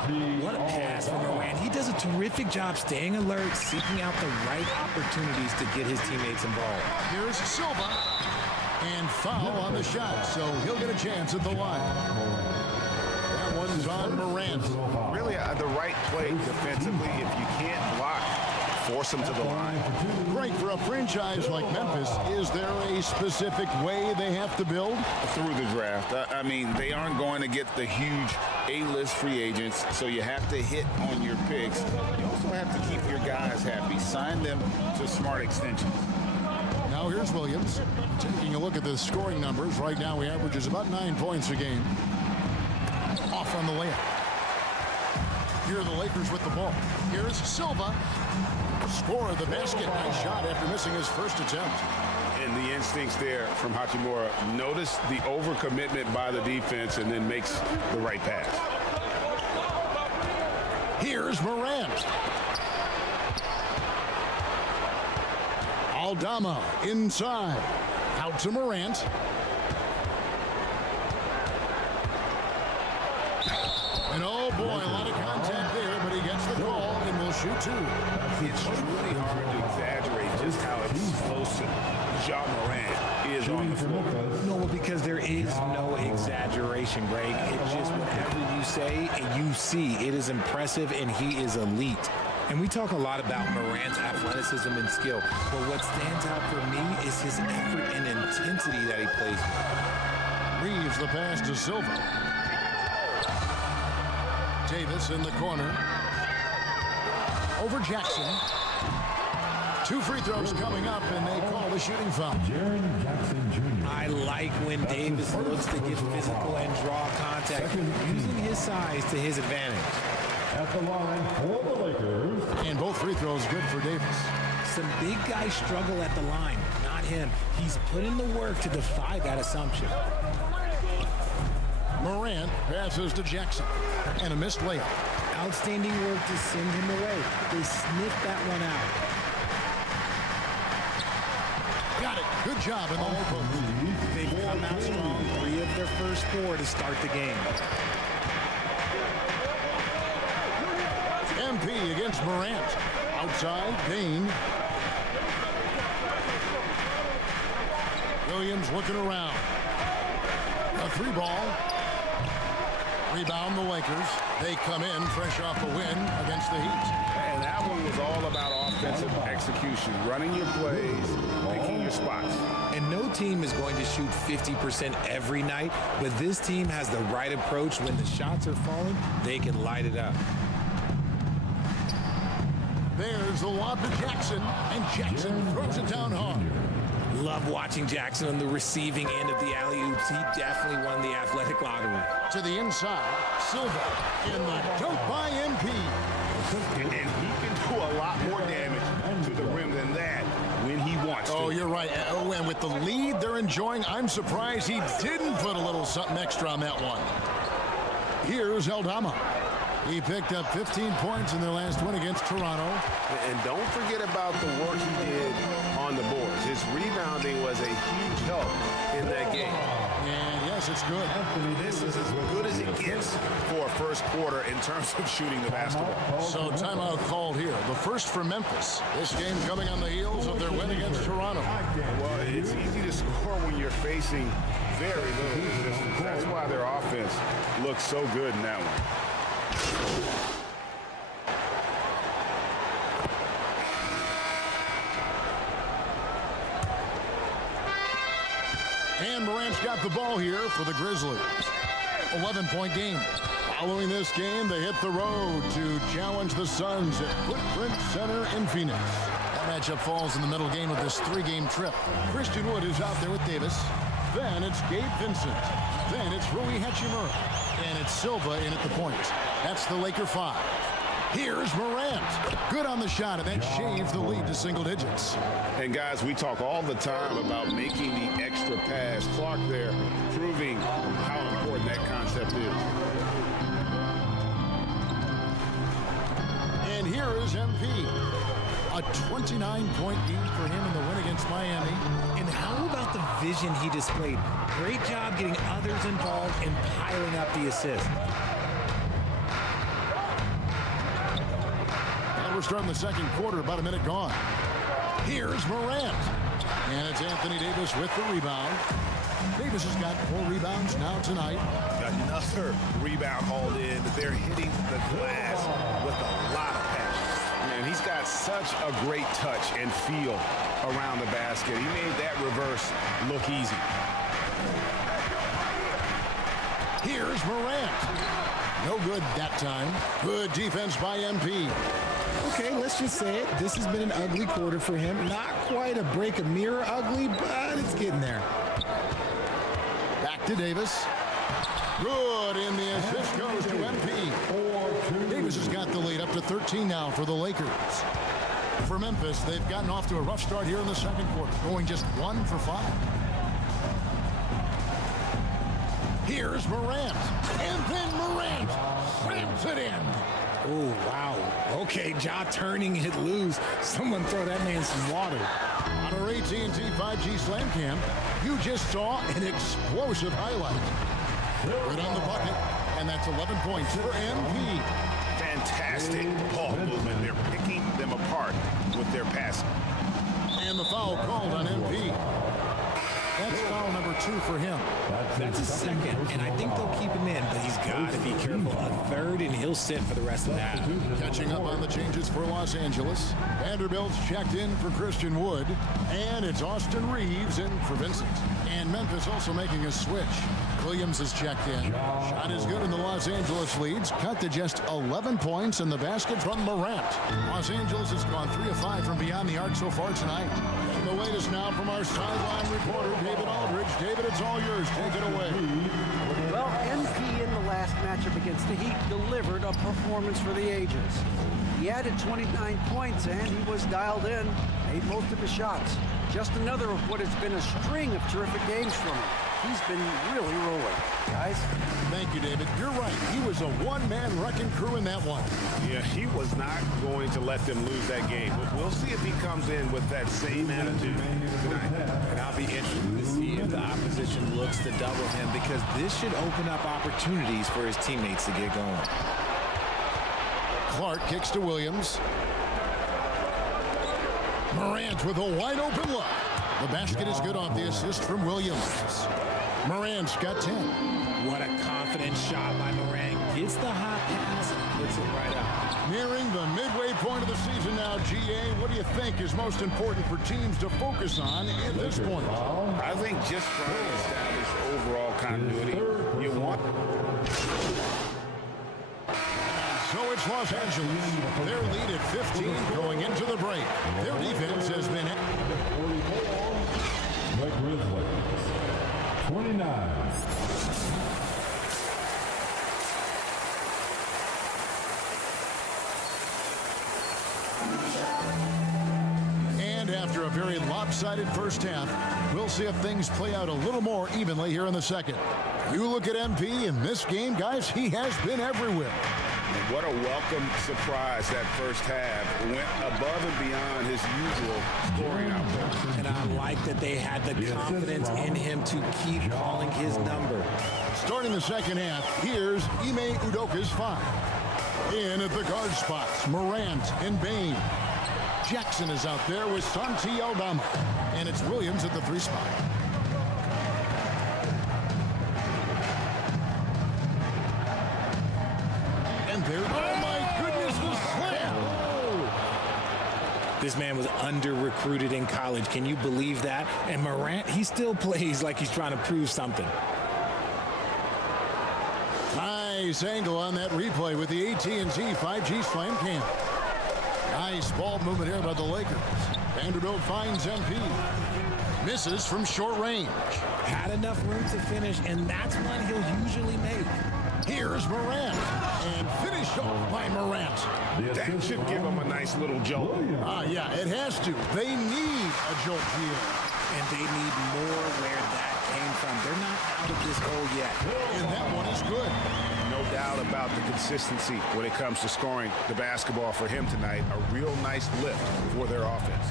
What a pass from Morant. He does a terrific job staying alert, seeking out the right opportunities to get his teammates involved. Here's Silva. And foul on the shot, so he'll get a chance at the line. That one's on Morant. Really the right play defensively. If you can't block, force them to the line. Right, for a franchise like Memphis, is there a specific way they have to build? Through the draft. I mean, they aren't going to get the huge A-list free agents, so you have to hit on your picks. You also have to keep your guys happy. Sign them to smart extensions. Now here's Williams. Taking a look at the scoring numbers. Right now he averages about 9 points a game. Off on the layup. Here are the Lakers with the ball. Here's Silva. Score of the basket. Nice shot after missing his first attempt. And the instincts there from Hachimura. Notice the overcommitment by the defense and then makes the right pass. Here's Morant. Aldama inside. Out to Morant. And oh boy, a lot of contact there, but he gets the call and will shoot 2. It's really hard to exaggerate just how explosive Ja Morant is on the floor. No, because there is no exaggeration, Greg. It's just whatever you say and you see. It is impressive, and he is elite. And we talk a lot about Morant's athleticism and skill, but what stands out for me is his effort and intensity that he plays with. Reeves the pass to Silva. Davis in the corner. Over Jackson. 2 free throws coming up, and they call the shooting foul. I like when Davis looks to get physical and draw contact, using his size to his advantage. At the line for the Lakers. And both free throws good for Davis. Some big guys struggle at the line, not him. He's put in the work to defy that assumption. Morant passes to Jackson. And a missed layup. Outstanding work to send him away. They sniffed that one out. Got it. Good job in the low post. They've come out strong. 3 of their first 4 to start the game. MP against Morant. Outside, Bain. Williams looking around. A 3 ball. Rebound the Lakers. They come in fresh off a win against the Heat. And that one was all about offensive execution, running your plays, picking your spots. And no team is going to shoot 50% every night, but this team has the right approach. When the shots are falling, they can light it up. There's the lob to Jackson, and Jackson throws it down hard. Love watching Jackson on the receiving end of the alley-oops. He definitely won the athletic lottery. To the inside, Silva in the dunk by MP. And he can do a lot more damage to the rim than that when he wants to. Oh, you're right. Oh, and with the lead they're enjoying, I'm surprised he didn't put a little something extra on that one. Here's Aldama. He picked up 15 points in their last win against Toronto. And don't forget about the work he did on the boards. His rebounding was a huge help in that game. And yes, it's good. This is as good as it gets for a first quarter in terms of shooting the basketball. So timeout called here. The first for Memphis. This game coming on the heels of their win against Toronto. Well, it's easy to score when you're facing very little resistance. That's why their offense looks so good in that one. And Morant's got the ball here for the Grizzlies. 11-point game. Following this game, they hit the road to challenge the Suns at Footprint Center in Phoenix. matchup falls in the middle game of this 3-game trip. Christian Wood is out there with Davis. Then it's Gabe Vincent. Then it's Rui Hachimura. And it's Silva in at the point. That's the Laker 5. Here's Morant. Good on the shot, and that shaves the lead to single digits. And guys, we talk all the time about making the extra pass. Clark there proving how important that concept is. And here is MP. A 29-point lead for him in the win against Miami. And how about the vision he displayed? Great job getting others involved and piling up the assist. And we're starting the second quarter, about a minute gone. Here's Morant. And it's Anthony Davis with the rebound. Davis has got 4 rebounds now tonight. Another rebound hauled in. They're hitting the glass with a lot of passion. Man, he's got such a great touch and feel around the basket. He made that reverse look easy. Here's Morant. No good that time. Good defense by MP. Okay, let's just say it. This has been an ugly quarter for him. Not quite a break a mirror ugly, but it's getting there. Back to Davis. Good, and the assist goes to MP. Davis has got the lead up to 13 now for the Lakers. For Memphis, they've gotten off to a rough start here in the second quarter, going just 1 for 5. Here's Morant, and then Morant slams it in. Oh, wow. Okay, Ja turning it loose. Someone throw that man some water. On our AT&T 5G Slam Cam, you just saw an explosive highlight. Right on the bucket, and that's 11 points for MP. Fantastic ball movement. They're picking them apart with their passing. And the foul called on MP. That's foul number 2 for him. That's a second, and I think they'll keep him in, but he's got to be careful. A third, and he'll sit for the rest of that. Catching up on the changes for Los Angeles. Vanderbilt's checked in for Christian Wood, and it's Austin Reeves in for Vincent. And Memphis also making a switch. Williams has checked in. Shot is good in the Los Angeles leads. Cut to just 11 points, and the basket from Morant. Los Angeles has gone 3 of 5 from beyond the arc so far tonight. And the latest now from our sideline reporter, David Aldridge. David, it's all yours. Take it away. Well, NP in the last matchup against the Heat delivered a performance for the ages. He added 29 points, and he was dialed in, made most of his shots. Just another of what has been a string of terrific games from him. He's been really rolling. Guys? Thank you, David. You're right. He was a one-man wrecking crew in that one. Yeah, he was not going to let them lose that game. We'll see if he comes in with that same attitude tonight. And I'll be interested to see if the opposition looks to double him, because this should open up opportunities for his teammates to get going. Clark kicks to Williams. Morant with a wide-open look. The basket is good off the assist from Williams. Morant's got 10. What a confident shot by Morant. Gets the hot pass and puts it right out. Nearing the midway point of the season now, GA. What do you think is most important for teams to focus on at this point? I think just trying to establish overall continuity. You want... So it's Los Angeles. Their lead at 15 going into the break. Their defense has been... The Grizzlies, 29. And after a very lopsided first half, we'll see if things play out a little more evenly here in the second. You look at MP in this game, guys, he has been everywhere. What a welcome surprise that first half. Went above and beyond his usual scoring output. And I like that they had the confidence in him to keep calling his number. Starting the second half, here's Ime Udoka's 5. In at the guard spots, Morant and Bain. Jackson is out there with Santi Aldama. And it's Williams at the 3 spot. And there, oh my goodness, the slam! This man was under-recruited in college. Can you believe that? And Morant, he still plays like he's trying to prove something. Nice angle on that replay with the AT&T 5G Slam Cam. Nice ball movement here by the Lakers. Vanderbilt finds MP. Misses from short range. Had enough room to finish, and that's one he'll usually make. Here's Morant, and finished off by Morant. That should give him a nice little jolt. Yeah, it has to. They need a jolt here. And they need more where that came from. They're not out of this hole yet. And that one is good. No doubt about the consistency when it comes to scoring the basketball for him tonight. A real nice lift for their offense.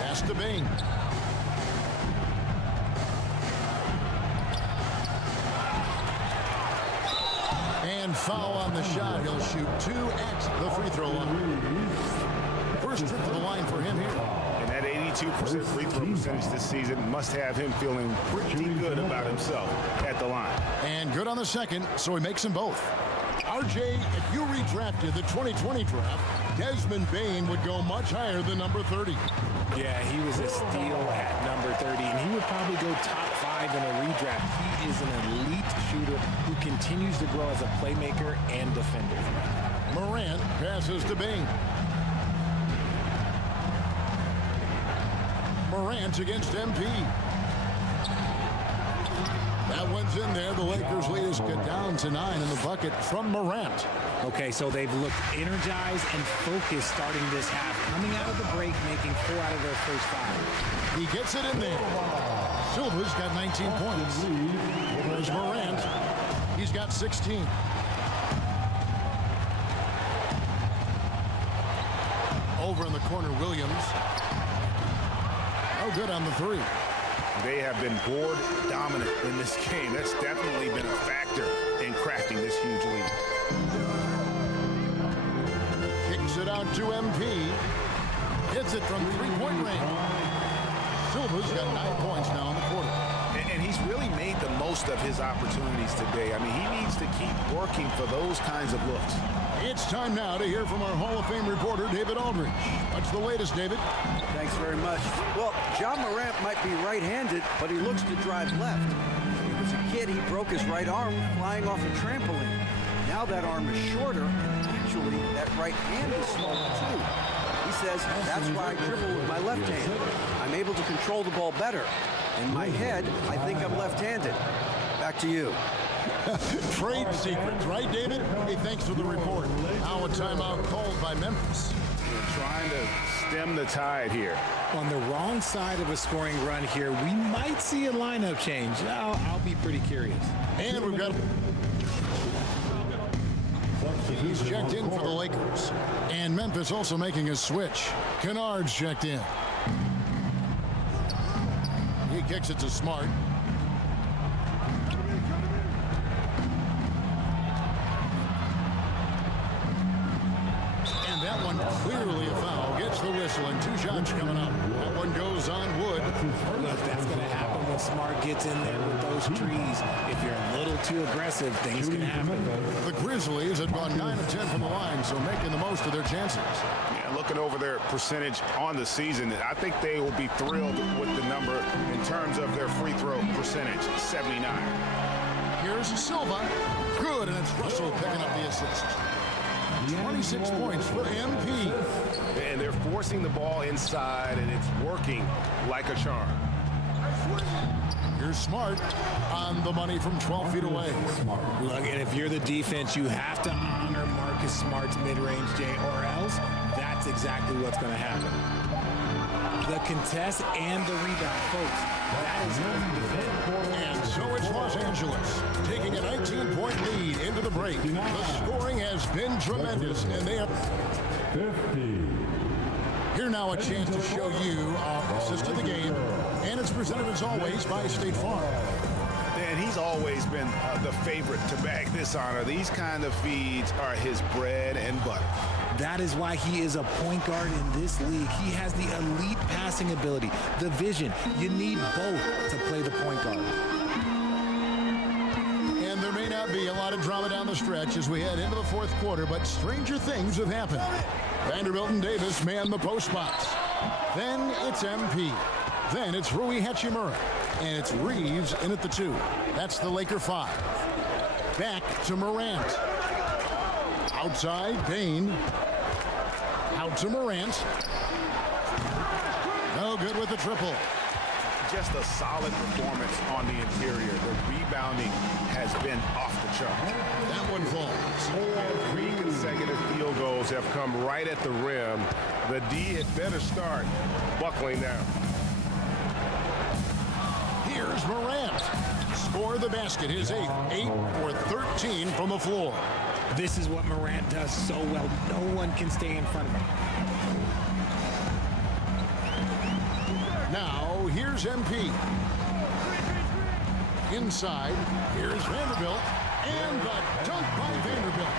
Pass to Bing. And foul on the shot. He'll shoot 2 at the free throw line. First trip to the line for him here. And that 82% free throw percentage this season must have him feeling pretty good about himself at the line. And good on the second, so he makes them both. RJ, if you redrafted the 2020 draft, Desmond Bane would go much higher than number 30. Yeah, he was a steal at number 30, and he would probably go top 5 in a redraft. He is an elite shooter who continues to grow as a playmaker and defender. Morant passes to Bing. Morant against MP. That one's in there. The Lakers lead us down to 9 in the bucket from Morant. Okay, so they've looked energized and focused starting this half, coming out of the break, making 4 out of their first 5. He gets it in there. Silva's got 19 points. There's Morant. He's got 16. Over in the corner, Williams. Oh, good on the 3. They have been board dominant in this game. That's definitely been a factor in crafting this huge lead. Kicks it out to MP. Hits it from 3-point range. Silva's got 9 points now in the quarter. And he's really made the most of his opportunities today. I mean, he needs to keep working for those kinds of looks. It's time now to hear from our Hall of Fame reporter, David Aldridge. What's the latest, David? Thanks very much. Well, John Morant might be right-handed, but he looks to drive left. When he was a kid, he broke his right arm flying off a trampoline. Now that arm is shorter, and actually that right hand is smaller too. He says, that's why I dribble with my left hand. I'm able to control the ball better. In my head, I think I'm left-handed. Back to you. Trade secrets, right, David? Hey, thanks for the report. Now a timeout called by Memphis. We're trying to stem the tide here. On the wrong side of a scoring run here, we might see a lineup change. I'll be pretty curious. And we've got... He's checked in for the Lakers. And Memphis also making a switch. Kennard's checked in. He kicks it to Smart. And that one clearly a foul. Gets the whistle and 2 shots coming up. That one goes on wood. Look, that's going to happen when Smart gets in there with those trees. If you're a little too aggressive, things can happen. The Grizzlies have gone 9 of 10 from the line, so making the most of their chances. Yeah, looking over their percentage on the season, I think they will be thrilled with the number in terms of their free throw percentage, 79. Here's Silva. Good, and it's Russell picking up the assist. 26 points for MP. And they're forcing the ball inside, and it's working like a charm. Here's Smart on the money from 12 feet away. Look, and if you're the defense, you have to honor Marcus Smart's mid-range, Jay, or else that's exactly what's going to happen. The contest and the rebound, folks. That is how you defend. And so it's Los Angeles taking a 19-point lead into the break. The scoring has been tremendous, and they are... 50. Here now a chance to show you our assist of the game, and it's presented as always by State Farm. And he's always been the favorite to bag this honor. These kind of feeds are his bread and butter. That is why he is a point guard in this league. He has the elite passing ability, the vision. You need both to play the point guard. And there may not be a lot of drama down the stretch as we head into the fourth quarter, but stranger things have happened. Vanderbilt and Davis man the post spots. Then it's MP. Then it's Rui Hachimura. And it's Reeves in at the 2. That's the Laker 5. Back to Morant. Outside, Payne. Out to Morant. No good with the triple. Just a solid performance on the interior. The rebounding has been off the chart. That one falls. 3 consecutive field goals have come right at the rim. The D had better start buckling down. Here's Morant. Score the basket, his 8th. 8 for 13 from the floor. This is what Morant does so well. No one can stay in front of him. Now, here's MP. Inside, here's Vanderbilt. And the dunk by Vanderbilt.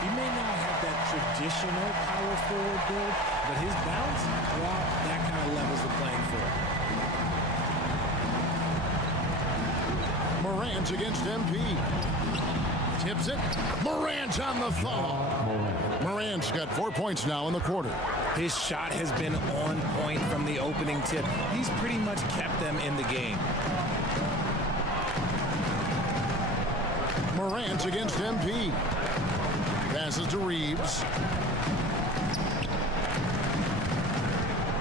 He may not have that traditional power forward build, but his bounce, well, that kind of levels the playing field. Morant against MP. Tips it. Morant on the foul. Morant's got 4 points now in the quarter. His shot has been on point from the opening tip. He's pretty much kept them in the game. Morant against MP. Passes to Reeves.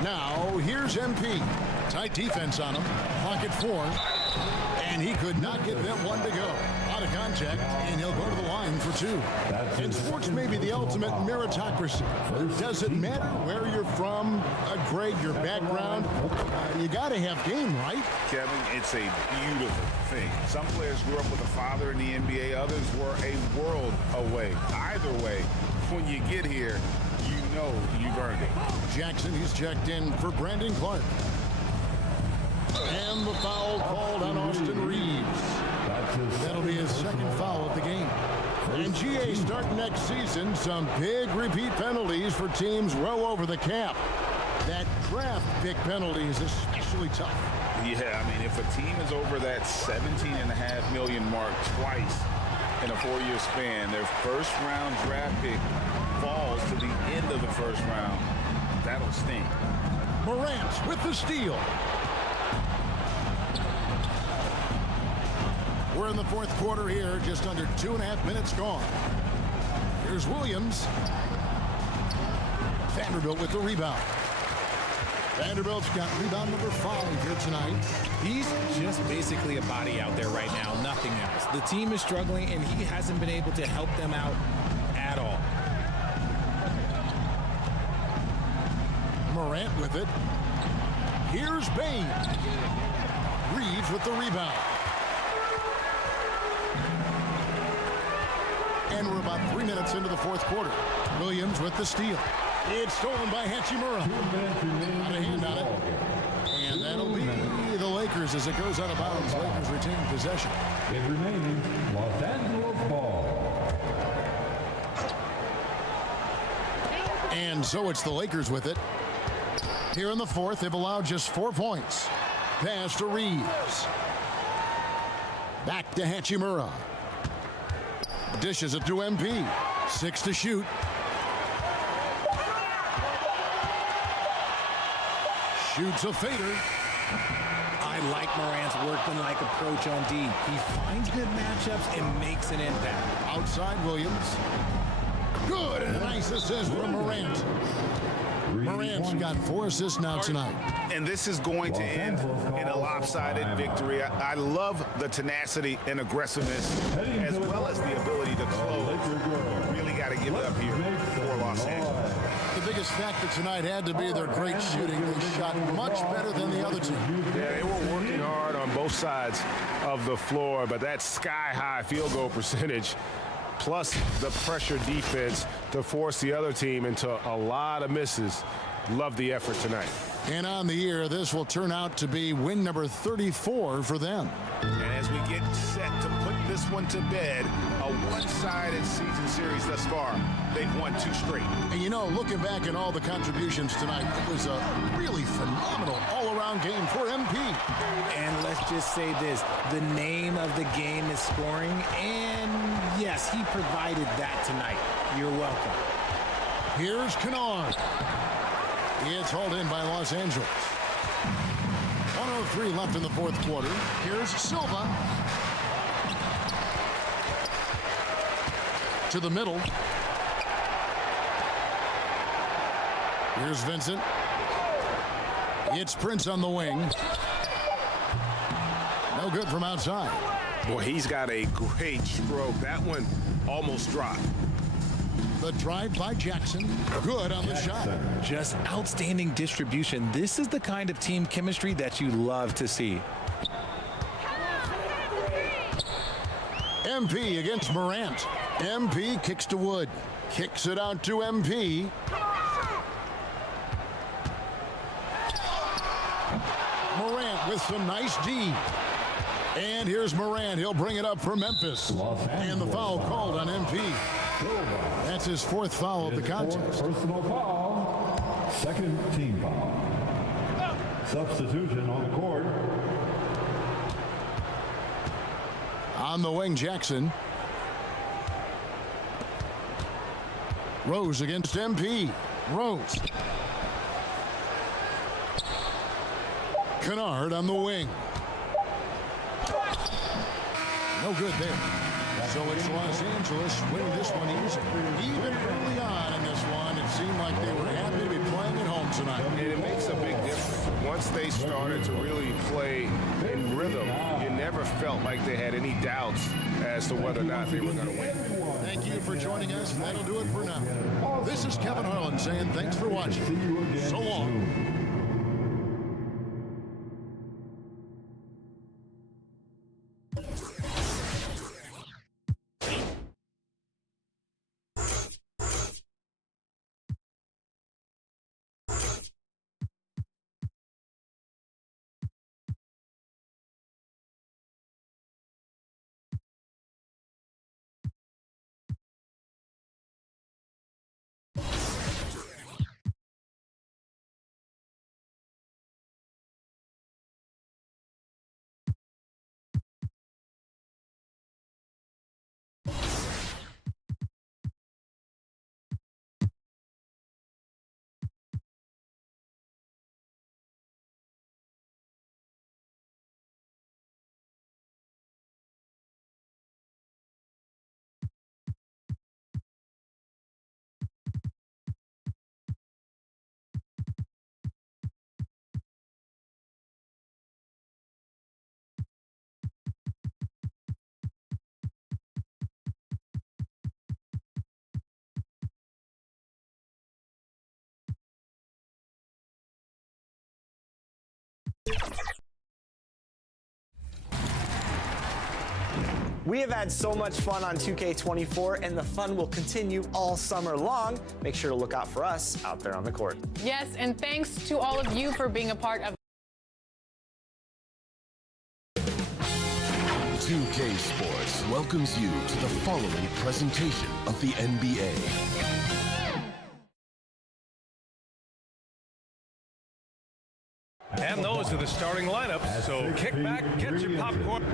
Now, here's MP. Tight defense on him. Pocket 4. And he could not get them one to go. Out of contact, and he'll go to the line for 2. And sports may be the ultimate meritocracy. Does it matter where you're from, grade, your background? You got to have game, right? Kevin, it's a beautiful thing. Some players grew up with a father in the NBA. Others were a world away. Either way, when you get here, you know you've earned it. Jackson, he's checked in for Brandon Clark. And the foul called on Austin Reeves. That'll be his second foul of the game. And GA start next season, some big repeat penalties for teams well over the cap. That draft pick penalty is especially tough. Yeah, I mean, if a team is over that $17.5 million mark twice in a 4-year span, their first-round draft pick falls to the end of the first round. That'll sting. Morant with the steal. We're in the fourth quarter here, just under 2.5 minutes gone. Here's Williams. Vanderbilt with the rebound. Vanderbilt's got rebound number 5 here tonight. He's just basically a body out there right now, nothing else. The team is struggling, and he hasn't been able to help them out at all. Morant with it. Here's Payne. Reeves with the rebound. And we're about 3 minutes into the fourth quarter. Williams with the steal. It's stolen by Hachimura. Out of hand on it. And that'll be the Lakers as it goes out of bounds. Lakers retain possession. It remaining Los Angeles ball. And so it's the Lakers with it. Here in the fourth, they've allowed just 4 points. Pass to Reeves. Back to Hachimura. Dishes it to MP. 6 to shoot. Shoots a fader. I like Morant's workman-like approach on D. He finds good matchups and makes an impact. Outside Williams. Good, and a nice assist from Morant. Morant's got 4 assists now tonight. And this is going to end in a lopsided victory. I love the tenacity and aggressiveness, as well as the ability to close. Really got to give it up here for Los Angeles. The biggest factor tonight had to be their great shooting. They shot much better than the other team. Yeah, they were working hard on both sides of the floor, but that sky-high field goal percentage plus the pressure defense to force the other team into a lot of misses. Love the effort tonight. And on the year, this will turn out to be win number 34 for them. And as we get set to put this one to bed, a one-sided season series thus far, they've won 2 straight. And you know, looking back at all the contributions tonight, it was a really phenomenal all-around game for MP. And let's just say this, the name of the game is scoring, and yes, he provided that tonight. You're welcome. Here's Kennard. It's hauled in by Los Angeles. 1:03 left in the fourth quarter. Here's Silva. To the middle. Here's Vincent. It's Prince on the wing. No good from outside. Boy, he's got a great stroke. That one almost dropped. The drive by Jackson. Good on the shot. Just outstanding distribution. This is the kind of team chemistry that you love to see. MP against Morant. MP kicks to Wood. Kicks it out to MP. Morant with some nice D. And here's Morant. He'll bring it up for Memphis. And the foul called on MP. That's his fourth foul of the contest. Personal foul. Second team foul. Substitution on the court. On the wing, Jackson. Rose against MP. Rose. Kennard on the wing. No good there. So it's Los Angeles winning this one easily. Even early on in this one, it seemed like they were happy to be playing at home tonight. And it makes a big difference. Once they started to really play in rhythm, you never felt like they had any doubts as to whether or not they were going to win. Thank you for joining us. That'll do it for now. This is Kevin Harlan saying thanks for watching. So long. We have had so much fun on 2K24, and the fun will continue all summer long. Make sure to look out for us out there on the court. Yes, and thanks to all of you for being a part of 2K Sports welcomes you to the following presentation of the NBA. And those are the starting lineups, so kick back, get your popcorn.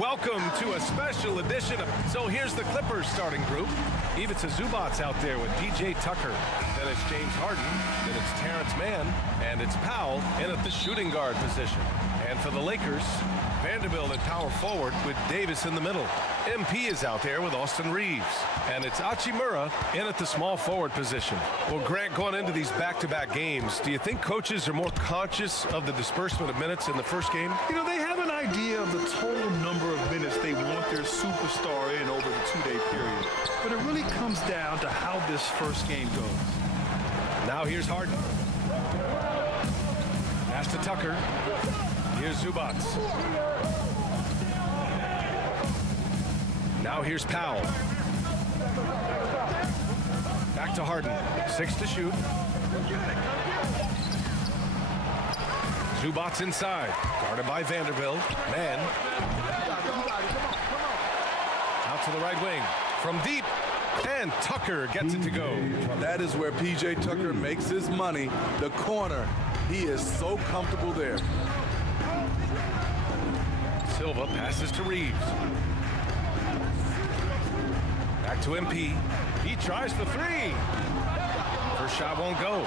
Welcome to a special edition of... So here's the Clippers starting group. Ivica Zubac's out there with P.J. Tucker. Then it's James Harden. Then it's Terrence Mann. And it's Powell in at the shooting guard position. And for the Lakers, Vanderbilt at power forward with Davis in the middle. MP is out there with Austin Reeves. And it's Hachimura in at the small forward position. Well, Grant, going into these back-to-back games, do you think coaches are more conscious of the disbursement of minutes in the first game? You know, they have an idea of the total number of minutes they want their superstar in over the two-day period. But it really comes down to how this first game goes. Now here's Harden. Pass to Tucker. Here's Zubac. Now here's Powell. Back to Harden. 6 to shoot. Zubac inside. Guarded by Vanderbilt. Man. Out to the right wing. From deep. And Tucker gets it to go. That is where P.J. Tucker makes his money. The corner. He is so comfortable there. Silva passes to Reeves. Back to MP. He tries for three. First shot won't go.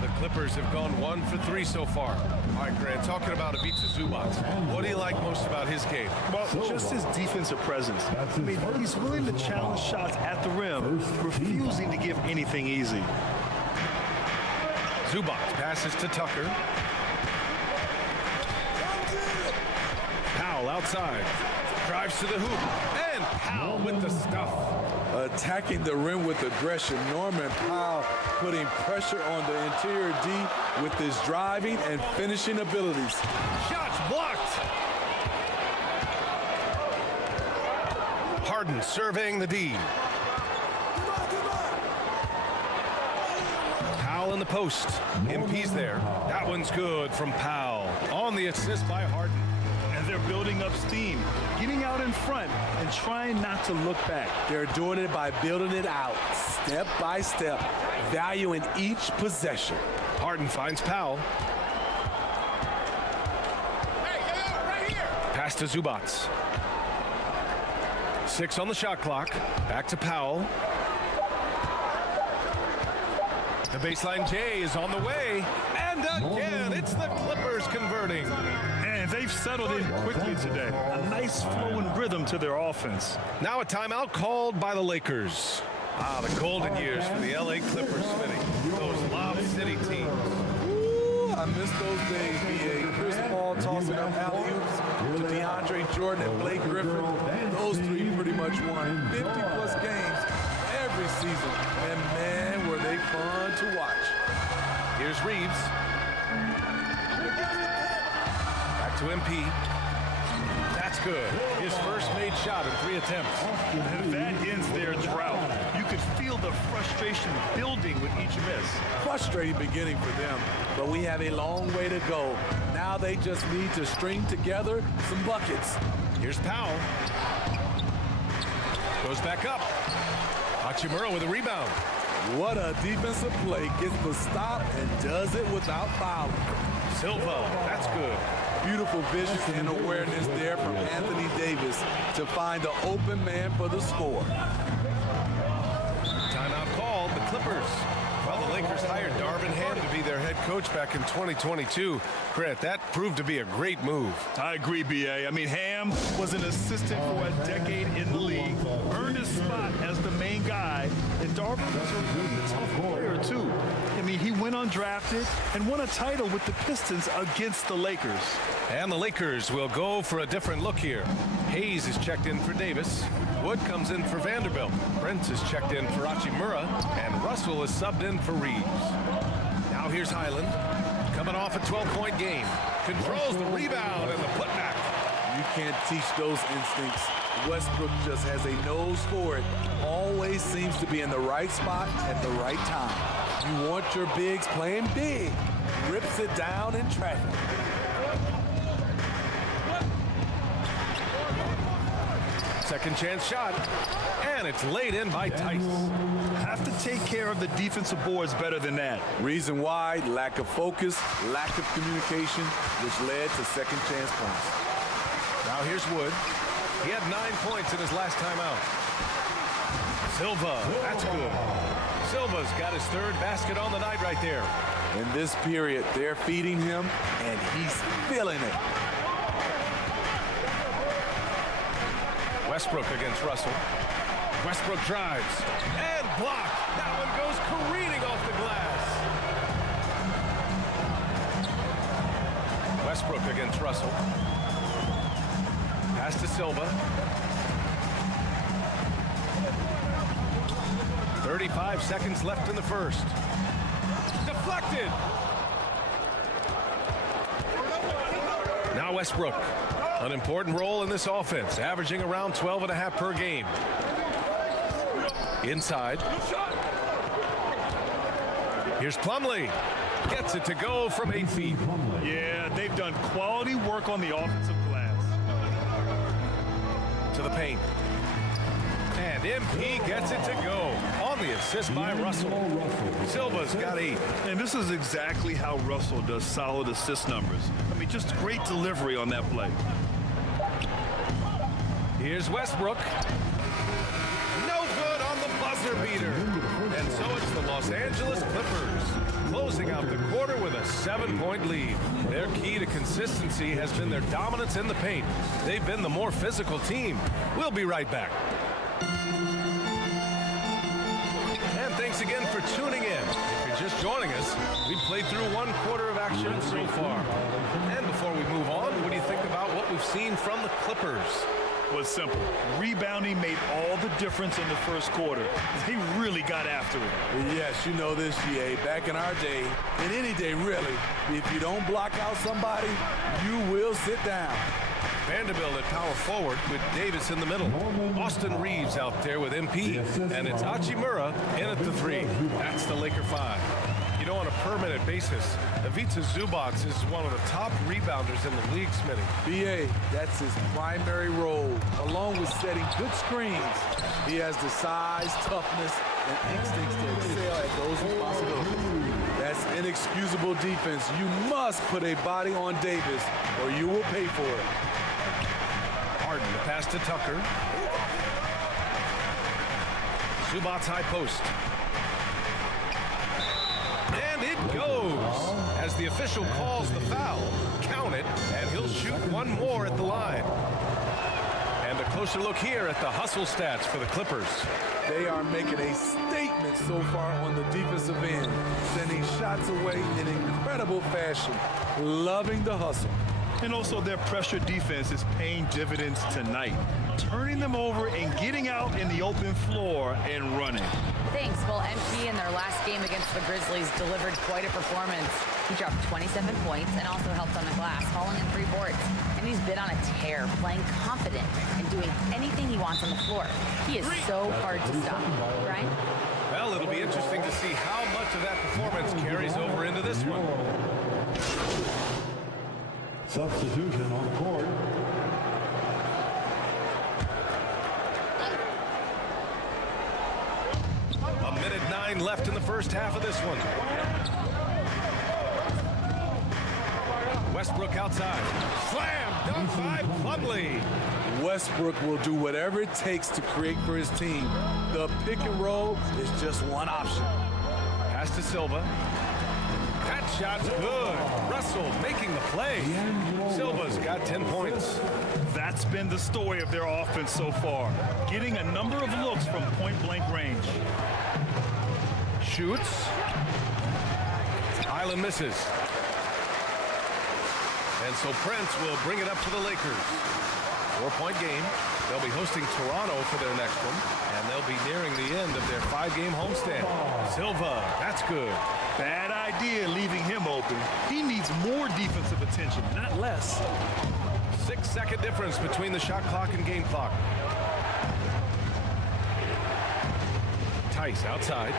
The Clippers have gone 1 for 3 so far. All right, Grant, talking about Ivica Zubac, what do you like most about his game? Well, just his defensive presence. I mean, he's willing to challenge shots at the rim, refusing to give anything easy. Zubac passes to Tucker. Powell outside. Drives to the hoop. And Powell with the stuff. Attacking the rim with aggression. Norman Powell putting pressure on the interior D with his driving and finishing abilities. Shots blocked. Harden surveying the D. Powell in the post. MP's there. That one's good from Powell. On the assist by Harden. And they're building up steam, getting out in front and trying not to look back. They're doing it by building it out, step by step, valuing each possession. Harden finds Powell. Pass to Zubac. 6 on the shot clock. Back to Powell. The baseline J is on the way. And again, it's the Clippers converting. And they've settled in quickly today. A nice flowing rhythm to their offense. Now a timeout called by the Lakers. The golden years for the LA Clippers spinning. Those Lob City teams. Ooh, I miss those days, B.A. Chris Paul tossing up alley-oops to DeAndre Jordan and Blake Griffin. Those three pretty much won 50-plus games every season. And man, were they fun to watch. Here's Reeves. Back to MP. That's good. His first made shot in 3 attempts. And that ends their drought. You could feel the frustration building with each miss. Frustrating beginning for them, but we have a long way to go. Now they just need to string together some buckets. Here's Powell. Goes back up. Hachimura with a rebound. What a defensive play. Gets the stop and does it without fouling. Silva, that's good. Beautiful vision and awareness there from Anthony Davis to find the open man for the score. Timeout called, the Clippers. Well, the Lakers hired Darvin Ham to be their head coach back in 2022. Grant, that proved to be a great move. I agree, B.A. I mean, Ham was an assistant for a decade in the league, earned his spot as the main guy, and Darvin was a really tough player, too. I mean, he went undrafted and won a title with the Pistons against the Lakers. And the Lakers will go for a different look here. Hayes is checked in for Davis. Wood comes in for Vanderbilt. Prince is checked in for Hachimura. And Russell is subbed in for Reeves. Now here's Highland. Coming off a 12-point game. Controls the rebound and the putback. You can't teach those instincts. Westbrook just has a nose for it. Always seems to be in the right spot at the right time. You want your bigs playing big. Rips it down in traffic. Second chance shot. And it's laid in by Tice. Have to take care of the defensive boards better than that. Reason why, lack of focus, lack of communication, which led to second chance points. Now here's Wood. He had 9 points in his last time out. Silva, that's good. Silva's got his 3rd basket on the night right there. In this period, they're feeding him, and he's feeling it. Westbrook against Russell. Westbrook drives and blocked. That one goes careening off the glass. Westbrook against Russell. Pass to Silva. 35 seconds left in the first. Deflected. Now Westbrook. An important role in this offense, averaging around 12.5 per game. Inside. Here's Plumlee. Gets it to go from 8 feet. Yeah, they've done quality work on the offensive glass. To the paint. And MP gets it to go. On the assist by Russell. Silva's got 8. And this is exactly how Russell does solid assist numbers. I mean, just great delivery on that play. Here's Westbrook. No good on the buzzer. buzzer beater. And so it's the Los Angeles Clippers closing out the quarter with a 7-point lead. Their key to consistency has been their dominance in the paint. They've been the more physical team. We'll be right back. And thanks again for tuning in. If you're just joining us, we've played through one quarter of action so far. And before we move on, what do you think about what we've seen from the Clippers? Was simple. Rebounding made all the difference in the first quarter. They really got after it. Yes, you know this, GA. Back in our day, in any day really, if you don't block out somebody, you will sit down. Vanderbilt at power forward with Davis in the middle. Austin Reeves out there with MP. And it's Hachimura in at the 3. That's the Laker 5. You know, on a permanent basis, Ivica Zubac is one of the top rebounders in the league, Smitty. BA, that's his primary role, along with setting good screens. He has the size, toughness, and instincts to excel at those responsibilities. That's inexcusable defense. You must put a body on Davis, or you will pay for it. Harden, the pass to Tucker. Zubac's high post. And it goes. As the official calls the foul, count it, and he'll shoot one more at the line. And a closer look here at the hustle stats for the Clippers. They are making a statement so far on the defensive end, sending shots away in incredible fashion, loving the hustle. And also their pressure defense is paying dividends tonight, turning them over and getting out in the open floor and running. Thanks. Well, MP in their last game against the Grizzlies delivered quite a performance. He dropped 27 points and also helped on the glass, hauling in 3 boards. And he's been on a tear, playing confident and doing anything he wants on the floor. He is so hard to stop. Right? Well, it'll be interesting to see how much of that performance carries over into this one. Substitution on the court. A minute 9 left in the first half of this one. Westbrook outside. Slam! Dunk by Plumlee. Westbrook will do whatever it takes to create for his team. The pick and roll is just one option. Pass to Silva. That shot's good. Russell making the play. Silva's got 10 points. That's been the story of their offense so far, getting a number of looks from point-blank range. Shoots. Highland misses. And so Prince will bring it up to the Lakers. 4-point game. They'll be hosting Toronto for their next one, and they'll be nearing the end of their 5-game homestand. Silva, that's good. Bad idea leaving him open. He needs more defensive attention, not less. 6-second difference between the shot clock and game clock. Tice outside.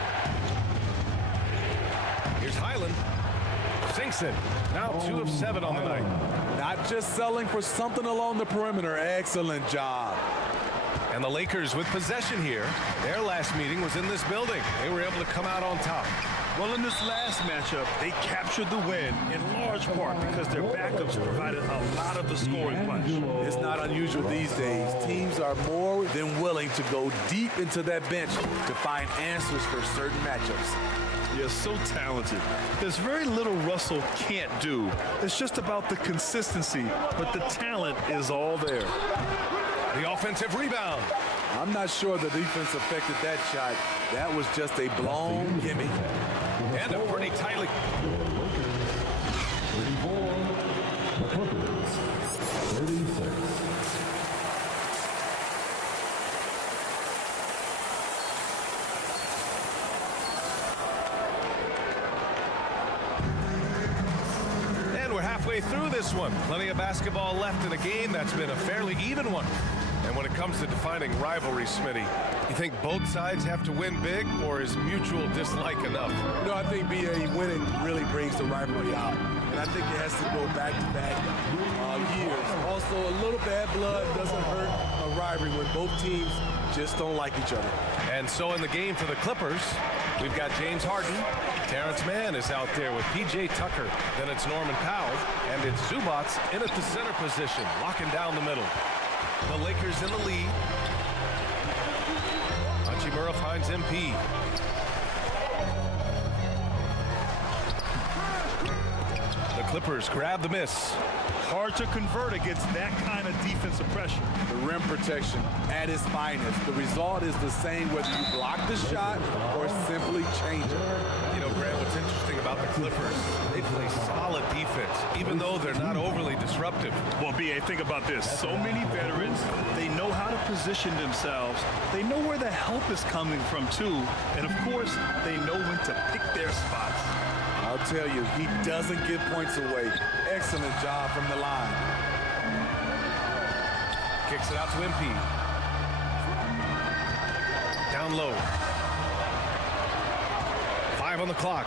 Here's Highland. Sinks it. Now 2 of 7 on the night. Not just selling for something along the perimeter. Excellent job. And the Lakers with possession here. Their last meeting was in this building. They were able to come out on top. Well, in this last matchup, they captured the win in large part because their backups provided a lot of the scoring punch. It's not unusual these days. Teams are more than willing to go deep into that bench to find answers for certain matchups. You're so talented. There's very little Russell can't do. It's just about the consistency, but the talent is all there. The offensive rebound. I'm not sure the defense affected that shot. That was just a blown gimme. And a pretty tightly. 34. The Clippers. 36. And we're halfway through this one. Plenty of basketball left in a game that's been a fairly even one. And when it comes to defining rivalry, Smitty, you think both sides have to win big, or is mutual dislike enough? No, I think BA winning really brings the rivalry out. And I think it has to go back-to-back years. Also, a little bad blood doesn't hurt a rivalry when both teams just don't like each other. And so in the game for the Clippers, we've got James Harden. Terrence Mann is out there with P.J. Tucker. Then it's Norman Powell. And it's Zubac in at the center position, locking down the middle. The Lakers in the lead. Hachimura finds MP. The Clippers grab the miss. Hard to convert against that kind of defensive pressure. The rim protection at its finest. The result is the same whether you block the shot or simply change it. You know, Grant, what's interesting about the Clippers, they play solid defense, even though they're not overly disruptive. Well, B.A., think about this. So many veterans, they know how to position themselves. They know where the help is coming from, too. And, of course, they know when to pick their spots. I'll tell you, he doesn't give points away. Excellent job from the line. Kicks it out to MP. Down low. 5 on the clock.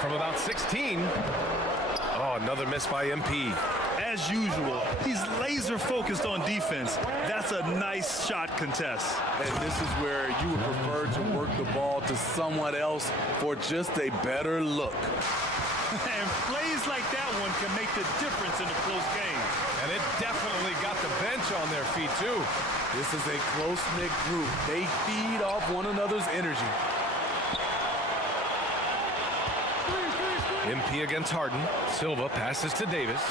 From about 16. Oh, another miss by MP. As usual, he's laser focused on defense. That's a nice shot contest. And this is where you would prefer to work the ball to someone else for just a better look. And plays like that one can make the difference in a close game. And it definitely got the bench on their feet, too. This is a close-knit group. They feed off one another's energy. MP against Harden. Silva passes to Davis.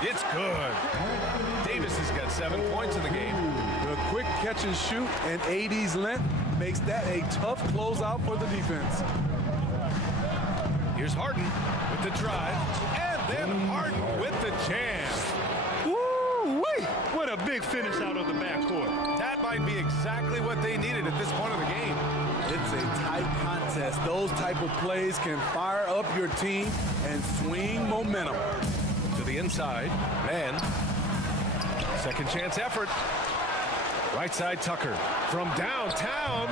It's good. Davis has got 7 points in the game. The quick catch and shoot and AD's length makes that a tough closeout for the defense. Here's Harden with the drive, and then Harden with the jam. Woo-wee! What a big finish out of the backcourt. That might be exactly what they needed at this point of the game. It's a tight contest. Those type of plays can fire up your team and swing momentum. To the inside, man. Second chance effort. Right side Tucker from downtown.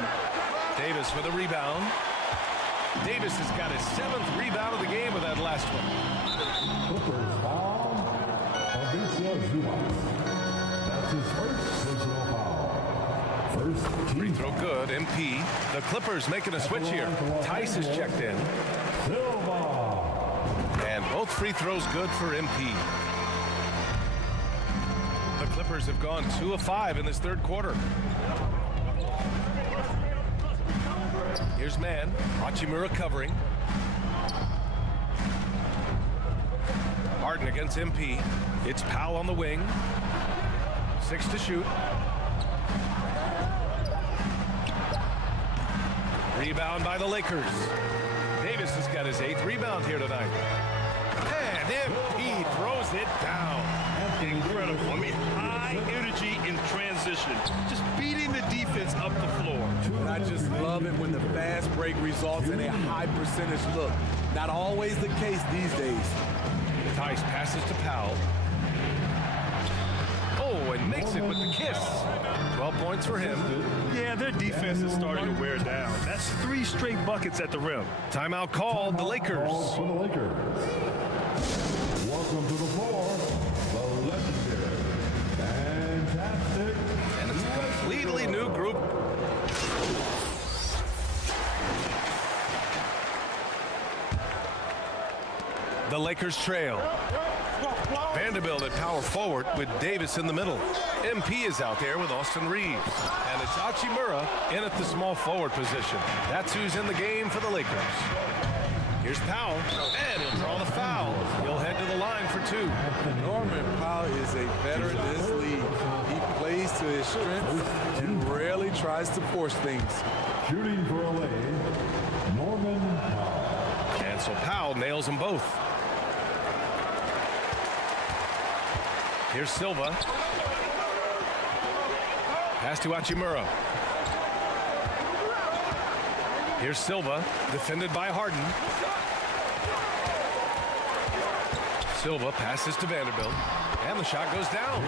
Davis with a rebound. Davis has got his 7th rebound of the game with that last one. Clippers foul. That's his first personal foul. First team. Free throw good, MP. The Clippers making a switch here. Tice is checked in. And both free throws good for MP. The Clippers have gone 2 of 5 in this third quarter. Here's man. Hachimura covering. Harden against MP. It's Powell on the wing. 6 to shoot. Rebound by the Lakers. Davis has got his 8th rebound here tonight. And MP throws it down. Incredible. I mean, high energy in transition. Just beating the defense up the floor. And I just love it when the fast break results in a high percentage look. Not always the case these days. Tice passes to Powell. Oh, and makes it with the kiss. 12 points for him. Yeah, their defense is starting to wear down. That's 3 straight buckets at the rim. Timeout called the Lakers. For the Lakers. Welcome to the floor, the legendary, fantastic. And it's a completely new group. The Lakers trail. Vanderbilt at power forward with Davis in the middle. MP is out there with Austin Reeves. And it's Hachimura in at the small forward position. That's who's in the game for the Lakers. Here's Powell, and he'll draw the foul. He'll head to the line for 2. Norman Powell is a veteran in this league. He plays to his strengths and rarely tries to force things. Shooting for LA, Norman Powell. And so Powell nails them both. Here's Silva. Pass to Hachimura. Here's Silva, defended by Harden. Silva passes to Vanderbilt, and the shot goes down.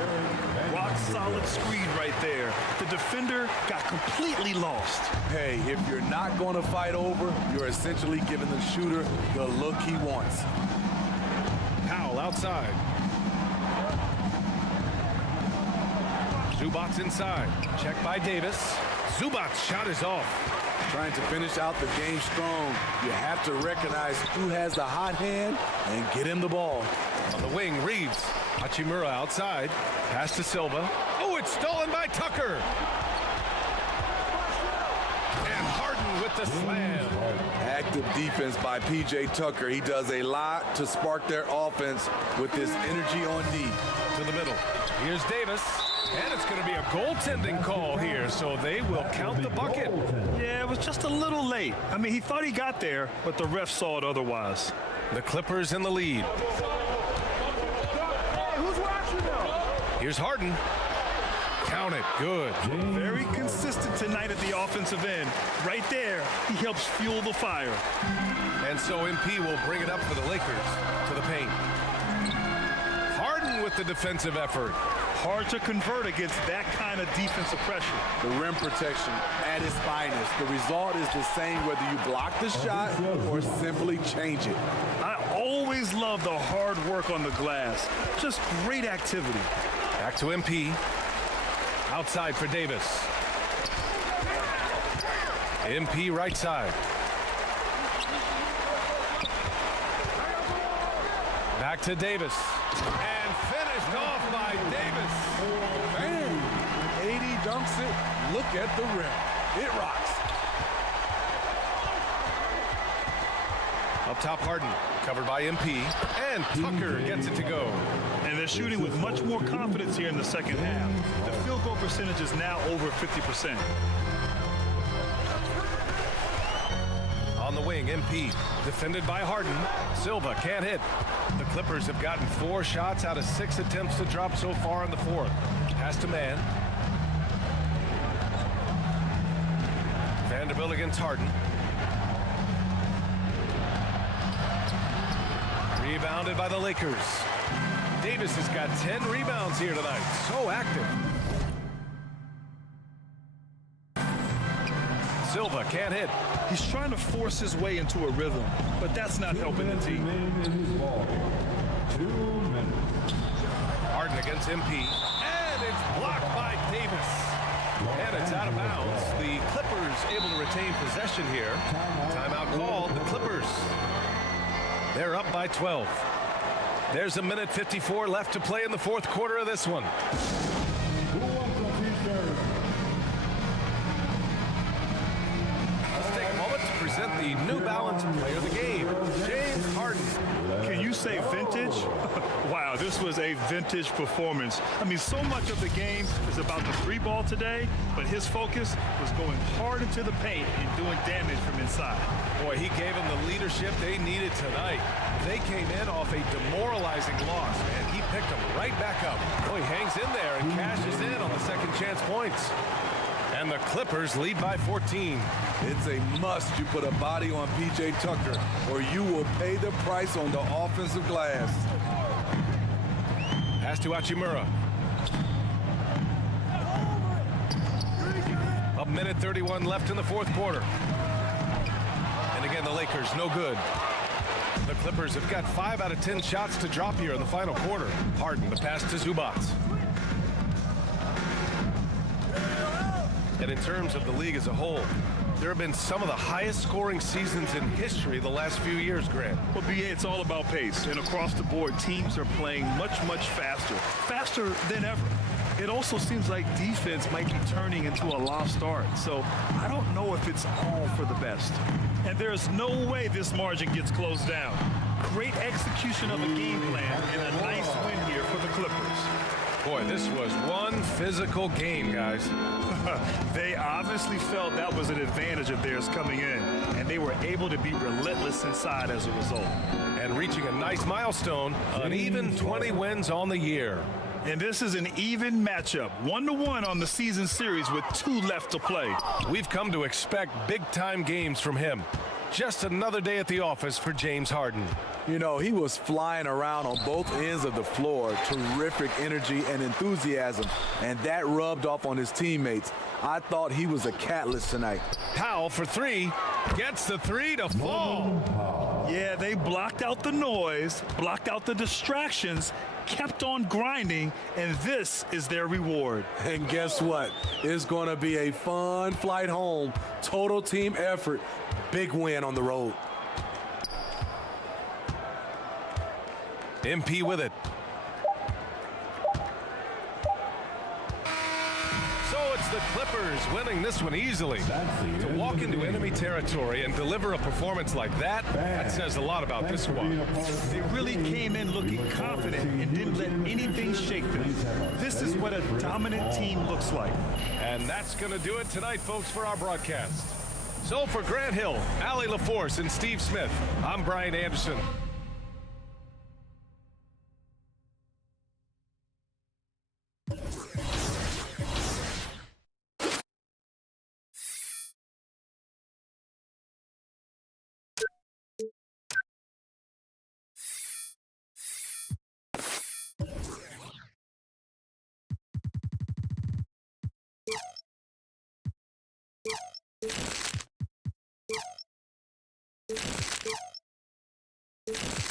Rock solid screen right there. The defender got completely lost. Hey, if you're not going to fight over, you're essentially giving the shooter the look he wants. Powell outside. Zubac's inside. Check by Davis. Zubac's shot is off. Trying to finish out the game strong, you have to recognize who has the hot hand and get him the ball. On the wing, Reeves. Hachimura outside. Pass to Silva. Oh, it's stolen by Tucker. with the slam. Active defense by P.J. Tucker. He does a lot to spark their offense with this energy on D. To the middle. Here's Davis. And it's going to be a goaltending call here, so they will count the bucket. Yeah, it was just a little late. I mean, he thought he got there, but the ref saw it otherwise. The Clippers in the lead. Who's watching now? Here's Harden. Count it. Good. Very consistent tonight at the offensive end. Right there, he helps fuel the fire. And so MP will bring it up for the Lakers to the paint. Harden with the defensive effort. Hard to convert against that kind of defensive pressure. The rim protection at its finest. The result is the same whether you block the shot or simply change it. I always love the hard work on the glass. Just great activity. Back to MP. Outside for Davis. MP right side. Back to Davis. And finished off by Davis. Man, when AD dunks it, look at the rim. It rocks. Up top, Harden. Covered by MP. And Tucker gets it to go. And they're shooting with much more confidence here in the second half. The field goal percentage is now over 50%. On the wing, MP. Defended by Harden. Silva can't hit. The Clippers have gotten 4 shots out of 6 attempts to drop so far in the fourth. Pass to man. Vanderbilt against Harden. Rebounded by the Lakers. Davis has got 10 rebounds here tonight. So active. Silva can't hit. He's trying to force his way into a rhythm, but that's not helping the team. 2 minutes. Harden against MP. And it's blocked by Davis. And it's out of bounds. The Clippers able to retain possession here. Timeout called. The Clippers. They're up by 12. There's a minute 54 left to play in the fourth quarter of this one. Let's take a moment to present the New Balance player of the game, James Harden. Can you say vintage? Wow, this was a vintage performance. I mean, so much of the game is about the 3 ball today, but his focus was going hard into the paint and doing damage from inside. Boy, he gave them the leadership they needed tonight. They came in off a demoralizing loss, and he picked them right back up. Oh, he hangs in there and cashes in on the second chance points. And the Clippers lead by 14. It's a must you put a body on P.J. Tucker, or you will pay the price on the offensive glass. Pass to Hachimura. A minute 31 left in the fourth quarter. And again, the Lakers no good. The Clippers have got 5 out of 10 shots to drop here in the final quarter. Harden, the pass to Zubac. And in terms of the league as a whole, there have been some of the highest scoring seasons in history the last few years, Grant. Well, BA, it's all about pace. And across the board, teams are playing much faster. Faster than ever. It also seems like defense might be turning into a lost art. So I don't know if it's all for the best. And there's no way this margin gets closed down. Great execution of a game plan and a nice win here for the Clippers. Boy, this was one physical game, guys. They obviously felt that was an advantage of theirs coming in, and they were able to be relentless inside as a result. And reaching a nice milestone, an even 20 wins on the year. And this is an even matchup, 1-1 on the season series with 2 left to play. We've come to expect big-time games from him. Just another day at the office for James Harden. You know, he was flying around on both ends of the floor. Terrific energy and enthusiasm, and that rubbed off on his teammates. I thought he was a catalyst tonight. Powell for 3, gets the 3 to fall. Yeah, they blocked out the noise, blocked out the distractions, kept on grinding, and this is their reward. And guess what? It's going to be a fun flight home. Total team effort. Big win on the road. MP with it. So it's the Clippers, winning this one easily. To walk into enemy territory and deliver a performance like that, that says a lot about this one. They really came in looking confident and didn't let anything shake them. This is what a dominant team looks like. And that's going to do it tonight, folks, for our broadcast. So for Grant Hill, Allie LaForce, and Steve Smith, I'm Brian Anderson. You